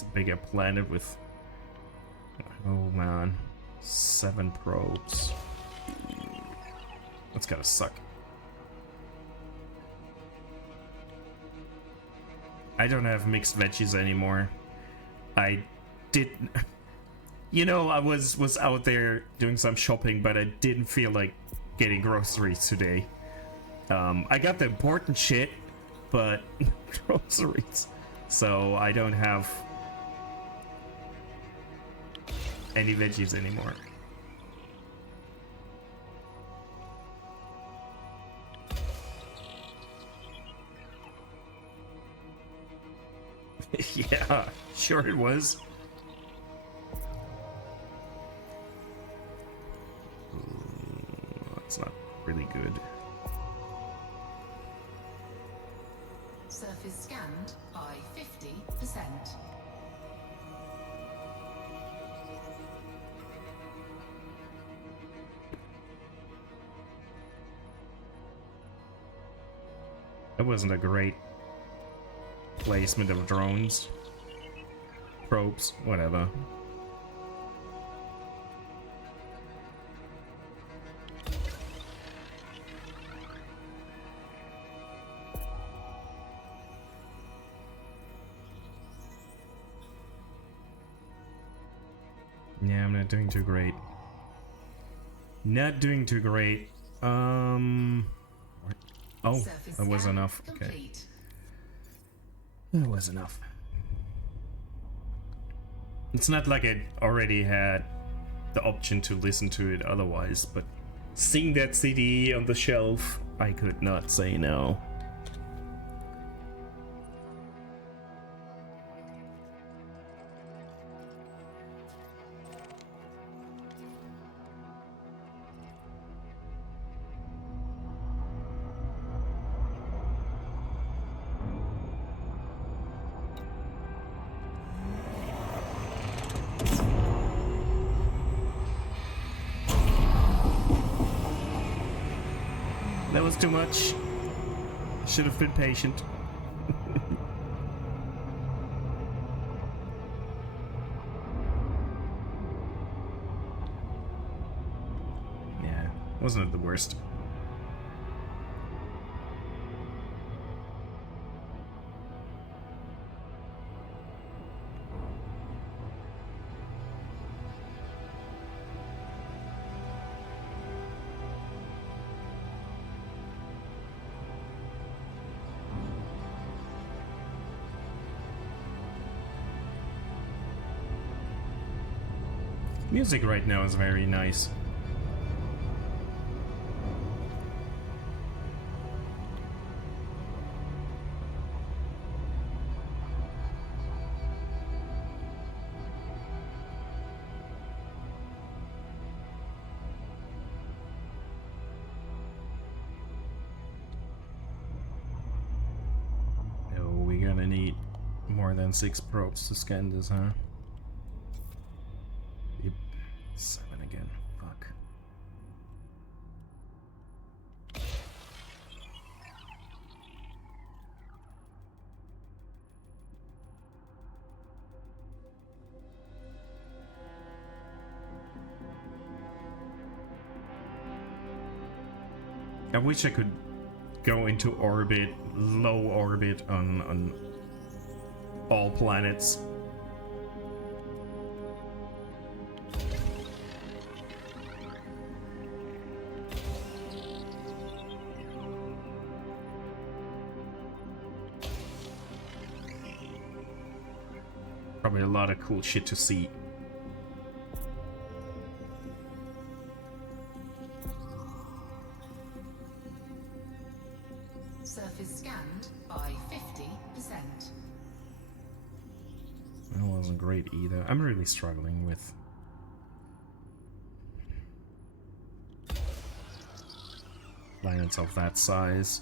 a bigger planet with... Oh man. 7 probes. That's gotta suck. I don't have mixed veggies anymore. I did... You know, I was out there doing some shopping, but I didn't feel like getting groceries today. I got the important shit, but groceries. So I don't have any veggies anymore. Yeah, sure it was. That's not really good. Surface scanned by 50%. That wasn't a great placement of drones. Probes, whatever. Yeah, I'm not doing too great. Not doing too great. Oh, that was enough. Okay. That was enough. It's not like I already had the option to listen to it otherwise, but seeing that CD on the shelf, I could not say no. That was too much. Should have been patient. Yeah, wasn't it the worst? Music right now is very nice. Oh, we're gonna need more than 6 probes to scan this, huh? 7 again. Fuck. I wish I could go into orbit, low orbit on all planets. Probably a lot of cool shit to see. Surface scanned by 50%. That wasn't great either. I'm really struggling with planets of that size.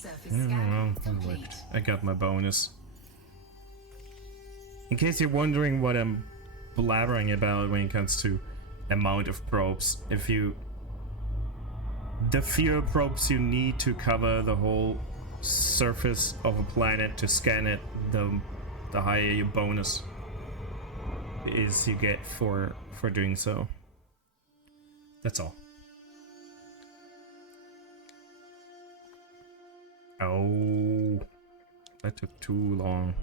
Surface Yeah, scan well, complete. what? I got my bonus. In case you're wondering what I'm blabbering about when it comes to amount of probes, the fewer probes you need to cover the whole surface of a planet to scan it, the higher your bonus is you get for doing so. That's all. Oh, that took too long.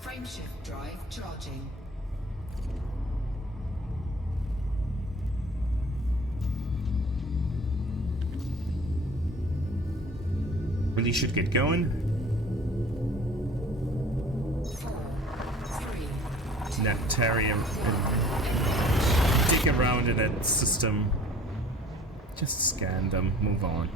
Frameshift drive charging. Really should get going. 4, 3, Neptarium and dig around in that system. Just scan them, move on.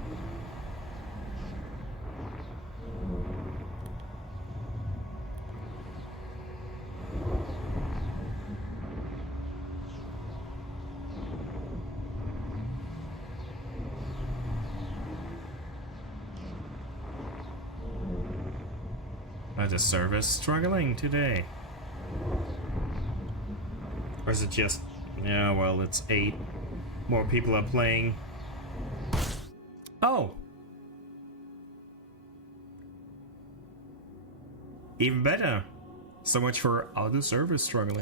Are the servers struggling today? Or is it just, yeah, well, it's 8. More people are playing. Oh! Even better. So much for other servers struggling.